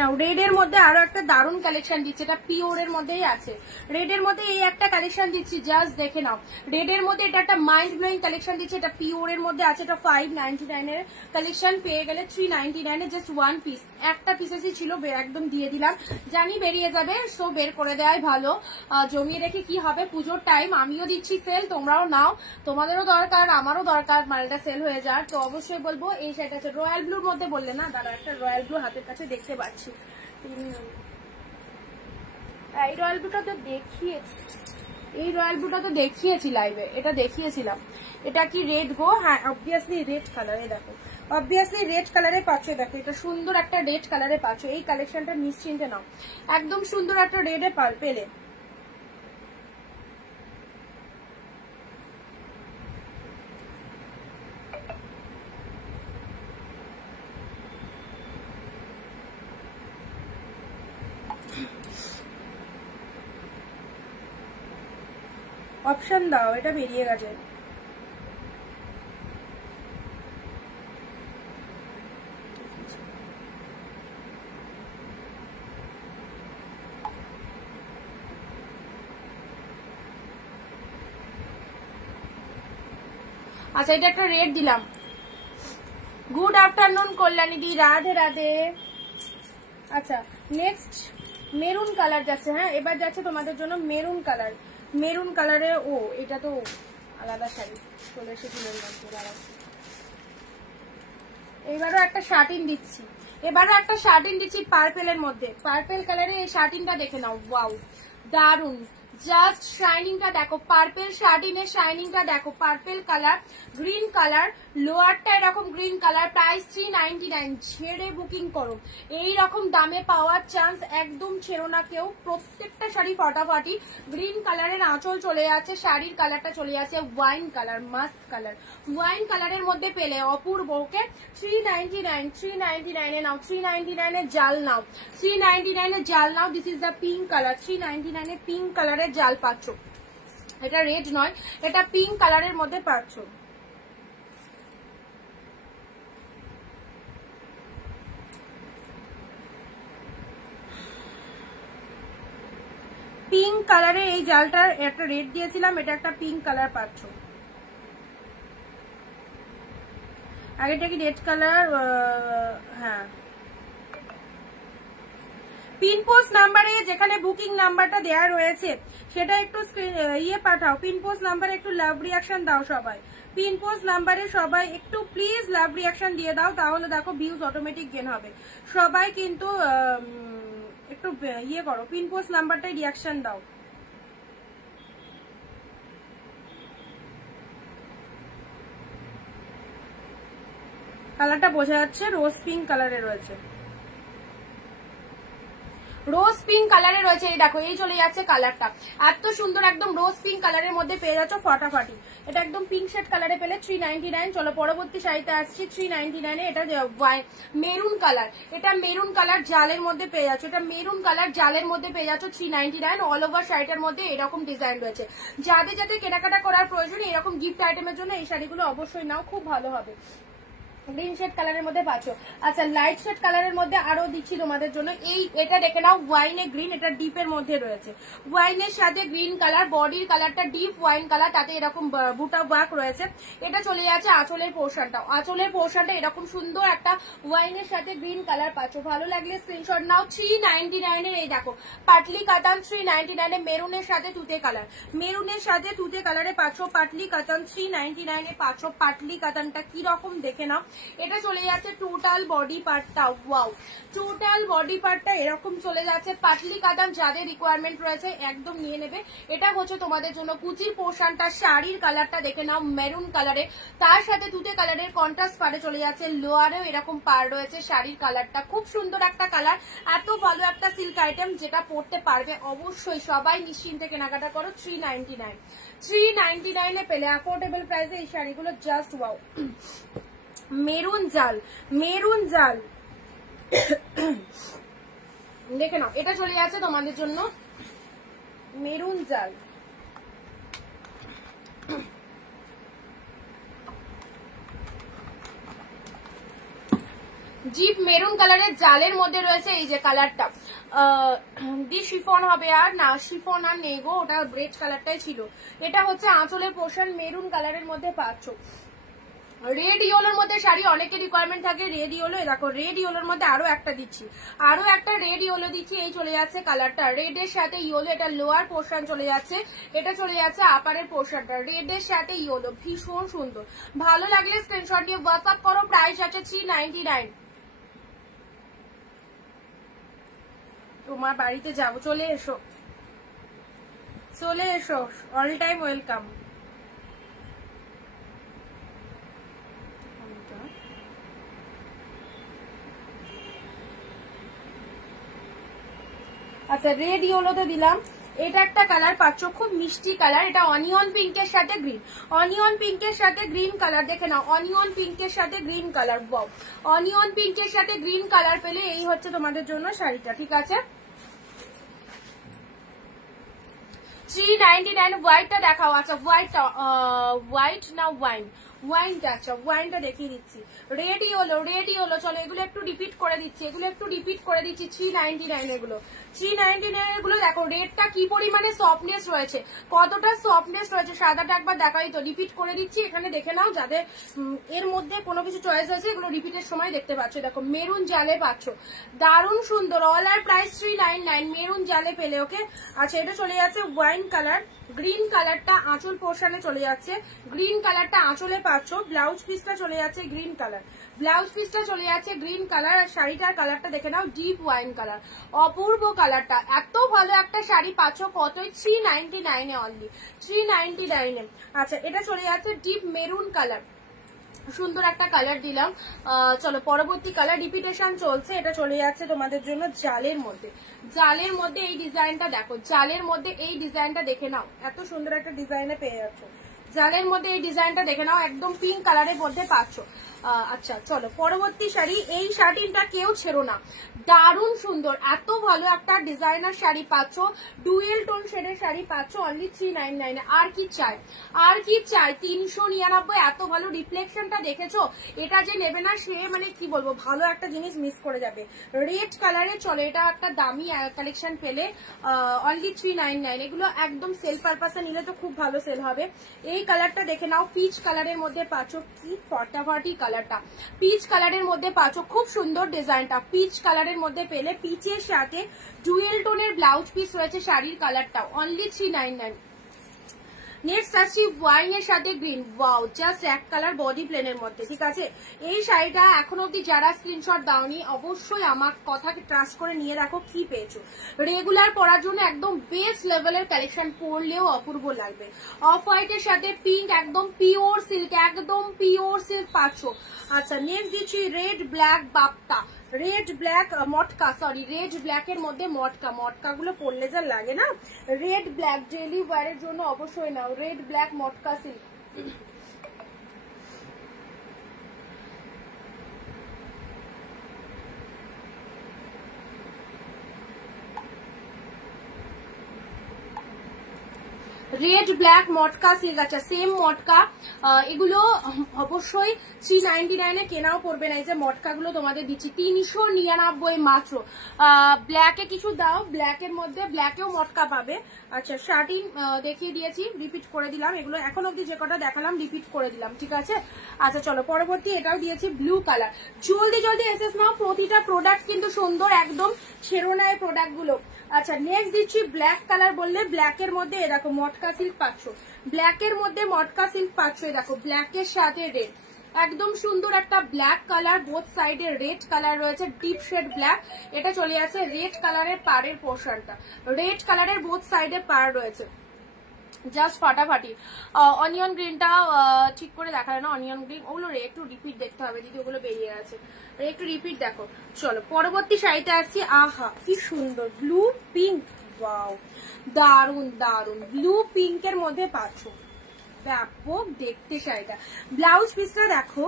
নাও রেড এর মধ্যে আরো একটা দারুণ কালেকশন দিচ্ছে, এটা পিওর এর মধ্যেই আছে। রেড এর মধ্যে এই একটা কালেকশন দিচ্ছি, জাস্ট দেখে নাও। রেড এর মধ্যে এটা একটা মাইন্ড ব্লোয়িং কালেকশন দিচ্ছে, এটা পিওর এর মধ্যে আছে। এটা 599 এর কালেকশন পেয়ে গেলে 399 এ জাস্ট ওয়ান পিস, একটা পিসেসই ছিল, একদম দিয়ে দিলাম। জানি বেরিয়ে যাবে, সো বের করে দেওয়াই ভালো। জমিয়ে রেখে কি হবে, পুজোর টাইম, আমিও দিচ্ছি সেল, তোমরাও নাও, তোমাদেরও দরকার, আমারও দরকার মালটা সেল হয়ে যাক। তো অবশ্যই বলবো এই শাড়িটা আছে রয়্যাল ব্লুর মধ্যে, বললে না দাদা, একটা রয়্যাল ব্লু হাতের কাছে দেখতে পাচ্ছি। এই রয়্যাল ব্লুটা তো দেখিয়েছি লাইভে, এটা দেখিয়েছিলাম। এটা কি রেড গো? হ্যাঁ অবভিয়াসলি রেড কালারে, দেখো অবভিয়াসলি রেড কালারে পাচ্ছ, দেখো এটা সুন্দর একটা রেড কালারে পাচ্ছ। এই কালেকশনটা নিশ্চিন্তে নাও, একদম সুন্দর একটা রেডে পেলে। অপশন দাও, এটা বেরিয়ে গেছে। আচ্ছা এটা একটা রেড দিলাম। গুড আফটারনুন কল্যাণী দি, রাধে রাধে। আচ্ছা নেক্সট মেরুন কালার যাচ্ছে। হ্যাঁ এবার যাচ্ছে তোমাদের জন্য মেরুন কালার। মেরুন কালারে, ও এটা তো আলাদা শাড়ি চলে এসেছিল। এবারও একটা শার্টিন দিচ্ছি, পার্পেলের মধ্যে, পার্পেল কালারে এই শার্টিনটা দেখে নাও, ওয়াও দারুন। জাস্ট শাইনিংটা দেখো, পার্পেল শার্টিনের শাইনিংটা দেখো, পার্পেল কালার, গ্রিন কালার, লোয়ারটা এরকম গ্রিন কালার, প্রাইস 399। ছেড়ে বুকিং করো, এই রকম দামে পাওয়ার চান্স একদম ছেড়ো না কেউ। প্রত্যেকটা শাড়ি ফাটাফাটি। গ্রিন কালারের আঁচল চলে যাচ্ছে, শাড়ির কালারটা চলে যাচ্ছে wine colour, must colour. Wine কালারের মধ্যে পেলে অপূর্বকে 399 এ নাও, 399 এর জাল নাও, 399 এর জাল নাও। This is the pink colour, 399 এর পিঙ্ক কালারের জাল পাচ্ছ। এটা রেড নয়, এটা পিঙ্ক কালারের মধ্যে পাচ্ছ। পিঙ্ক কালারে এই জালটার একটা রেড দিয়েছিলাম, এটা একটা পিঙ্ক কালার পাচ্ছ। আগেটা কি রেড কালার? হ্যাঁ পিনপোস্ট নাম্বারে যেখানে বুকিং নাম্বারটা দেয়া রয়েছে সেটা একটু পাঠাও। পিনপোস্ট নাম্বারে একটু লাভ রিয়াকশন দাও সবাই। পিনপোস্ট নাম্বারে সবাই একটু প্লিজ লাভ রিয়াকশন দিয়ে দাও, তাহলে দেখো ভিউজ অটোমেটিক গেন হবে। সবাই কিন্তু একটু করো, পিনপোস্ট নাম্বারটাই রিয়াকশন দাও। কালারটা বোঝা যাচ্ছে, রোজ পিঙ্ক কালারে রয়েছে, রোজ পিঙ্ক কালারে রয়েছে। এই দেখো এই চলে যাচ্ছে কালারটা, এত সুন্দর একদম রোজ পিঙ্ক কালারের মধ্যে পেয়ে যাচ্ছ ফাটাফাটি। এটা একদম পিঙ্ক শেড কালারে পেলে 399। চলো পরবর্তী শাড়িতে আসছি 399 এ। এটা মেরুন কালার, এটা মেরুন কালার জালের মধ্যে পেয়ে যাচ্ছ, এটা মেরুন কালার জালের মধ্যে পেয়ে যাচ্ছ 399। অল ওভার শাড়িটার মধ্যে এরকম ডিজাইন রয়েছে। যাদের যাদের কেনাকাটা করার প্রয়োজন এরকম গিফট আইটেমের জন্য এই শাড়িগুলো অবশ্যই নাও, খুব ভালো হবে। গ্রিন শেড কালারের মধ্যে পাচ্ছ। আচ্ছা লাইট শেড কালারের মধ্যে আরো দিচ্ছি তোমাদের জন্য, এই এটা দেখে নাও ওয়াইনে গ্রিন, এটা ডিপের মধ্যে রয়েছে, ওয়াইনের সাথে গ্রিন কালার, বডির কালারটা ডিপ ওয়াইন কালার, তাতে এরকম বুটা ওয়ার্ক রয়েছে। এটা চলে যাচ্ছে আঁচলের পোর্শনটা, আঁচলের পোর্শনটা এরকম সুন্দর একটা ওয়াইনের সাথে গ্রিন কালার পাচ্ছ। ভালো লাগলে স্ক্রিনশট নাও। 399 এর এই দেখো পাটলি কাতান, 399 এ মেরুনের সাথে তুতে কালার, মেরুনের সাথে তুতে কালারে পাচ্ছ পাটলি কাতান, 399 এ পাচ্ছ পাটলি কাতানটা কি রকম দেখে নাও। এটা চলে যাচ্ছে টোটাল বডি পার্টটা, ওয়াও টোটাল বডি পার্টটা এরকম চলে যাচ্ছে পাটলি কাতান, যাদের রিকোয়ারমেন্ট রয়েছে একদম নিয়ে নেবে। এটা হচ্ছে তোমাদের জন্য কুচির পোর্শনটা, শাড়ির কালারটা দেখে নাও মেরুন কালারে, তার সাথে তুতে কালারের কন্ট্রাস্ট পারে চলে যাচ্ছে, লোয়ারেও এরকম পার রয়েছে, শাড়ির কালারটা খুব সুন্দর একটা কালার। এত ভালো একটা সিল্ক আইটেম যেটা পরতে পারবে অবশ্যই সবাই নিশ্চিন্তে কেনাকাটা করো। 399 এ পেলে অ্যাফোর্ডেবল প্রাইসে এই শাড়িগুলো, জাস্ট ওয়াও। মেরুন জাল, মেরুন জাল দেখে নাও, এটা চলে যাচ্ছে তোমাদের জন্য মেরুন জাল। জিপ মেরুন কালারের জালের মধ্যে রয়েছে এই যে কালারটা, দি শিফন হবে আর না, শিফন আর নেই গো, ওটা ব্রেড কালারটাই ছিল। এটা হচ্ছে আঁচলের পোর্শন, মেরুন কালারের মধ্যে পাচ্ছ। রেড ইয়েলোর মধ্যে শাড়ি অনেকের রিকোয়ারমেন্ট থাকে, রেড ইয়েলো, দেখো রেড ইয়েলোর মধ্যে আরো একটা দিচ্ছি, আরো একটা রেড ইয়েলো দিচ্ছি। এই চলে যাচ্ছে কালারটা রেড এর সাথে ইয়েলো, এটা লোয়ার পোর্শন চলে যাচ্ছে, এটা চলে যাচ্ছে আপারের পোর্শনটা, রেড এর সাথে ইয়েলো, ভীষণ সুন্দর। ভালো লাগলে স্ক্রিনশট নিয়ে হোয়াটসঅ্যাপ করো। প্রাইস আছে 399। তোমার বাড়িতে যাবো, চলে এসো, চলে এসো, অল টাইম ওয়েলকাম। আচ্ছা রেড ইয়েলোতে দিলাম, এটা একটা কালার পাচ্ছ খুব মিষ্টি কালার, এটা অনিয়ন পিঙ্কের সাথে গ্রিন, অনিয়ন পিঙ্কের সাথে গ্রিন কালার দেখে নাও, অনিয়ন পিঙ্কের সাথে গ্রিন কালার, ওয়াও অনিয়ন পিঙ্কের সাথে গ্রিন কালার পেলে এই হচ্ছে তোমাদের জন্য শাড়িটা, ঠিক আছে। 399 হোয়াইটটা দেখাও। আচ্ছা হোয়াইটটা, হোয়াইট না ওয়াইন, ওয়াইনটা, আচ্ছা ওয়াইনটা দেখিয়ে দিচ্ছি। রেড ইয়েলো, রেড ইয়েলো, চলো এগুলো একটু রিপিট করে দিচ্ছি, এগুলো একটু রিপিট করে দিচ্ছি। 399 এগুলো, 399 এগুলো দেখো রেডটা কি পরিমাণে সফটনেস রয়েছে, কতটা সফটনেস রয়েছে, সাদাটা একবার দেখাই তো, রিপিট করে দিচ্ছি, এখানে দেখে নাও যাদের এর মধ্যে কোনো কিছু চয়েস আছে এগুলো রিপিটের সময় দেখতে পাচ্ছ। দেখো মেরুন জালে পাচ্ছ, দারুণ সুন্দর, অল আর প্রাইস 399, মেরুন জালে পেলে, ওকে। আচ্ছা এটা চলে যাচ্ছে ওয়াইন কালার, গ্রিন কালারটা আঁচল পোর্শনে চলে যাচ্ছে, গ্রিন কালারটা আঁচলে পাচ্ছ, ব্লাউজ পিসটা চলে যাচ্ছে গ্রিন কালার, ব্লাউজ পিসটা চলে যাচ্ছে গ্রিন কালার, আর শাড়িটার কালারটা দেখে নাও ডিপ ওয়াইন কালার, অপূর্ব কালারটা। এত ভালো একটা শাড়ি পাচ্ছ কতই, 399 এ, অনলি 399 এ। আচ্ছা এটা চলে যাচ্ছে ডিপ মেরুন কালার, সুন্দর একটা কালার দিলাম। চলো পরবর্তী কালার রিপিটেশন চলছে, এটা চলে যাচ্ছে তোমাদের জন্য জালের মধ্যে, জালের মধ্যে এই ডিজাইনটা দেখো, জালের মধ্যে এই ডিজাইনটা দেখে নাও, এত সুন্দর একটা ডিজাইনে পেয়ে যাচ্ছ, জালের মধ্যে এই ডিজাইনটা দেখে নাও, একদম পিঙ্ক কালারের মধ্যে পাচ্ছ। আচ্ছা চলো পরবর্তী শাড়ি, এই শাড়িটা কেউ ছেড়ো না, দারুণ সুন্দর, এত ভালো একটা ডিজাইনার শাড়ি পাচ্ছ, ডুয়েল টোন শেডের শাড়ি পাচ্ছ অনলি 399। আর কি চাই, আর কি চাই, 399, এত ভালো রিফ্লেকশনটা দেখেছো, এটা যে নেবে না সে মানে কি বলবো, ভালো একটা জিনিস মিস করে যাবে। রেড কালারে চলে, এটা একটা দামি কালেকশন পেলে অনলি 399। এগুলো একদম সেল পারপাসে নিলে তো খুব ভালো সেল হবে। এই কালারটা দেখে নাও, পিচ কালারের মধ্যে পাচ্ছ, কি ফটাফাটি কালারটা, পিচ কালারের মধ্যে পাচ্ছ, খুব সুন্দর ডিজাইনটা, পিচ কালারের মধ্যে পেলে, পিচের সাথে ডুয়েল টোনের ব্লাউজ পিস রয়েছে, শাড়ির কালারটাও অনলি 399। নেক্সট আসছি ওয়াইন এর সাথে গ্রিন, ওয়াও জাস্ট এক কালার বডি প্লেনের মধ্যে, ঠিক আছে। এই শাড়িটা এখন অব্দি যারা স্ক্রিনশট দাওনি অবশ্যই আমার কথাকে ট্রাস্ট করে নিয়ে রাখো, কি পেয়েছো। রেগুলার পরার জন্য একদম বেস্ট লেভেলের কালেকশন, পরলেও অপূর্ব লাগবে। অফ হোয়াইটের সাথে পিঙ্ক, একদম পিওর সিল্ক, একদম পিওর সিল্ক পাচ্ছ। আচ্ছা নেক্সট দিচ্ছি red black Bapta, red black Matka, sorry red black এর মধ্যে মটকা, মটকা গুলো পরলে যা লাগে না, রেড ব্ল্যাক ডেইলি ওয়্যারের জন্য অবশ্যই নাও, red black Matka silk. Red black Matka silk. আচ্ছা সেম মটকা, এগুলো অবশ্যই 399 কেনাও পড়বে না। এই যে মটকা গুলো তোমাদের দিচ্ছি 399 মাত্র। ব্ল্যাকে কিছু দাও, ব্ল্যাকের মধ্যে ব্ল্যাকেও মটকা পাবে। আচ্ছা শার্টিং দেখিয়ে দিয়েছি, রিপিট করে দিলাম। এগুলো এখন অব্দি যে কটা দেখালাম রিপিট করে দিলাম, ঠিক আছে। আচ্ছা চলো পরবর্তী এটাও দিয়েছি ব্লু কালার। জলদি জলদি এসএস নাও, প্রতিটা প্রোডাক্ট কিন্তু সুন্দর, একদম ছেড়োনায় প্রোডাক্ট গুলো। আচ্ছা নেক্সট দিচ্ছি ব্ল্যাক কালার। বললে ব্ল্যাকের মধ্যে দেখো মটকা সিল্ক পাচ্ছ, ব্ল্যাকের মধ্যে মটকা সিল্ক পাচ্ছ। দেখো ব্ল্যাকের সাথে রেড, একদম সুন্দর একটা ব্ল্যাক কালার, বোথ সাইডে রেড কালার রয়েছে, ডিপ শেড ব্ল্যাক। এটা চলে আসে রেড কালারের পাড়ের পোর্শনটা, রেড কালারের বোথ সাইডে পাড় রয়েছে, জাস্ট ফাটাফাটি। অনিয়ন গ্রিনটা ঠিক করে দেখালে না, অনিয়ন গ্রিন ওগুলো একটু রিপিট দেখতে হবে দিদি, ওগুলো বেরিয়ে আছে, একটু রিপিট দেখো। চলো পরবর্তী শাড়িতে আসছি। আহা কি সুন্দর ব্লু পিঙ্ক, ওয়াও দারুন দারুন, ব্লু পিঙ্কের মধ্যে পাচ্ছ, ব্যাপক দেখতে শাড়িটা। ব্লাউজ পিসটা দেখো,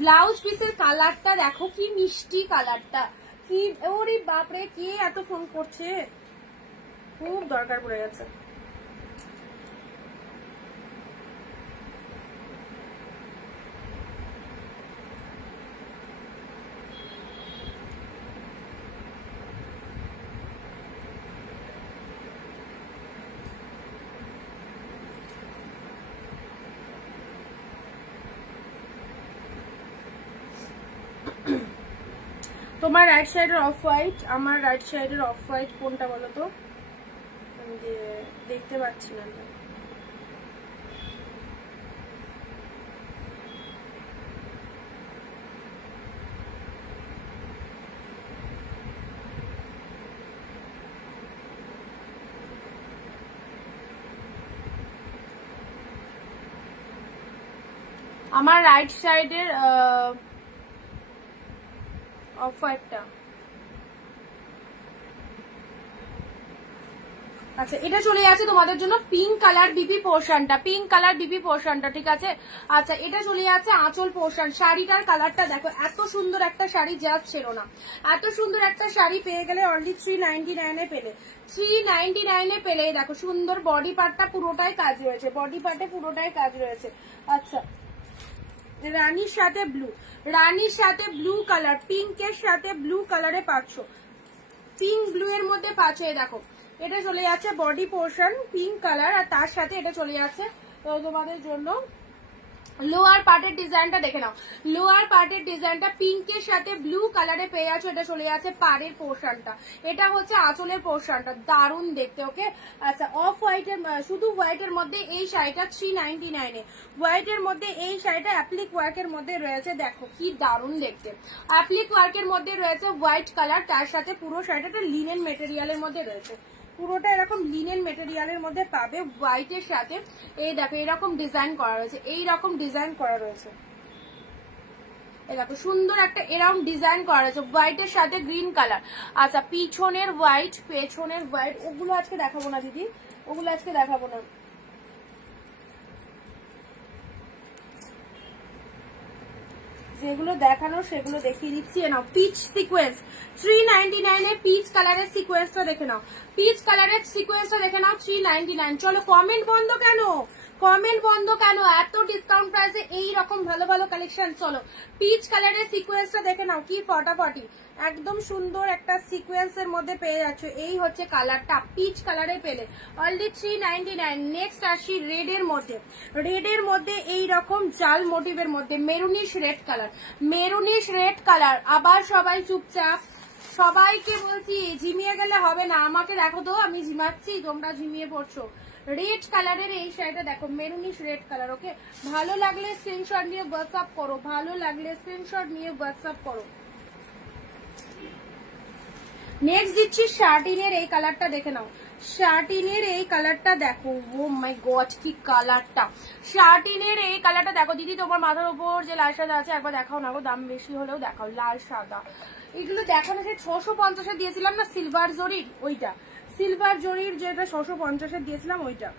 ব্লাউজ পিসের কালারটা দেখো কি মিষ্টি কালারটা, কি ওরে বাপরে, কে এত ফোন করছে, খুব দরকার পড়ে গেছে। তোমার রাইট সাইডের অফ হোয়াইট, আমার রাইট সাইডের অফ হোয়াইট কোনটা বলো তো, আমি দেখতে পাচ্ছি না। আমার রাইট সাইডের অফ হোয়াইটটা, আচ্ছা এটা চলে যাচ্ছে তোমাদের জন্য পিঙ্ক কালার বিপি পোর্শনটা, পিঙ্ক কালার বিপি পোর্শনটা, ঠিক আছে। আচ্ছা এটা চলে যাচ্ছে আঁচল পোর্শন। শাড়িটার কালারটা দেখো, এত সুন্দর একটা শাড়ি জাস্ট ছিল না, এত সুন্দর একটা শাড়ি পেয়ে গেলে অনলি 399 পেলে, 399 পেলে। দেখো সুন্দর বডি পার্টটা পুরোটাই কাজ রয়েছে, বডি পার্টে পুরোটাই কাজ রয়েছে। আচ্ছা রানীর সাথে ব্লু, রানীর সাথে ব্লু কালার, পিঙ্কের সাথে ব্লু কালারে পাচ্ছ, পিঙ্ক ব্লু এর মধ্যে পাচ্ছ। দেখো এটা চলে যাচ্ছে বডি পোর্শন পিঙ্ক কালার, আর তার সাথে এটা চলে যাচ্ছে তোমাদের জন্য লোয়ার পার্টের ডিজাইনটা দেখে নাও, লোয়ার পার্টের ডিজাইনটা পিঙ্কের সাথে ব্লু কালারে পেয়ে আছো। এটা চলে যাচ্ছে পাড়ের পোর্শনটা, এটা হচ্ছে আঁচলের পোর্শনটা, দারুণ দেখতে। ওকে আচ্ছা অফ হোয়াইটের, শুধু হোয়াইটের মধ্যে এই শাড়িটা 399, হোয়াইটের মধ্যে এই শাড়িটা অ্যাপ্লিক ওয়ার্কের মধ্যে রয়েছে, দেখো কি দারুণ দেখতে। অ্যাপ্লিক ওয়ার্কের মধ্যে রয়েছে হোয়াইট কালার, তার সাথে পুরো শাড়িটা লিনেন মেটেরিয়ালের মধ্যে রয়েছে, পুরোটা এরকম লিনেন মেটেরিয়ালের মধ্যে পাবে, হোয়াইটের সাথে এই দেখো এরকম ডিজাইন করা রয়েছে, এইরকম ডিজাইন করা রয়েছে, এই দেখো সুন্দর একটা এরাউন্ড ডিজাইন করা রয়েছে হোয়াইটের সাথে গ্রিন কালার। আচ্ছা পিছনের হোয়াইট, পেছনের হোয়াইট, ওগুলো আজকে দেখাবো না দিদি, ওগুলো আজকে দেখাবো না, যেগুলো দেখানো সেগুলো দেখিয়ে দিচ্ছি। নাও পিচ সিকোয়েন্স 399 এ পিচ কালারের সিকোয়েন্সটা দেখে নাও, পিচ কালারের সিকোয়েন্সটা দেখে নাও 399। চলো কমেন্ট বন্ধ কেন, কমেন্ট বন্ধ কেন, এত ডিসকাউন্ট প্রাইসে এই রকম ভালো ভালো কালেকশন। চলো পিচ কালারের সিকোয়েন্সটা দেখে নাও, কি ফটাফটি, একদম সুন্দর একটা সিকোয়েন্সের মধ্যে পেয়ে যাচ্ছ। এই হচ্ছে কালারটা, পিচ কালারে পেলে অলরেডি 399। নেক্সট আসি রেড এর মধ্যে, রেড এর মধ্যে এই রকম জাল মোটিভের মধ্যে maroonish red colour, maroonish red colour. আবার সবাই চুপচাপ, সবাইকে বলছি ঝিমিয়ে গেলে হবে না, আমাকে দেখো তো আমি ঝিমাচ্ছি, তোমরা ঝিমিয়ে পড়ছো। রেড কালারের এই শাড়িটা দেখো, মেরুনিশ রেড কালার। ওকে ভালো লাগলে স্ক্রিনশট নিয়ে হোয়াটসঅ্যাপ করো, ভালো লাগলে স্ক্রিনশট নিয়ে হোয়াটসঅ্যাপ করো। নেক্সট দিচ্ছি শার্টিনের এই কালারটা দেখে নাও, শার্টিনের এই কালারটা দেখো, ও মাই গড কি কালারটা, শার্টিনের এই কালারটা দেখো। দিদি তোমার মাথার উপর যে লাল সাদা আছে একবার দেখাও না গো, দাম বেশি হলেও দেখাও, লাল সাদা এগুলো দেখানো, সেই 650 দিয়েছিলাম না সিলভার জরির, ওইটা সিলভার জরির যেটা 650 দিয়েছিলাম ওইটা।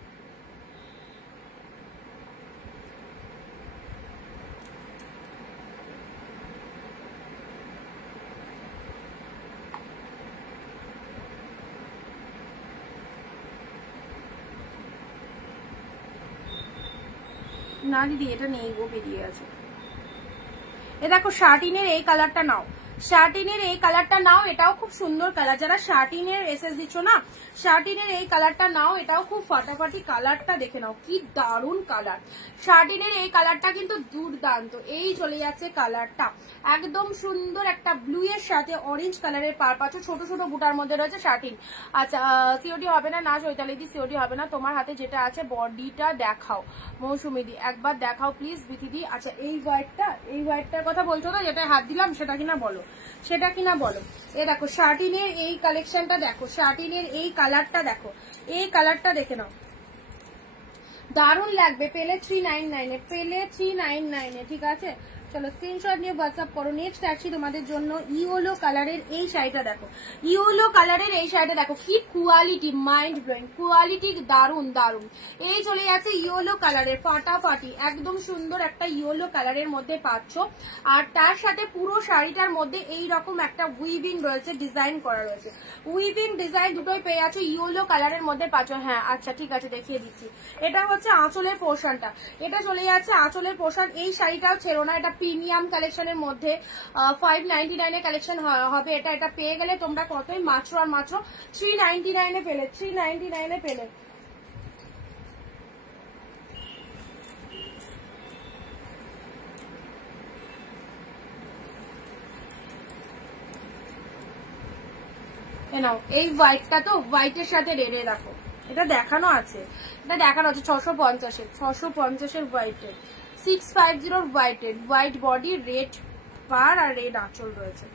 না দিদি এটা নেই গো, বেরিয়ে আছে। এ দেখো শার্টিনের এই কালারটা নাও, শার্টিনের এই কালারটা নাও, এটাও খুব সুন্দর কালার। যারা শার্টিনের এসএস দিচ্ছ না, শার্টিনের এই কালারটা নাও, এটাও খুব ফাটাফাটি কালারটা দেখে নাও, কি দারুণ কালার। শার্টিনের এই কালারটা কিন্তু দুর্দান্ত। এই চলে যাচ্ছে কালারটা, একদম সুন্দর একটা ব্লু এর সাথে অরেঞ্জ কালারের পার পাচ্ছ, ছোট ছোট বুটার মধ্যে রয়েছে শার্টিন। আচ্ছা সিওডি হবে না, না চৈতালিদি সিওডি হবে না। তোমার হাতে যেটা আছে বডিটা দেখাও মৌসুমিদি, একবার দেখাও প্লিজ বিথিদি। আচ্ছা এই হোয়াইটটা, এই হোয়াইটটার কথা বলছো তো, যেটা হাত দিলাম সেটা কিনা বলো, সেটা কিনা বলো। এ দেখো শার্টিনের এই কালেকশনটা দেখো, শার্টিনের এই কালারটা দেখো, এই কালারটা দেখে নাও, দারুণ লাগবে। পেলে 399 এ, পেলে 399 এ, ঠিক আছে। চলো স্ক্রিনশট নিয়ে হোয়াটসঅ্যাপ করো। নেক্সট আসছি তোমাদের জন্য ইয়েলো কালারের এই শাড়িটা দেখো, ইয়েলো কালারের এই শাড়িটা দেখো, কি কোয়ালিটি, মাইন্ড ব্লোয়িং কোয়ালিটি, দারুণ দারুণ। এই চলে যাচ্ছে ইয়েলো কালারের ফাটাফাটি, একদম সুন্দর একটা ইয়েলো কালারের মধ্যে পাচ্ছ। আর তার সাথে পুরো শাড়িটার মধ্যে এই রকম একটা উইভিং রয়েছে, ডিজাইন করা রয়েছে, উইভিং ডিজাইন দুটোই পেয়ে যাচ্ছ, ইয়েলো কালারের মধ্যে পাচ্ছ। হ্যাঁ আচ্ছা ঠিক আছে, দেখিয়ে দিচ্ছি। এটা হচ্ছে আঁচলের পোর্শনটা, এটা চলে যাচ্ছে আঁচলের পোর্শন। এই শাড়িটাও ছেড়ো না, এটা প্রিমিয়াম কালেকশনের মধ্যে 599 এর কালেকশন হবে এটা। এটা পেয়ে গেলে তোমরা কতই, মাত্র আর মাত্র 399 এ পেলে, 399 এ পেলে। নাও এই হোয়াইটটা, তো হোয়াইটের সাথে রেডে দেখো, এটা দেখানো আছে, এটা দেখানো আছে 650 এর, 650 এর হোয়াইটের, 650 হোয়াইটের, হোয়াইট বডি, রেড পার আর রেড আঁচল রয়েছে।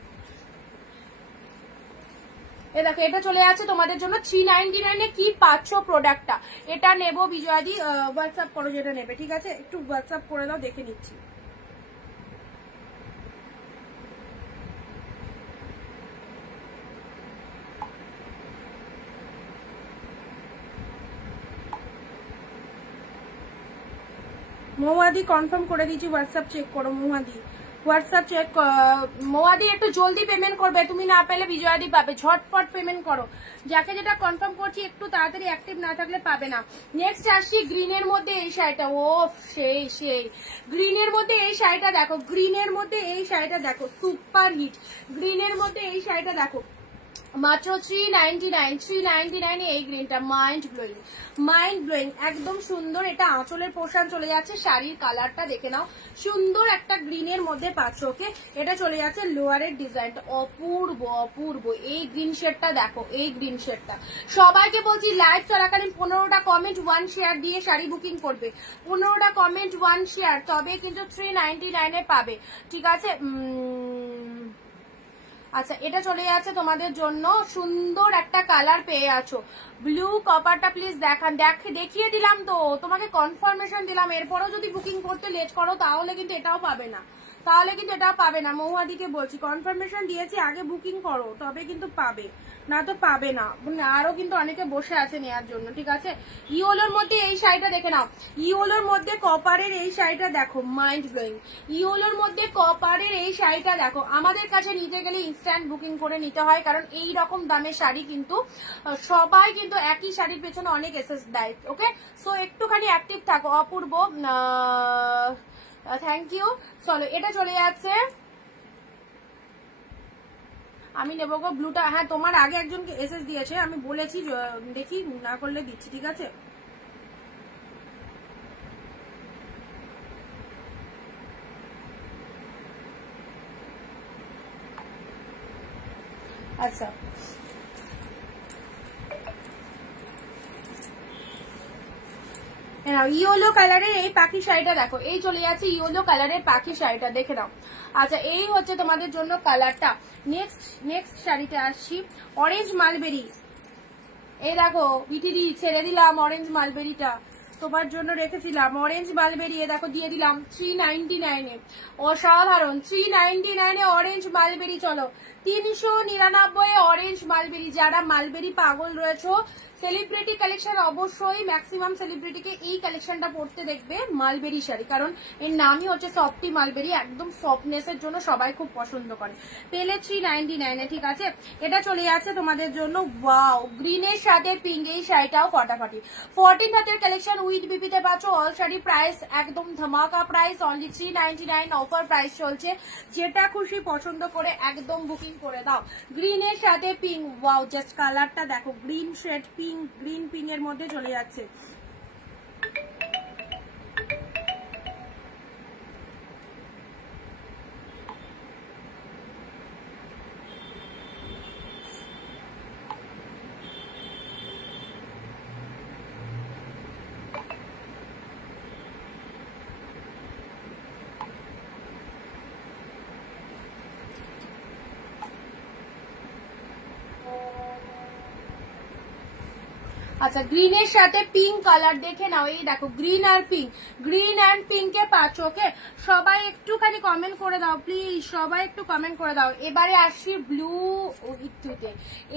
এ দেখো এটা চলে যাচ্ছে তোমাদের জন্য 399 এ। কি পাচ্ছ প্রোডাক্টটা, এটা নেবো বিজয়াদি, হোয়াটসঅ্যাপ করো যেটা নেবে, ঠিক আছে। একটু হোয়াটসঅ্যাপ করে দাও, দেখে নিচ্ছি। মৌয়াদি কনফার্ম করে দিচ্ছি, হোয়াটসঅ্যাপ চেক করো মৌয়াদি, হোয়াটসঅ্যাপ চেক। মৌয়াদি একটু জলদি পেমেন্ট করবে, তুমি না পেলে বিজয়াদি পাবে, ঝটপট পেমেন্ট করো। যাকে যেটা কনফার্ম করছি একটু তাড়াতাড়ি, অ্যাক্টিভ না থাকলে পাবে না। নেক্সট আসছি গ্রিনের মধ্যে এই শাড়িটা, ও সেই সেই গ্রিনের মধ্যে এই শাড়িটা দেখো, গ্রিনের মধ্যে এই শাড়িটা দেখো, সুপার হিট। গ্রিনের মধ্যে এই শাড়িটা দেখো, মাত্র 399 এই গ্রিনটা, মাইন্ড ব্লোয়িং, মাইন্ড ব্লোয়িং, একদম সুন্দর। এটা আঁচলের পোর্শন চলে যাচ্ছে, শাড়ির কালারটা দেখে নাও, সুন্দর একটা গ্রিনের মধ্যে পাচ্ছ। ওকে এটা চলে যাচ্ছে লোয়ারের ডিজাইনটা, অপূর্ব অপূর্ব। এই গ্রিন শেডটা দেখো, এই গ্রিন শেডটা। সবাইকে বলছি লাইভ চলাকালীন 15টা কমেন্ট 1 শেয়ার দিয়ে শাড়ি বুকিং করবে, 15টা কমেন্ট 1 শেয়ার, তবে কিন্তু 399 এ পাবে, ঠিক আছে। আচ্ছা এটা চলে যাচ্ছে তোমাদের জন্য, সুন্দর একটা কালার পেয়ে আছো, ব্লু কপারটা প্লিজ দেখান, দেখিয়ে দিলাম তো তোমাকে, কনফার্মেশন দিলাম। এরপরও যদি বুকিং করতে লেট করো তাহলে কিন্তু এটাও পাবে না, তাহলে কিন্তু এটাও পাবে না। মৌহাদিকে বলছি কনফার্মেশন দিয়েছি, আগে বুকিং করো তবে কিন্তু পাবে, না তো পাবে না। আরো কিন্তু অনেকে বসে আছে নেওয়ার জন্য, ঠিক আছে। ইয়েলোর মধ্যে এই শাড়িটা দেখে নাও, ইয়েলোর মধ্যে কপারের এই শাড়িটা দেখো, মাইন্ড ব্লোয়িং। ইয়েলোর মধ্যে কপারের এই শাড়িটা দেখো, আমাদের কাছে নিতে গেলে ইনস্ট্যান্ট বুকিং করে নিতে হয়, কারণ এই রকম দামের শাড়ি কিন্তু সবাই কিন্তু একই শাড়ির পেছনে অনেক এসএস দেয়। ওকে সো একটুখানি অ্যাক্টিভ থাকো। অপূর্ব থ্যাংক ইউ। চলো এটা চলে যাচ্ছে, আমি নেবো গো ব্লুটা। হ্যাঁ তোমার আগে একজনকে এসএস দিয়েছে, আমি বলেছি দেখি না করলে দিচ্ছি, ঠিক আছে। আচ্ছা ইয়েলো কালারের এই পাখি শাড়িটা দেখো, এই চলে যাচ্ছে ইয়েলো কালারের পাখি শাড়িটা, দেখে নাও। আচ্ছা এই হচ্ছে তোমাদের জন্য কালারটা। নেক্সট শাড়িটা আসছি, অরেঞ্জ মালবেরি। এই দেখো বিটিডি ছেড়ে দিলাম, অরেঞ্জ মালবেরিটা তোমার জন্য রেখেছিলাম, অরেঞ্জ মালবেরি দেখো দিয়ে দিলাম 399 এ, অসাধারণ 399 এ অরেঞ্জ মালবেরি। চলো 399 অরেঞ্জ মালবেরি। যারা মালবেরি পাগল রয়েছে, সেলিব্রিটি কালেকশন অবশ্যই ম্যাক্সিমাম সেলিব্রিটিকে এই কালেকশনটা পড়তে দেখবে, মালবেরি শাড়ি, কারণ এর নামই হচ্ছে সফটি মালবেরি, একদম সফটনেসের জন্য সবাই খুব পছন্দ করে। পেলে 399 ঠিক আছে। এটা চলে যাচ্ছে তোমাদের জন্য ওয়াও গ্রিনের সাথে পিঙ্ক, এই শাড়িটাও ফাটাফাটি। 14 হাতের কালেকশন উইথ বিপিতে পাচ্ছ। অল শাড়ি প্রাইস একদম ধামাকা প্রাইস, অনলি 399 অফার প্রাইস চলছে। যেটা খুশি পছন্দ করে একদম বুকিং করে দাও। গ্রিনের সাথে পিঙ্ক, ওয়াও জাস্ট কালারটা দেখো, green shade pink, green pink এর মধ্যে চলে যাচ্ছে। আচ্ছা গ্রিনের সাথে পিঙ্ক কালার দেখে নাও, এই দেখো গ্রিন আর পিঙ্ক, গ্রিন অ্যান্ড পিঙ্কে পাচ্ছ। ওকে সবাই একটুখানি কমেন্ট করে দাও প্লিজ, সবাই একটু কমেন্ট করে দাও। এবারে আসছি ব্লু ইটুতে,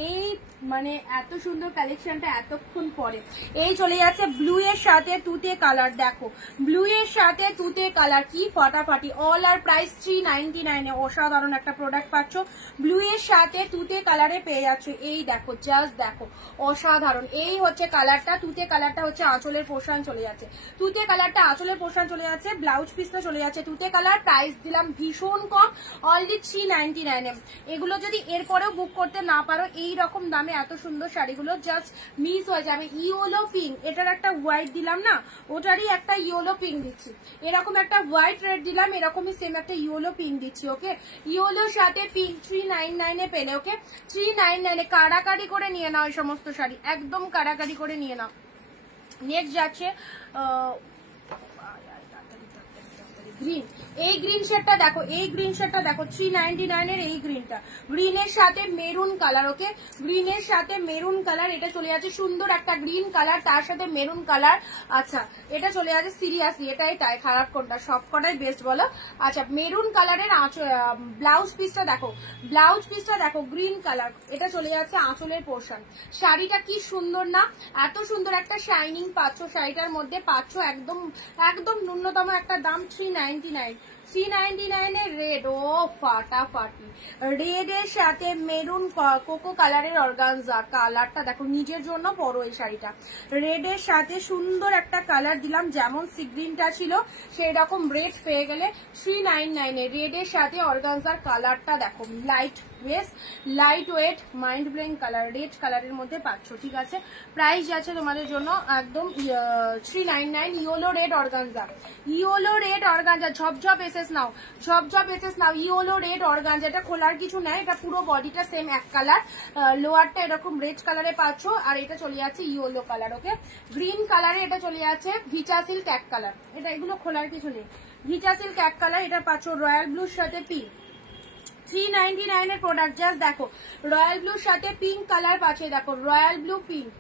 এই মানে এত সুন্দর কালেকশনটা এতক্ষণ পরে এই চলে যাচ্ছে ব্লু এর সাথে তুতে কালার। দেখো ব্লু এর সাথে তুতে কালার কি ফাটাফাটি। অল আর প্রাইস 399 অসাধারণ একটা প্রোডাক্ট পাচ্ছ। ব্লু এর সাথে তুতে কালারে পেয়ে যাচ্ছ। এই দেখো জাস্ট দেখো অসাধারণ। এই হচ্ছে কালারটা, তুতে কালারটা হচ্ছে আঁচলের পোর্শন চলে যাচ্ছে, তুতে কালারটা আঁচলের পোর্শন চলে যাচ্ছে, ব্লাউজ পিসটা চলে যাচ্ছে তুতে কালার। প্রাইস দিলাম ভীষণ কম, অনলি 399। এগুলো যদি এরপরেও বুক করতে না পারো, এই রকম দামে এত সুন্দর শাড়িগুলো জাস্ট মিস হয়ে যাবে। ইয়েলো পিঙ্ক, এটার একটা হোয়াইট দিলাম না, ওটারই একটা ইয়েলো পিঙ্ক দিচ্ছি। এরকম একটা হোয়াইট রেড দিলাম, এরকমই সেম একটা ইয়েলো পিঙ্ক দিচ্ছি। ওকে ইয়েলোর সাথে পিঙ্ক 399 পেলে। ওকে 399 কাড়াকাড়ি করে নিয়ে নাও এই সমস্ত শাড়ি, একদম কাড়াকাড়ি করে নিয়ে নাও। নেক্সট যাচ্ছে গ্রিন, এই গ্রিন শেডটা দেখো, এই গ্রিন শেডটা দেখো 399 এর এই গ্রিনটা, গ্রিনের সাথে মেরুন কালার। ওকে গ্রিনের সাথে মেরুন কালার, এটা চলে যাচ্ছে সুন্দর একটা গ্রিন কালার, তার সাথে মেরুন কালার। আচ্ছা এটা চলে যাচ্ছে সিরিয়াসলি, এটাই তাই খারাপ কোনটা, সব কটাই বেস্ট বলো। আচ্ছা মেরুন কালারের ব্লাউজ পিসটা দেখো, ব্লাউজ পিসটা দেখো গ্রিন কালার, এটা চলে যাচ্ছে আঁচলের পোর্শন। শাড়িটা কি সুন্দর না, এত সুন্দর একটা শাইনিং পাচ্ছ শাড়িটার মধ্যে, পাচ্ছ একদম একদম ন্যূনতম একটা দাম 399 এর রেড। ও ফাটাফাটি, রেড এর সাথে মেরুন কোকো কালারের অর্গানজা। কালারটা দেখো, নিজের জন্য পরো এই শাড়িটা। রেড এর সাথে সুন্দর একটা কালার দিলাম, যেমন সি গ্রিনটা ছিল সেই রকম রেড পেয়ে গেলে 399 এর। রেড এর সাথে অর্গানজার কালারটা দেখো, light light weight mind blowing colour, red কালারের মধ্যে পাচ্ছ। ঠিক আছে প্রাইস আছে তোমাদের জন্য একদম 399। Yellow red organza, yellow red organza, ঝপঝপ এসেস নাও, ঝপঝপ এসেস নাও। ইয়েলো রেড অর্গানজা, এটা খোলার কিছু নাই, এটা পুরো বডিটা সেম এক কালার, লোয়ারটা এরকম রেড কালারে পাচ্ছ, আর এটা চলে যাচ্ছে ইয়েলো কালার। ওকে গ্রিন কালারে এটা চলে যাচ্ছে ভিচা সিল্ক এক কালার, এটা এগুলো খোলার কিছু নেই, ভিচা সিল্ক এক কালার। এটা পাচ্ছ রয়্যাল ব্লুর সাথে পিঙ্ক, 399 এর প্রোডাক্ট। জাস্ট দেখো রয়্যাল ব্লুর সাথে পিঙ্ক কালার পাচ্ছে, দেখো রয়্যাল ব্লু পিঙ্ক।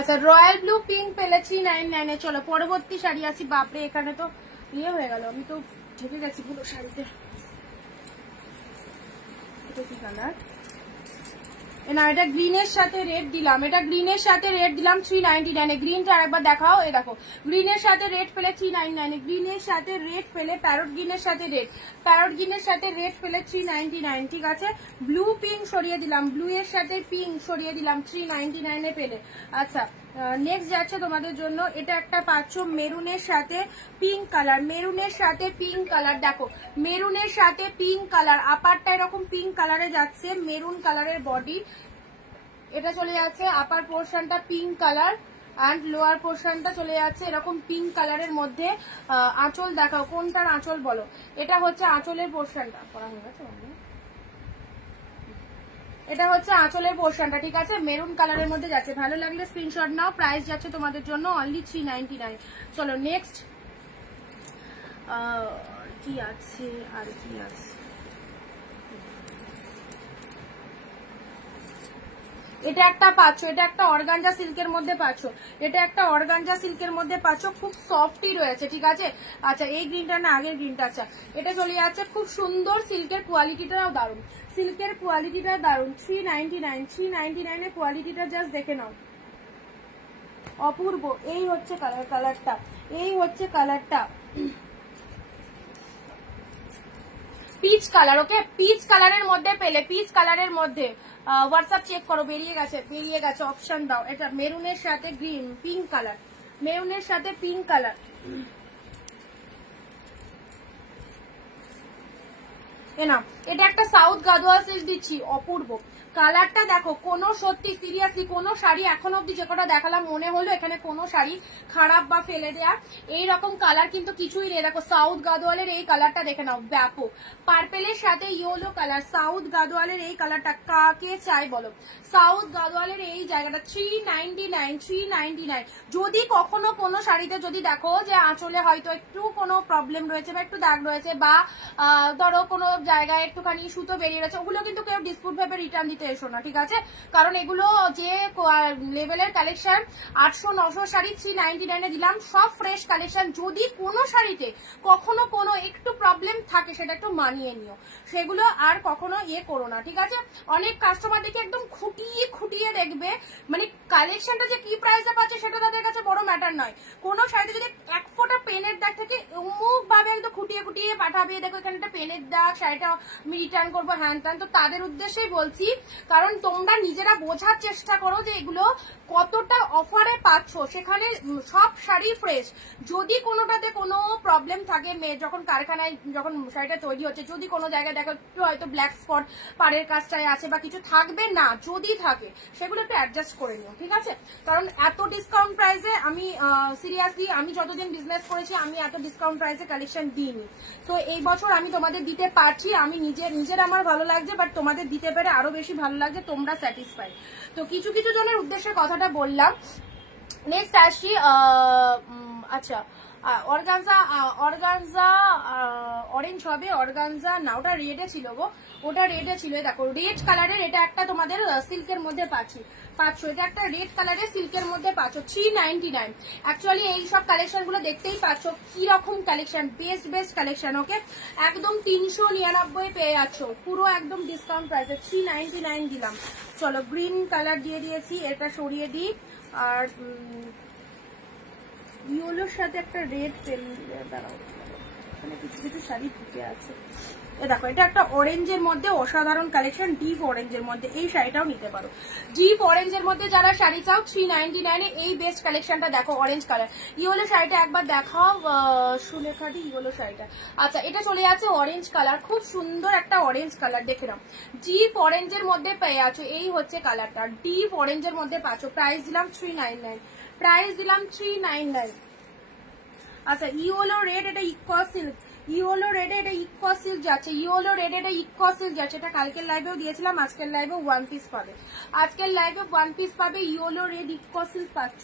আচ্ছা রয়্যাল ব্লু পিঙ্ক পেলে 399 এ। চলো পরবর্তী শাড়ি আসি। বাপরে এখানে তো ইয়ে হয়ে গেল, আমি তো ঢেকে গেছি পুরো শাড়িতে। এটা কি কালার না, এটা গ্রিনের সাথে রেড দিলাম, এটা গ্রিনের সাথে রেড দিলাম 399 এ। গ্রিনটা আরেকবার দেখাও, এই দেখো গ্রিনের সাথে রেড পেলে 399 এ, গ্রিনের সাথে রেড পেলে প্যারট গ্রিনের সাথে রেড, প্যারট গ্রিনের সাথে রেড পেলে 399। ঠিক আছে ব্লু পিঙ্ক সরিয়ে দিলাম, ব্লু এর সাথে পিঙ্ক সরিয়ে দিলাম 399 এ পেলে। আচ্ছা নেক্সট যাচ্ছে তোমাদের জন্য, এটা একটা পাচ্ছ মেরুনের সাথে পিঙ্ক কালার, মেরুনের সাথে পিঙ্ক কালার। দেখো মেরুনের সাথে পিঙ্ক কালার, আপারটা এরকম পিঙ্ক কালারে যাচ্ছে, মেরুন কালারের বডি, এটা চলে যাচ্ছে আপার পোর্শনটা পিঙ্ক কালার অ্যান্ড লোয়ার পোর্শনটা চলে যাচ্ছে এরকম পিঙ্ক কালারের মধ্যে। আঁচল দেখাও, কোনটার আঁচল বলো, এটা হচ্ছে আঁচলের পোর্শনটা করা হয়ে গেছে। এটা হচ্ছে আঁচলের পোর্শনটা, ঠিক আছে, মেরুন কালারের মধ্যে যাচ্ছে। ভালো লাগলে স্ক্রিনশট নাও, প্রাইস যাচ্ছে তোমাদের জন্য অনলি 399। চলো নেক্সট কি আছে, আর কি আছে, এটা একটা পাচ্ছ, এটা একটা অর্গানজা সিল্কের মধ্যে পাচ্ছ, এটা একটা অর্গানজা সিল্কের মধ্যে পাচ্ছ, খুব সফটই রয়েছে, ঠিক আছে। আচ্ছা এই গ্রিনটা না, আগের গ্রিনটা। আচ্ছা এটা চলে যাচ্ছে, খুব সুন্দর, সিল্কের কোয়ালিটিটাও দারুণ, সিল্কের কোয়ালিটিটা দারুণ। 399, 399 এর কোয়ালিটিটা জাস্ট দেখে নাও, অপূর্ব। এই হচ্ছে কালারটা, এই হচ্ছে কালারটা, পিচ কালার। ওকে, পিচ কালারের মধ্যে পেলে, পিচ কালারের মধ্যে হোয়াটসঅ্যাপ চেক করো, বেরিয়ে গেছে, অপশন দাও। এটা মেরুনের সাথে গ্রিন, পিঙ্ক কালার, মেরুনের সাথে পিঙ্ক কালার। না এটা একটা সাউথ গাদোয়াল সিল্ক দিচ্ছি, অপূর্ব কালারটা দেখো। কোনো সত্যি সিরিয়াসলি কোনো শাড়ি এখন অব্দি যে কটা দেখালাম মনে হলো এখানে কোনো শাড়ি খারাপ বা ফেলে দেয়া এইরকম কালার কিন্তু কিছুই নেই। দেখো সাউথ গাদোয়ালের এই কালারটা দেখে নাও, ব্যাপক পার্পেলের সাথে ইয়েলো কালার। সাউথ গাদোয়ালের এই কালারটা কাকে চাই বলো, সাউথ গাদোয়ালের এই জায়গাটা 399, 399। যদি কখনো কোনো শাড়িতে যদি দেখো যে আঁচলে হয়তো একটু কোনো প্রবলেম রয়েছে বা একটু দাগ রয়েছে বা ধরো কোনো জায়গায় একটুখানি সুতো বেরিয়ে রয়েছে, ওগুলো কিন্তু কেউ ডিসপুট ভাবে রিটার্ন দিতে এসো না, ঠিক আছে। কারণ এগুলো যে লেভেলের কালেকশন, 800-900 শাড়ি 399 দিলাম, সব ফ্রেশ কালেকশন। যদি কোনো শাড়িতে কখনো কোনো একটু প্রবলেম থাকে সেটা একটু মানিয়ে নিও, সেগুলো আর কখনো ইয়ে করো না, ঠিক আছে। অনেক কাস্টমার দেখে একদম খুঁটিয়ে দেখবে, মানে কালেকশনটা যে কি প্রাইসে পাচ্ছে সেটা তাদের কাছে বড় ম্যাটার নয়। কোনো শাড়িতে যদি এক ফোঁটা পেনের দাগ থেকে অমুক ভাবে একদম খুঁটিয়ে পাঠাবে, দেখো এখানে একটা পেনের দাগ, শাড়িটা আমি রিটার্ন করবো, হ্যান ত্যান, তো তাদের উদ্দেশ্যেই বলছি। কারণ তোমরা নিজেরা বোঝার চেষ্টা করো যে এগুলো কতটা অফারে পাচ্ছ, সেখানে সব শাড়ি ফ্রেশ। যদি কোনোটাতে কোনো প্রবলেম থাকে, যখন কারখানায় যখন শাড়িটা তৈরি হচ্ছে, যদি কোনো জায়গায় দেখো একটু হয়তো ব্ল্যাক স্পট পাড়ের কাজটায় আছে বা কিছু থাকবে না, যদি থাকে সেগুলো একটু অ্যাডজাস্ট করে নিও, ঠিক আছে। কারণ এত ডিসকাউন্ট প্রাইসে আমি সিরিয়াসলি আমি যতদিন বিজনেস করেছি আমি এত ডিসকাউন্ট প্রাইসে কালেকশন দিইনি। তো এই বছর আমি তোমাদের দিতে পারছি, আমি নিজের আমার ভালো লাগছে, বাট তোমাদের দিতে পেরে আরো বেশি ভালো লাগছে, তোমরা স্যাটিসফাইড। তো কিছু জনের উদ্দেশ্যে কথাটা বললাম। নেক্সট আসছি, আচ্ছা অর্গানজা অরেঞ্জ হবে, অর্গানজা না, ওটা রেডে ছিল গো, ওটা রেডে ছিল। দেখো রেড কালারের এটা একটা তোমাদের সিল্কের মধ্যে পাচ্ছ, এটা একটা রেড কালারের সিল্কের মধ্যে পাচ্ছ 399। অ্যাকচুয়ালি এই সব কালেকশন গুলো দেখতেই পাচ্ছ কি রকম কালেকশন, বেস্ট কালেকশন। ওকে, একদম 399 পেয়ে যাচ্ছ, পুরো একদম ডিসকাউন্ট প্রাইসে 399 দিলাম। চলো গ্রিন কালার দিয়ে দিয়েছি, এটা সরিয়ে দিই। আর ইয়েলোর সাথে একটা রেড পেন, দাঁড়াও এখানে কিছু শাড়ি ঢুকে আছে। দেখো এটা একটা অরেঞ্জের মধ্যে অসাধারণ কালেকশন, ডিপ অরেঞ্জের মধ্যে, এই শাড়িটাও নিতে পারো। ডিপ অরেঞ্জের মধ্যে যারা শাড়ি চাও 399 এই বেস্ট কালেকশনটা দেখো, অরেঞ্জ কালার। ইয়েলো শাড়িটা একবার দেখাও সুলেখাটি, ইয়েলো শাড়িটা। আচ্ছা এটা চলে যাচ্ছে অরেঞ্জ কালার, খুব সুন্দর একটা অরেঞ্জ কালার, দেখে নাও। ডিপ অরেঞ্জের মধ্যে পেয়ে আছো, এই হচ্ছে কালারটা, ডিপ অরেঞ্জের মধ্যে পাচ্ছ। প্রাইস দিলাম 399, প্রাইস দিলাম 399। আচ্ছা ইয়েলো রেড, এটা ইকো সিল্ক, ইয়েলো রেডে এটা ইকো সিল্ক যাচ্ছে, ইয়েলো রেডে এটা ইকো সিল্ক যাচ্ছে। এটা কালকের লাইভেও দিয়েছিলাম, আজকের লাইভে ওয়ান পিস পাবে, আজকের লাইভে ওয়ান পিস পাবে, ইয়েলো রেড ইকো সিল্ক পাচ্ছ।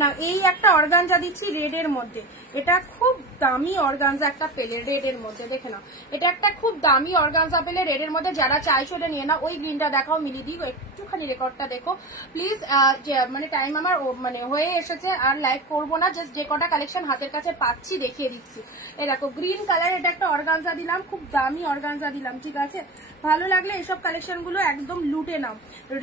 না এই একটা অর্গানজা দিচ্ছি রেডের মধ্যে, এটা খুব দামি অর্গানজা একটা পেলে রেডের মধ্যে, দেখে নাও এটা একটা খুব দামি অর্গানজা পেলে রেডের মধ্যে। যারা চাইছো এটা নিয়ে নাও। ওই গ্রিনটা দেখাও মিলি দিই, একটুখানি রেকর্ডটা দেখো প্লিজ। মানে টাইম আমার মানে হয়ে এসেছে, আর লাইভ করবো না, জাস্ট যে কটা কালেকশন হাতের কাছে পাচ্ছি দেখিয়ে দিচ্ছি। এই দেখো গ্রিন কালার, এটা একটা অর্গানজা দিলাম, খুব দামি অর্গানজা দিলাম, ঠিক আছে। ভালো লাগলে এইসব কালেকশন গুলো একদম লুটে নাও।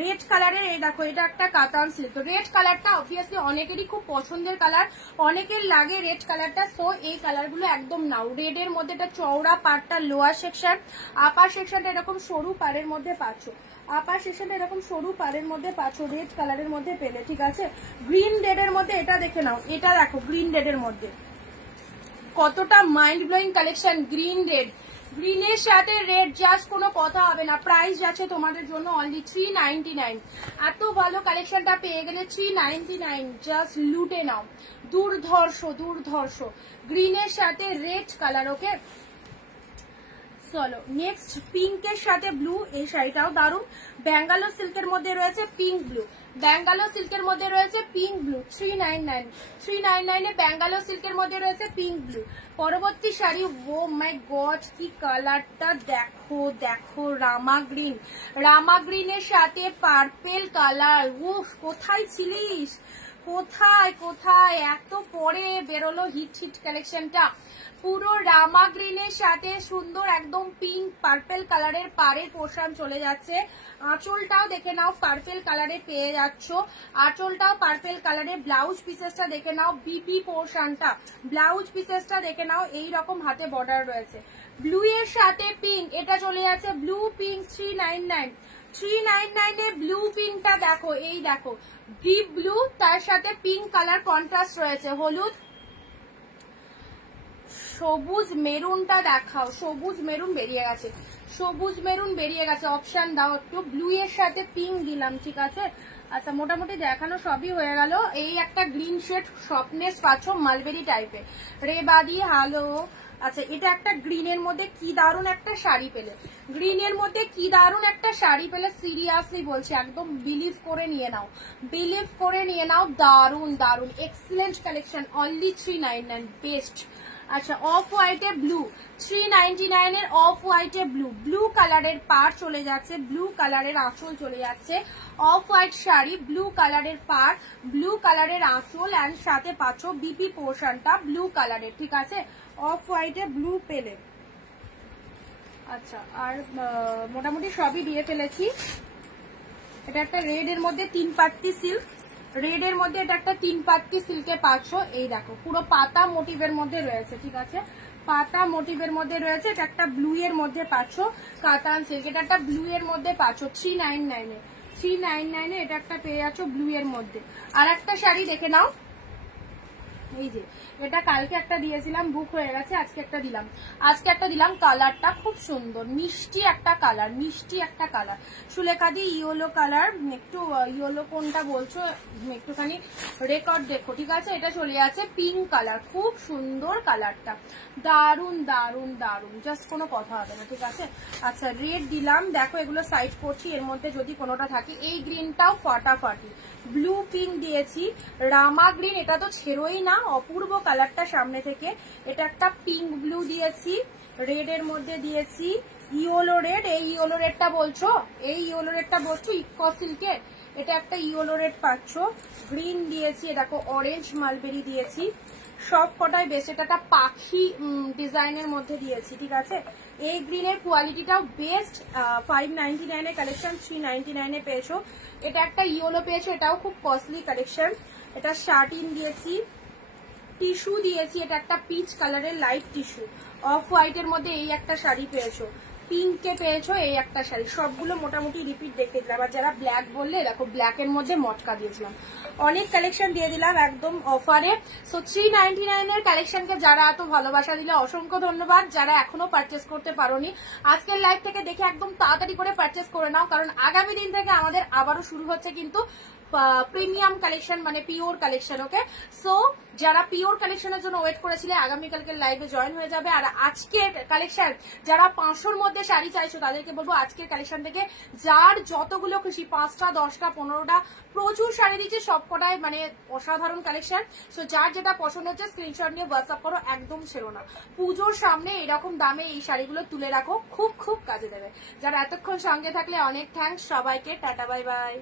রেড কালারের এই দেখো, এটা একটা কাতান সিল্ক, রেড কালারটা অবভিয়াসলি অনেকেরই খুব পছন্দের কালার, অনেকের লাগে রেড কালারটা, সো এই কালার গুলো একদম নাও। রেড এর মধ্যে এটা চওড়া পাড়টা লোয়ার সেকশন, আপার সেকশনটা এরকম সরু পাড়ের মধ্যে পাচ্ছ, আপার সেকশনটা এরকম সরু পাড়ের মধ্যে পাচ্ছ, রেড কালারের মধ্যে পেলে, ঠিক আছে। গ্রিন রেড এর মধ্যে এটা দেখে নাও, এটা দেখো গ্রিন রেড এর মধ্যে কতটা mind blowing collection. Green red, গ্রিনের সাথে রেড জাস্ট কোনো কথা হবে না। প্রাইস যাচ্ছে তোমাদের জন্য অনলি 399। এত ভালো কালেকশনটা পেয়ে গেলে 399, জাস্ট লুটে নাও। দুর্ধর্ষ গ্রিনের সাথে রেড কালার। ওকে চলো নেক্সট পিঙ্কের সাথে ব্লু, এই শাড়িটাও দারুন। ব্যাঙ্গালোর সিল্কের মধ্যে রয়েছে পিঙ্ক ব্লু, ব্যাঙ্গালোর সিল্কের মধ্যে রয়েছে পিঙ্ক ব্লু 399 এ ব্যাঙ্গালোর সিল্কের মধ্যে রয়েছে পিঙ্ক ব্লু। পরবর্তী শাড়ি, ও মাই গড কি কালারটা দেখো, দেখো রামা গ্রিন, রামা গ্রিনের সাথে পার্পেল কালার। উফ কোথায় ছিলিস, কোথায় কোথায়, এত পরে বেরোলো হিট হিট কালেকশনটা। পুরো রামা গ্রিনের সাথে সুন্দর একদম পিঙ্ক পার্পেল কালারের পাড়ের পোর্শন চলে যাচ্ছে। আঁচলটাও দেখে নাও পার্পেল কালারে পেয়ে যাচ্ছ, আঁচলটাও পার্পেল কালারে। ব্লাউজ পিসেসটা দেখে নাও, বিপি পোর্শনটা, ব্লাউজ পিসেসটা দেখে নাও, এই রকম হাতে বর্ডার রয়েছে। ব্লু এর সাথে পিঙ্ক, এটা চলে যাচ্ছে ব্লু পিঙ্ক 399 এ ব্লু পিঙ্কটা দেখো, এই দেখো ডিপ ব্লু, তার সাথে পিঙ্ক কালার কন্ট্রাস্ট রয়েছে। হলুদ, সবুজ মেরুনটা দেখাও, সবুজ মেরুন বেরিয়ে গেছে, সবুজ মেরুন বেরিয়ে গেছে, অপশন দাও একটু। ব্লু এর সাথে পিঙ্ক দিলাম, ঠিক আছে। আচ্ছা মোটামুটি দেখানো সবই হয়ে গেল। এই একটা গ্রিন শেড সফটনেস পাচ্ছ মালবেরি টাইপের, রেবাদি হালো। আচ্ছা এটা একটা গ্রিনের মধ্যে কি দারুন একটা শাড়ি পেলে, গ্রিনের মধ্যে কি দারুন একটা শাড়ি পেলে, সিরিয়াসলি বলছি একদম বিলিভ করে নিয়ে নাও, বিলিভ করে নিয়ে নাও। দারুন দারুন এক্সিলেন্ট কালেকশন, অনলি 399 বেস্ট। আচ্ছা অফ হোয়াইটে ব্লু 399 এর অফ হোয়াইটে ব্লু, ব্লু কালারের পাড় চলে যাচ্ছে, ব্লু কালারের আঁচল চলে যাচ্ছে। অফ হোয়াইট শাড়ি, ব্লু কালারের পাড়, ব্লু কালারের আঁচল, অ্যান্ড সাথে পাচ্ছ বিপি পোর্শনটা ব্লু কালারের, ঠিক আছে। অফ হোয়াইটে ব্লু পেলে। আচ্ছা আর মোটামুটি সবই দিয়ে ফেলেছি। এটা একটা রেড এর মধ্যে 3 পাত্তি সিল্ক, রেড এর মধ্যে এটা একটা 3 পাত্তি সিল্কে পাচ্ছ, এই দেখো পুরো পাতা মোটিভের মধ্যে রয়েছে, ঠিক আছে, পাতা মোটিভের মধ্যে রয়েছে। এটা একটা ব্লু এর মধ্যে পাচ্ছ কাতান সিল্ক, এটা একটা ব্লু এর মধ্যে পাচ্ছ 399 এ এটা একটা পেয়ে যাচ্ছ ব্লু এর মধ্যে। আর একটা শাড়ি দেখে নাও, এই যে এটা কালকে একটা দিয়েছিলাম, বুক হয়ে গেছে, আজকে একটা দিলাম, আজকে একটা দিলাম। কালারটা খুব সুন্দর, মিষ্টি একটা কালার, মিষ্টি একটা কালার, সুলেখা দি ইয়েলো কালার, একটু ইয়েলো কোনটা বলছো একটুখানি রেকর্ড দেখো, ঠিক আছে। এটা চলে যাচ্ছে পিঙ্ক কালার, খুব সুন্দর কালারটা, দারুন দারুন দারুন, জাস্ট কোনো কথা হবে না, ঠিক আছে। আচ্ছা রেড দিলাম, দেখো এগুলো সাইড করছি, এর মধ্যে যদি কোনোটা থাকে। এই গ্রিনটাও ফাটাফাটি, ব্লু পিঙ্ক দিয়েছি, রামা গ্রিন, এটা তো ছেড়োই না, অপূর্ব কালারটা সামনে থেকে। এটা একটা পিঙ্ক ব্লু দিয়েছি, রেড এর মধ্যে দিয়েছি ইয়েলো রেড, এই ইয়েলো রেডটা বলছো, এই ইয়েলো রেডটা বলছো ইকো সিল্কের, এটা একটা ইয়েলো রেড পাচ্ছ। গ্রিন দিয়েছি, দেখো অরেঞ্জ মালবেরি দিয়েছি, সব কটাই বেশ। এটা একটা পাখি ডিজাইনের মধ্যে দিয়েছি, ঠিক আছে। এই গ্রিনের কোয়ালিটিটাও বেস্ট, 599 এর কালেকশন 399 এ পেয়েছো। এটা একটা ইয়েলো পেয়েছো, এটাও খুব কস্টলি কালেকশন। এটা শার্টিন দিয়েছি, টিস্যু দিয়েছি, এটা একটা পিচ কালারের লাইট টিস্যু। অফ হোয়াইট এর মধ্যে এই একটা শাড়ি পেয়েছো, পিঙ্কে পেয়েছো এই একটা শাড়ি, সবগুলো মোটামুটি রিপিট দেখতে দিলাম। আর যারা ব্ল্যাক বললে দেখো ব্ল্যাক এর মধ্যে মটকা দিয়েছিলাম, অনেক কালেকশন দিয়ে দিলাম একদম অফারে। সো 399 এর কালেকশনকে যারা এত ভালোবাসা দিলে অসংখ্য ধন্যবাদ। যারা এখনো পারচেস করতে পারোনি আজকের লাইভ থেকে দেখে একদম তাড়াতাড়ি করে পারচেস করে নাও, কারণ আগামী দিন থেকে আমাদের আবারও শুরু হচ্ছে কিন্তু প্রিমিয়াম কালেকশন, মানে পিওর কালেকশন। ওকে, সো যারা পিওর কালেকশনের জন্য ওয়েট করেছিলে আগামীকালকে লাইভে জয়েন হয়ে যাবে। আর আজকের কালেকশন যারা 500-র মধ্যে শাড়ি চাইছো তাদেরকে বলবো আজকের কালেকশন থেকে যার যতগুলো খুশি, 5টা 10টা 15টা প্রচুর শাড়ি দিচ্ছে, সবকটাই মানে অসাধারণ কালেকশন। সো যার যেটা পছন্দ হচ্ছে স্ক্রিনশট নিয়ে হোয়াটসঅ্যাপ করো, একদম ছেড়ো না। পুজোর সামনে এরকম দামে এই শাড়িগুলো তুলে রাখো, খুব খুব কাজে দেবে। যারা এতক্ষণ সঙ্গে থাকলে অনেক থ্যাঙ্কস সবাইকে, টাটা বাই বাই।